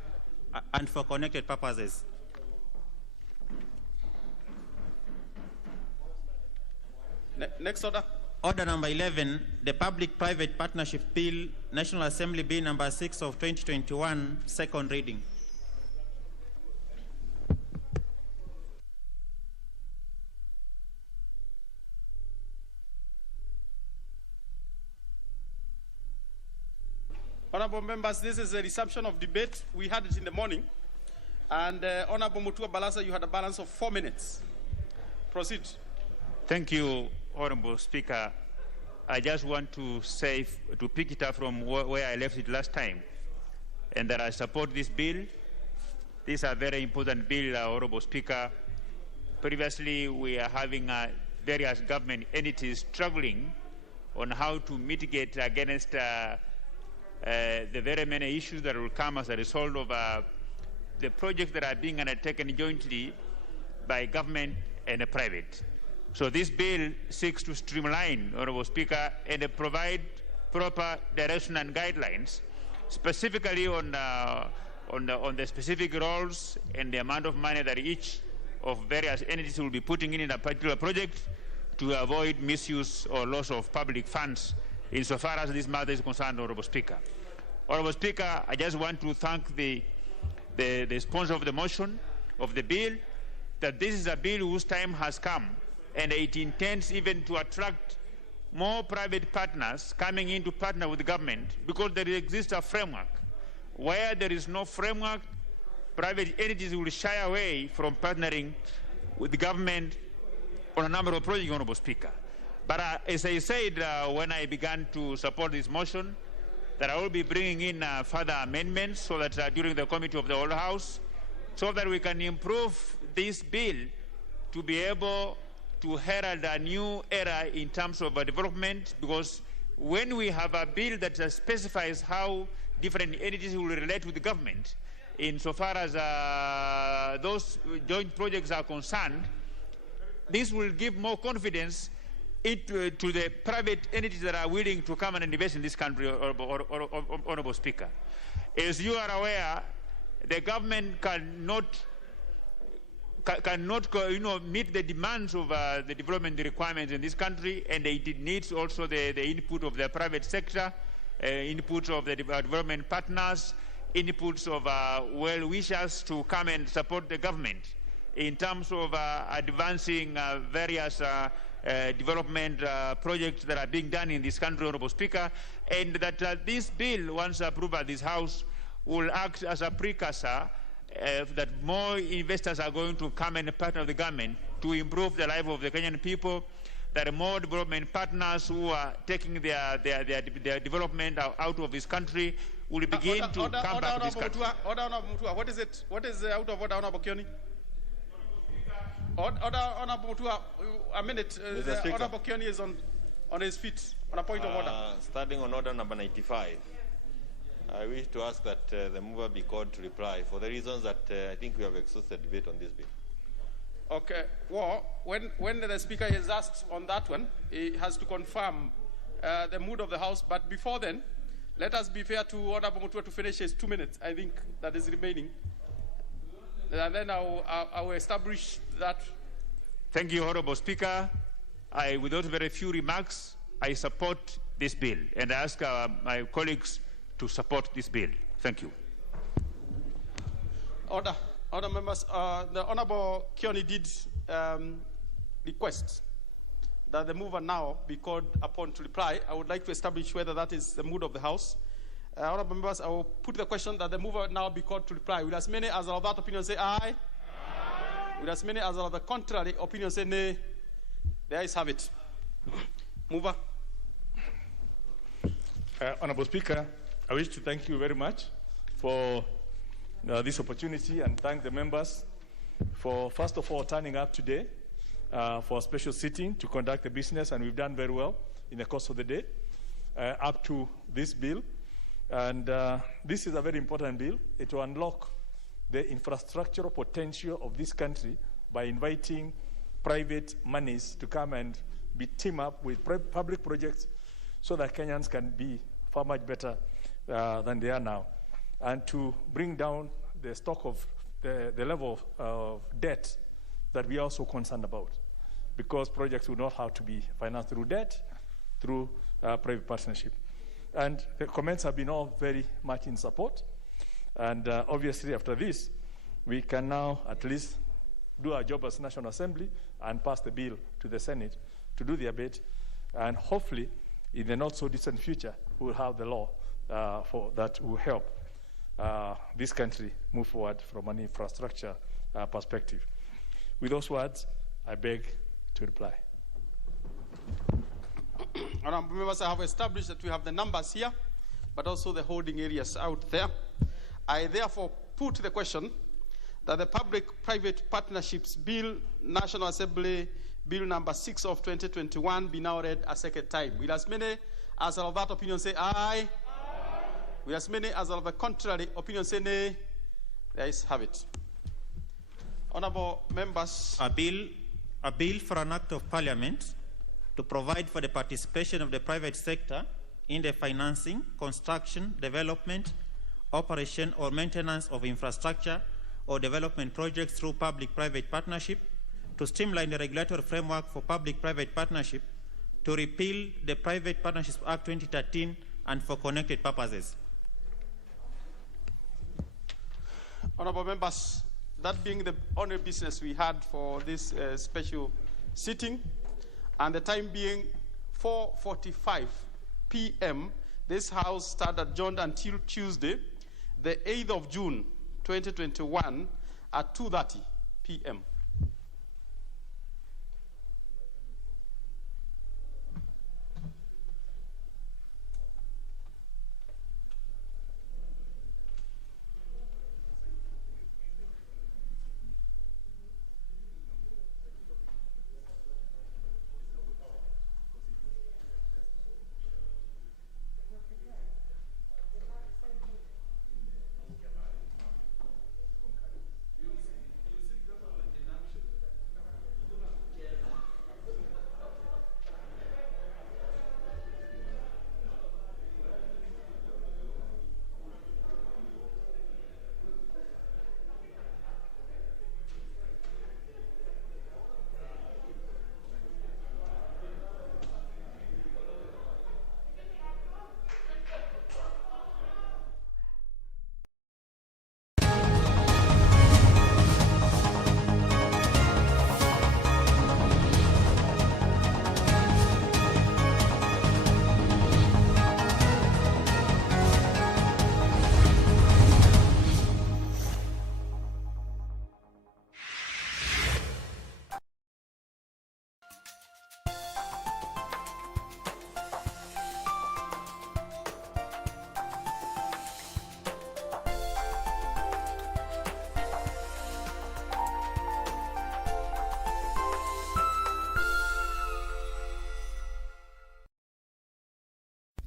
and for connected purposes. Next order. Order number 11, the Public-Private Partnership Bill, National Assembly Bill number 6 of 2021, 2nd reading. Honorable members, this is a resumption of debate. We had it in the morning. And Honorable Mutua Balasa, you had a balance of 4 minutes. Proceed. Thank you, Honorable Speaker. I just want to say, to pick it up from where I left it last time, and that I support this bill. This is a very important bill, Honorable Speaker. Previously, we are having various government entities struggling on how to mitigate against the very many issues that will come as a result of the projects that are being undertaken jointly by government and the private. So this bill seeks to streamline, Honorable Speaker, and provide proper direction and guidelines, specifically on the specific roles and the amount of money that each of various entities will be putting in a particular project to avoid misuse or loss of public funds insofar as this matter is concerned, Honorable Speaker. Honorable Speaker, I just want to thank the sponsor of the motion of the bill, that this is a bill whose time has come, and it intends even to attract more private partners coming in to partner with the government, because there exists a framework. Where there is no framework, private entities will shy away from partnering with the government on a number of projects, Honorable Speaker. But as I said when I began to support this motion, that I will be bringing in further amendments so that during the committee of the whole House, so that we can improve this bill to be able to herald a new era in terms of development, because when we have a bill that specifies how different entities will relate with the government, insofar as those joint projects are concerned, this will give more confidence to the private entities that are willing to come and invest in this country, Honorable Speaker. As you are aware, the government cannot meet the demands of the development requirements in this country, and it needs also the input of the private sector, input of the development partners, inputs of well-wishers to come and support the government in terms of advancing various development projects that are being done in this country, Honorable Speaker, and that this bill, once approved by this House, will act as a precursor that more investors are going to come and partner with the government to improve the life of the Kenyan people, that more development partners who are taking their development out of this country will begin to come back to this country. What is it? What is out of order, Honorable Kioni? Honorable Mutua, a minute. Honorable Kioni is on his feet on a point of order. Starting on order number 95. I wish to ask that the mover be called to reply for the reasons that I think we have exhausted debate on this bill. Okay. Well, when the Speaker is asked on that one, he has to confirm the mood of the House. But before then, let us be fair to Honorable Mutua to finish his 2 minutes, I think, that is remaining. And then I will establish that. Thank you, Honorable Speaker. Without very few remarks, I support this bill, and I ask my colleagues to support this bill. Thank you. Order members, the Honorable Kioni did request that the mover now be called upon to reply. I would like to establish whether that is the mood of the House. Honorable members, I will put the question that the mover now be called to reply. Will as many as are of that opinion say aye? Aye. Will as many as are of the contrary opinion say nay? The ayes have it. Mover. Honorable Speaker, I wish to thank you very much for this opportunity and thank the members for, first of all, turning up today for a special sitting to conduct the business, and we've done very well in the course of the day up to this bill. And this is a very important bill. It will unlock the infrastructural potential of this country by inviting private monies to come and team up with public projects so that Kenyans can be far much better than they are now, and to bring down the stock of the level of debt that we are also concerned about, because projects will not have to be financed through debt, through private partnership. And the comments have been all very much in support, and obviously after this, we can now at least do our job as National Assembly and pass the bill to the Senate to do their bit, and hopefully in the not so distant future, we'll have the law that will help this country move forward from an infrastructure perspective. With those words, I beg to reply. Honorable members, I have established that we have the numbers here, but also the holding areas out there. I therefore put the question that the Public-Private Partnerships Bill, National Assembly Bill number 6 of 2021 be now read a second time. Will as many as are of that opinion say aye? Aye. Will as many as are of the contrary opinion say nay? The ayes have it. Honorable members. A bill for an act of parliament to provide for the participation of the private sector in the financing, construction, development, operation or maintenance of infrastructure or development projects through public-private partnership, to streamline the regulatory framework for public-private partnership, to repeal the Private Partnerships Act 2013, and for connected purposes. Honorable members, that being the only business we had for this special sitting, and the time being 4:45 p.m., this House started adjourned until Tuesday, the 8th of June, 2021, at 2:30 p.m.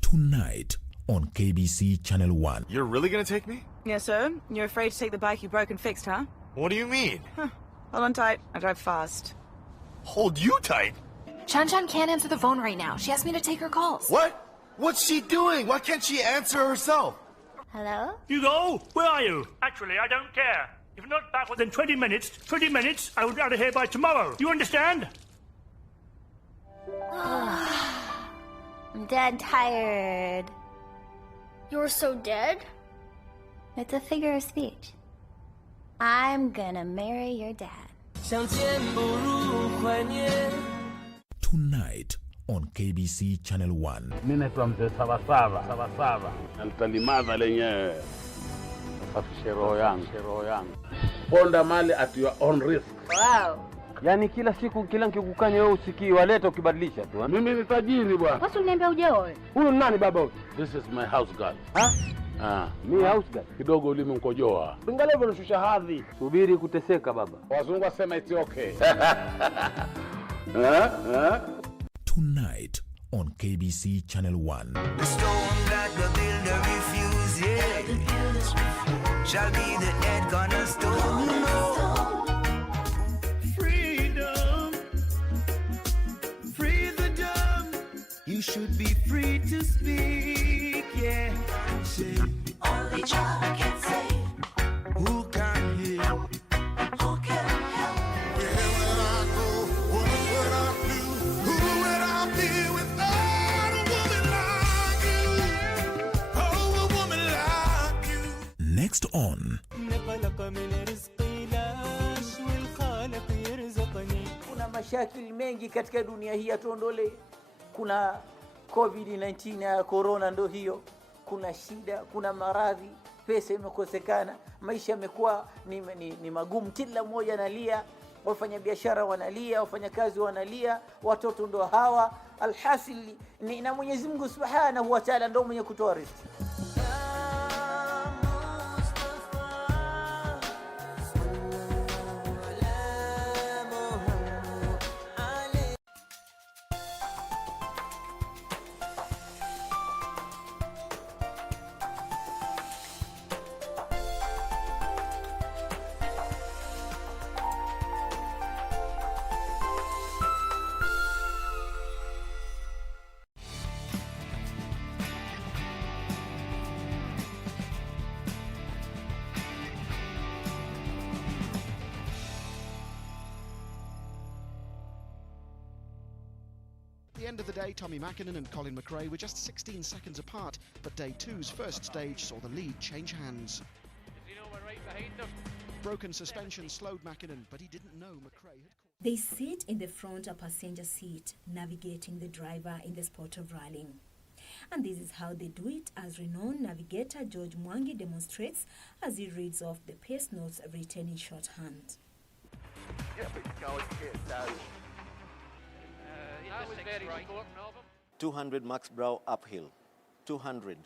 Tonight on KBC Channel 1. You're really gonna take me? Yes, sir. You're afraid to take the bike you broke and fixed, huh? What do you mean? Huh. Hold on tight. I drive fast. Hold you tight? Chan can't answer the phone right now. She asked me to take her calls. What? What's she doing? Why can't she answer herself? Hello? Hugo, where are you? Actually, I don't care. If you're not back within 20 minutes, I would be out of here by tomorrow. You understand? I'm dead tired. You're so dead? It's a figure of speech. I'm gonna marry your dad. Tonight on KBC Channel 1. Mimi naitwa mzee Sawasawa. Na nitalimaza lenyewe. Safishe roho yangu. Ponda mali at your own risk. Wow. Yaani kila siku kila nikikukanya wewe usikii waleta ukibadilisha tu. Mimi ni tajiri bwana. Basi uniambia ujeoe. Huyu nani baba huyu? This is my house girl. Mi house girl. Kidogo ulimi mkojoa. Ngalevo nishusha hadhi. Subiri kuteseka baba. Wazungu wasema it's okay. Tonight on KBC Channel 1. The stone that the builder refused, yeah, shall be the head cornerstone. Freedom, free the dumb. You should be free to speak, yeah. Say, only Jah can save. Who can hear? Who can help? Where will I go? What would I do? Who would I be without a woman like you? Oh, a woman like you. Next on. Kuna mashakili mengi katika dunia hii atuondole. Kuna COVID-19 ya corona ndo hiyo. Kuna shida, kuna maradhi, pesa imekosekana, maisha yamekuwa ni magumu, kila mmoja analia, wafanya biashara wanalia, wafanya kazi wanalia, watoto ndo hawa. Alhasil ni na Mwenyezi Mungu Subhanahu wa Ta'ala ndo mwenye kutoa riziki. At the end of the day, Tommy Mackinnon and Colin McRae were just 16 seconds apart, but Day 2's first stage saw the lead change hands. Broken suspension slowed Mackinnon, but he didn't know McRae had... They sit in the front passenger seat, navigating the driver in the sport of rallying. And this is how they do it, as renowned navigator George Mwangi demonstrates as he reads off the pace notes written in shorthand. That was very important, Melbourne. 200 Max Brow uphill, 200.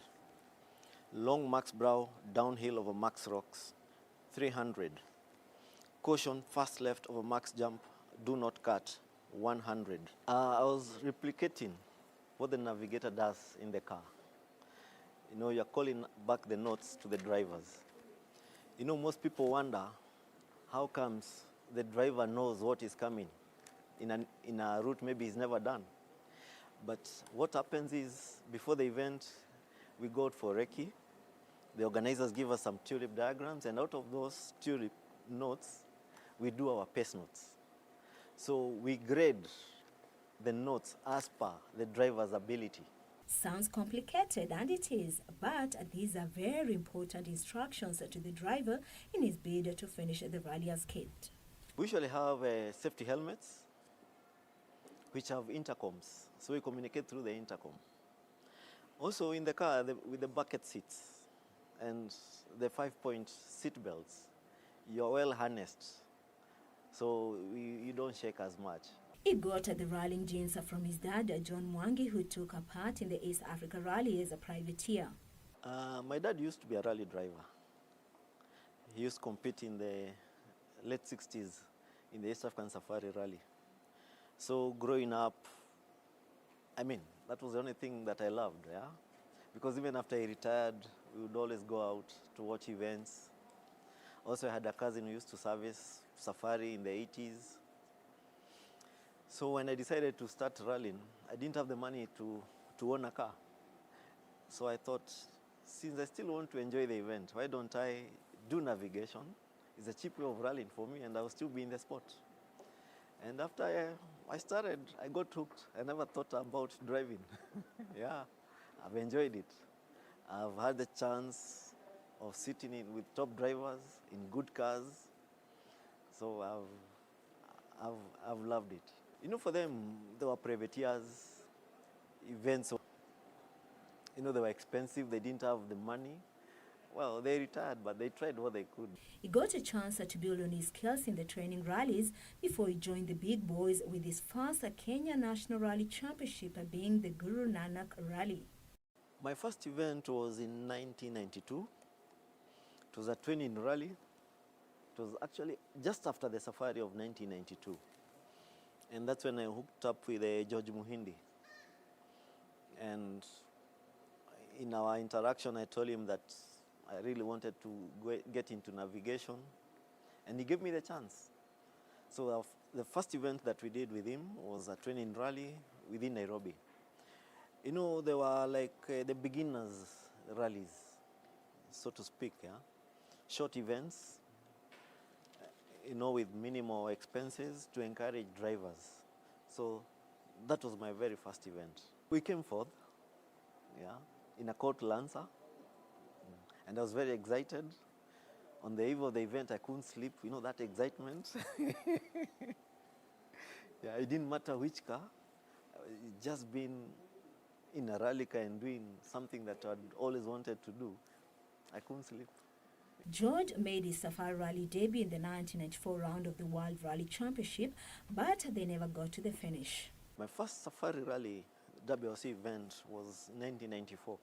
Long Max Brow downhill over Max Rocks, 300. Caution, fast left over Max Jump, do not cut, 100. I was replicating what the navigator does in the car. You know, you're calling back the notes to the drivers. You know, most people wonder how comes the driver knows what is coming in a route maybe he's never done. But what happens is, before the event, we go out for recce. The organizers give us some tulip diagrams, and out of those tulip notes, we do our pace notes. So we grade the notes as per the driver's ability. Sounds complicated, and it is, but these are very important instructions to the driver in his bid to finish the rally as kit. We usually have safety helmets, which have intercoms, so we communicate through the intercom. Also in the car, with the bucket seats and the 5-point seat belts, you're well harnessed, so you don't shake as much. He got the rallying jeans from his dad, John Mwangi, who took a part in the East Africa Rally as a privateer. My dad used to be a rally driver. He used to compete in the late 60s in the East African Safari Rally. So growing up, I mean, that was the only thing that I loved, yeah? because even after I retired, we would always go out to watch events. Also, I had a cousin who used to service safari in the 80s. So when I decided to start rallying, I didn't have the money to own a car. So I thought, since I still want to enjoy the event, why don't I do navigation? It's a cheap way of rallying for me, and I'll still be in the sport. And after I started, I got hooked. I never thought about driving. Yeah, I've enjoyed it. I've had the chance of sitting in with top drivers in good cars. So I've loved it. You know, for them, they were privateers, events. You know, they were expensive. They didn't have the money. Well, they retired, but they tried what they could. He got a chance to build on his skills in the training rallies before he joined the big boys with his first Kenya National Rally Championship being the Guru Nanak Rally. My first event was in 1992. It was a training rally. It was actually just after the safari of 1992. And that's when I hooked up with George Muhindi. And in our interaction, I told him that I really wanted to get into navigation, and he gave me the chance. So the first event that we did with him was a training rally within Nairobi. You know, they were like the beginners rallies, so to speak, yeah? Short events, you know, with minimal expenses to encourage drivers. So that was my very first event. We came forth, yeah, in a Colt Lancer, and I was very excited. On the eve of the event, I couldn't sleep. You know, that excitement. Yeah, it didn't matter which car. Just being in a rally car and doing something that I'd always wanted to do, I couldn't sleep. George made his Safari Rally debut in the 1994 round of the World Rally Championship, but they never got to the finish. My first Safari Rally WRC event was 1994.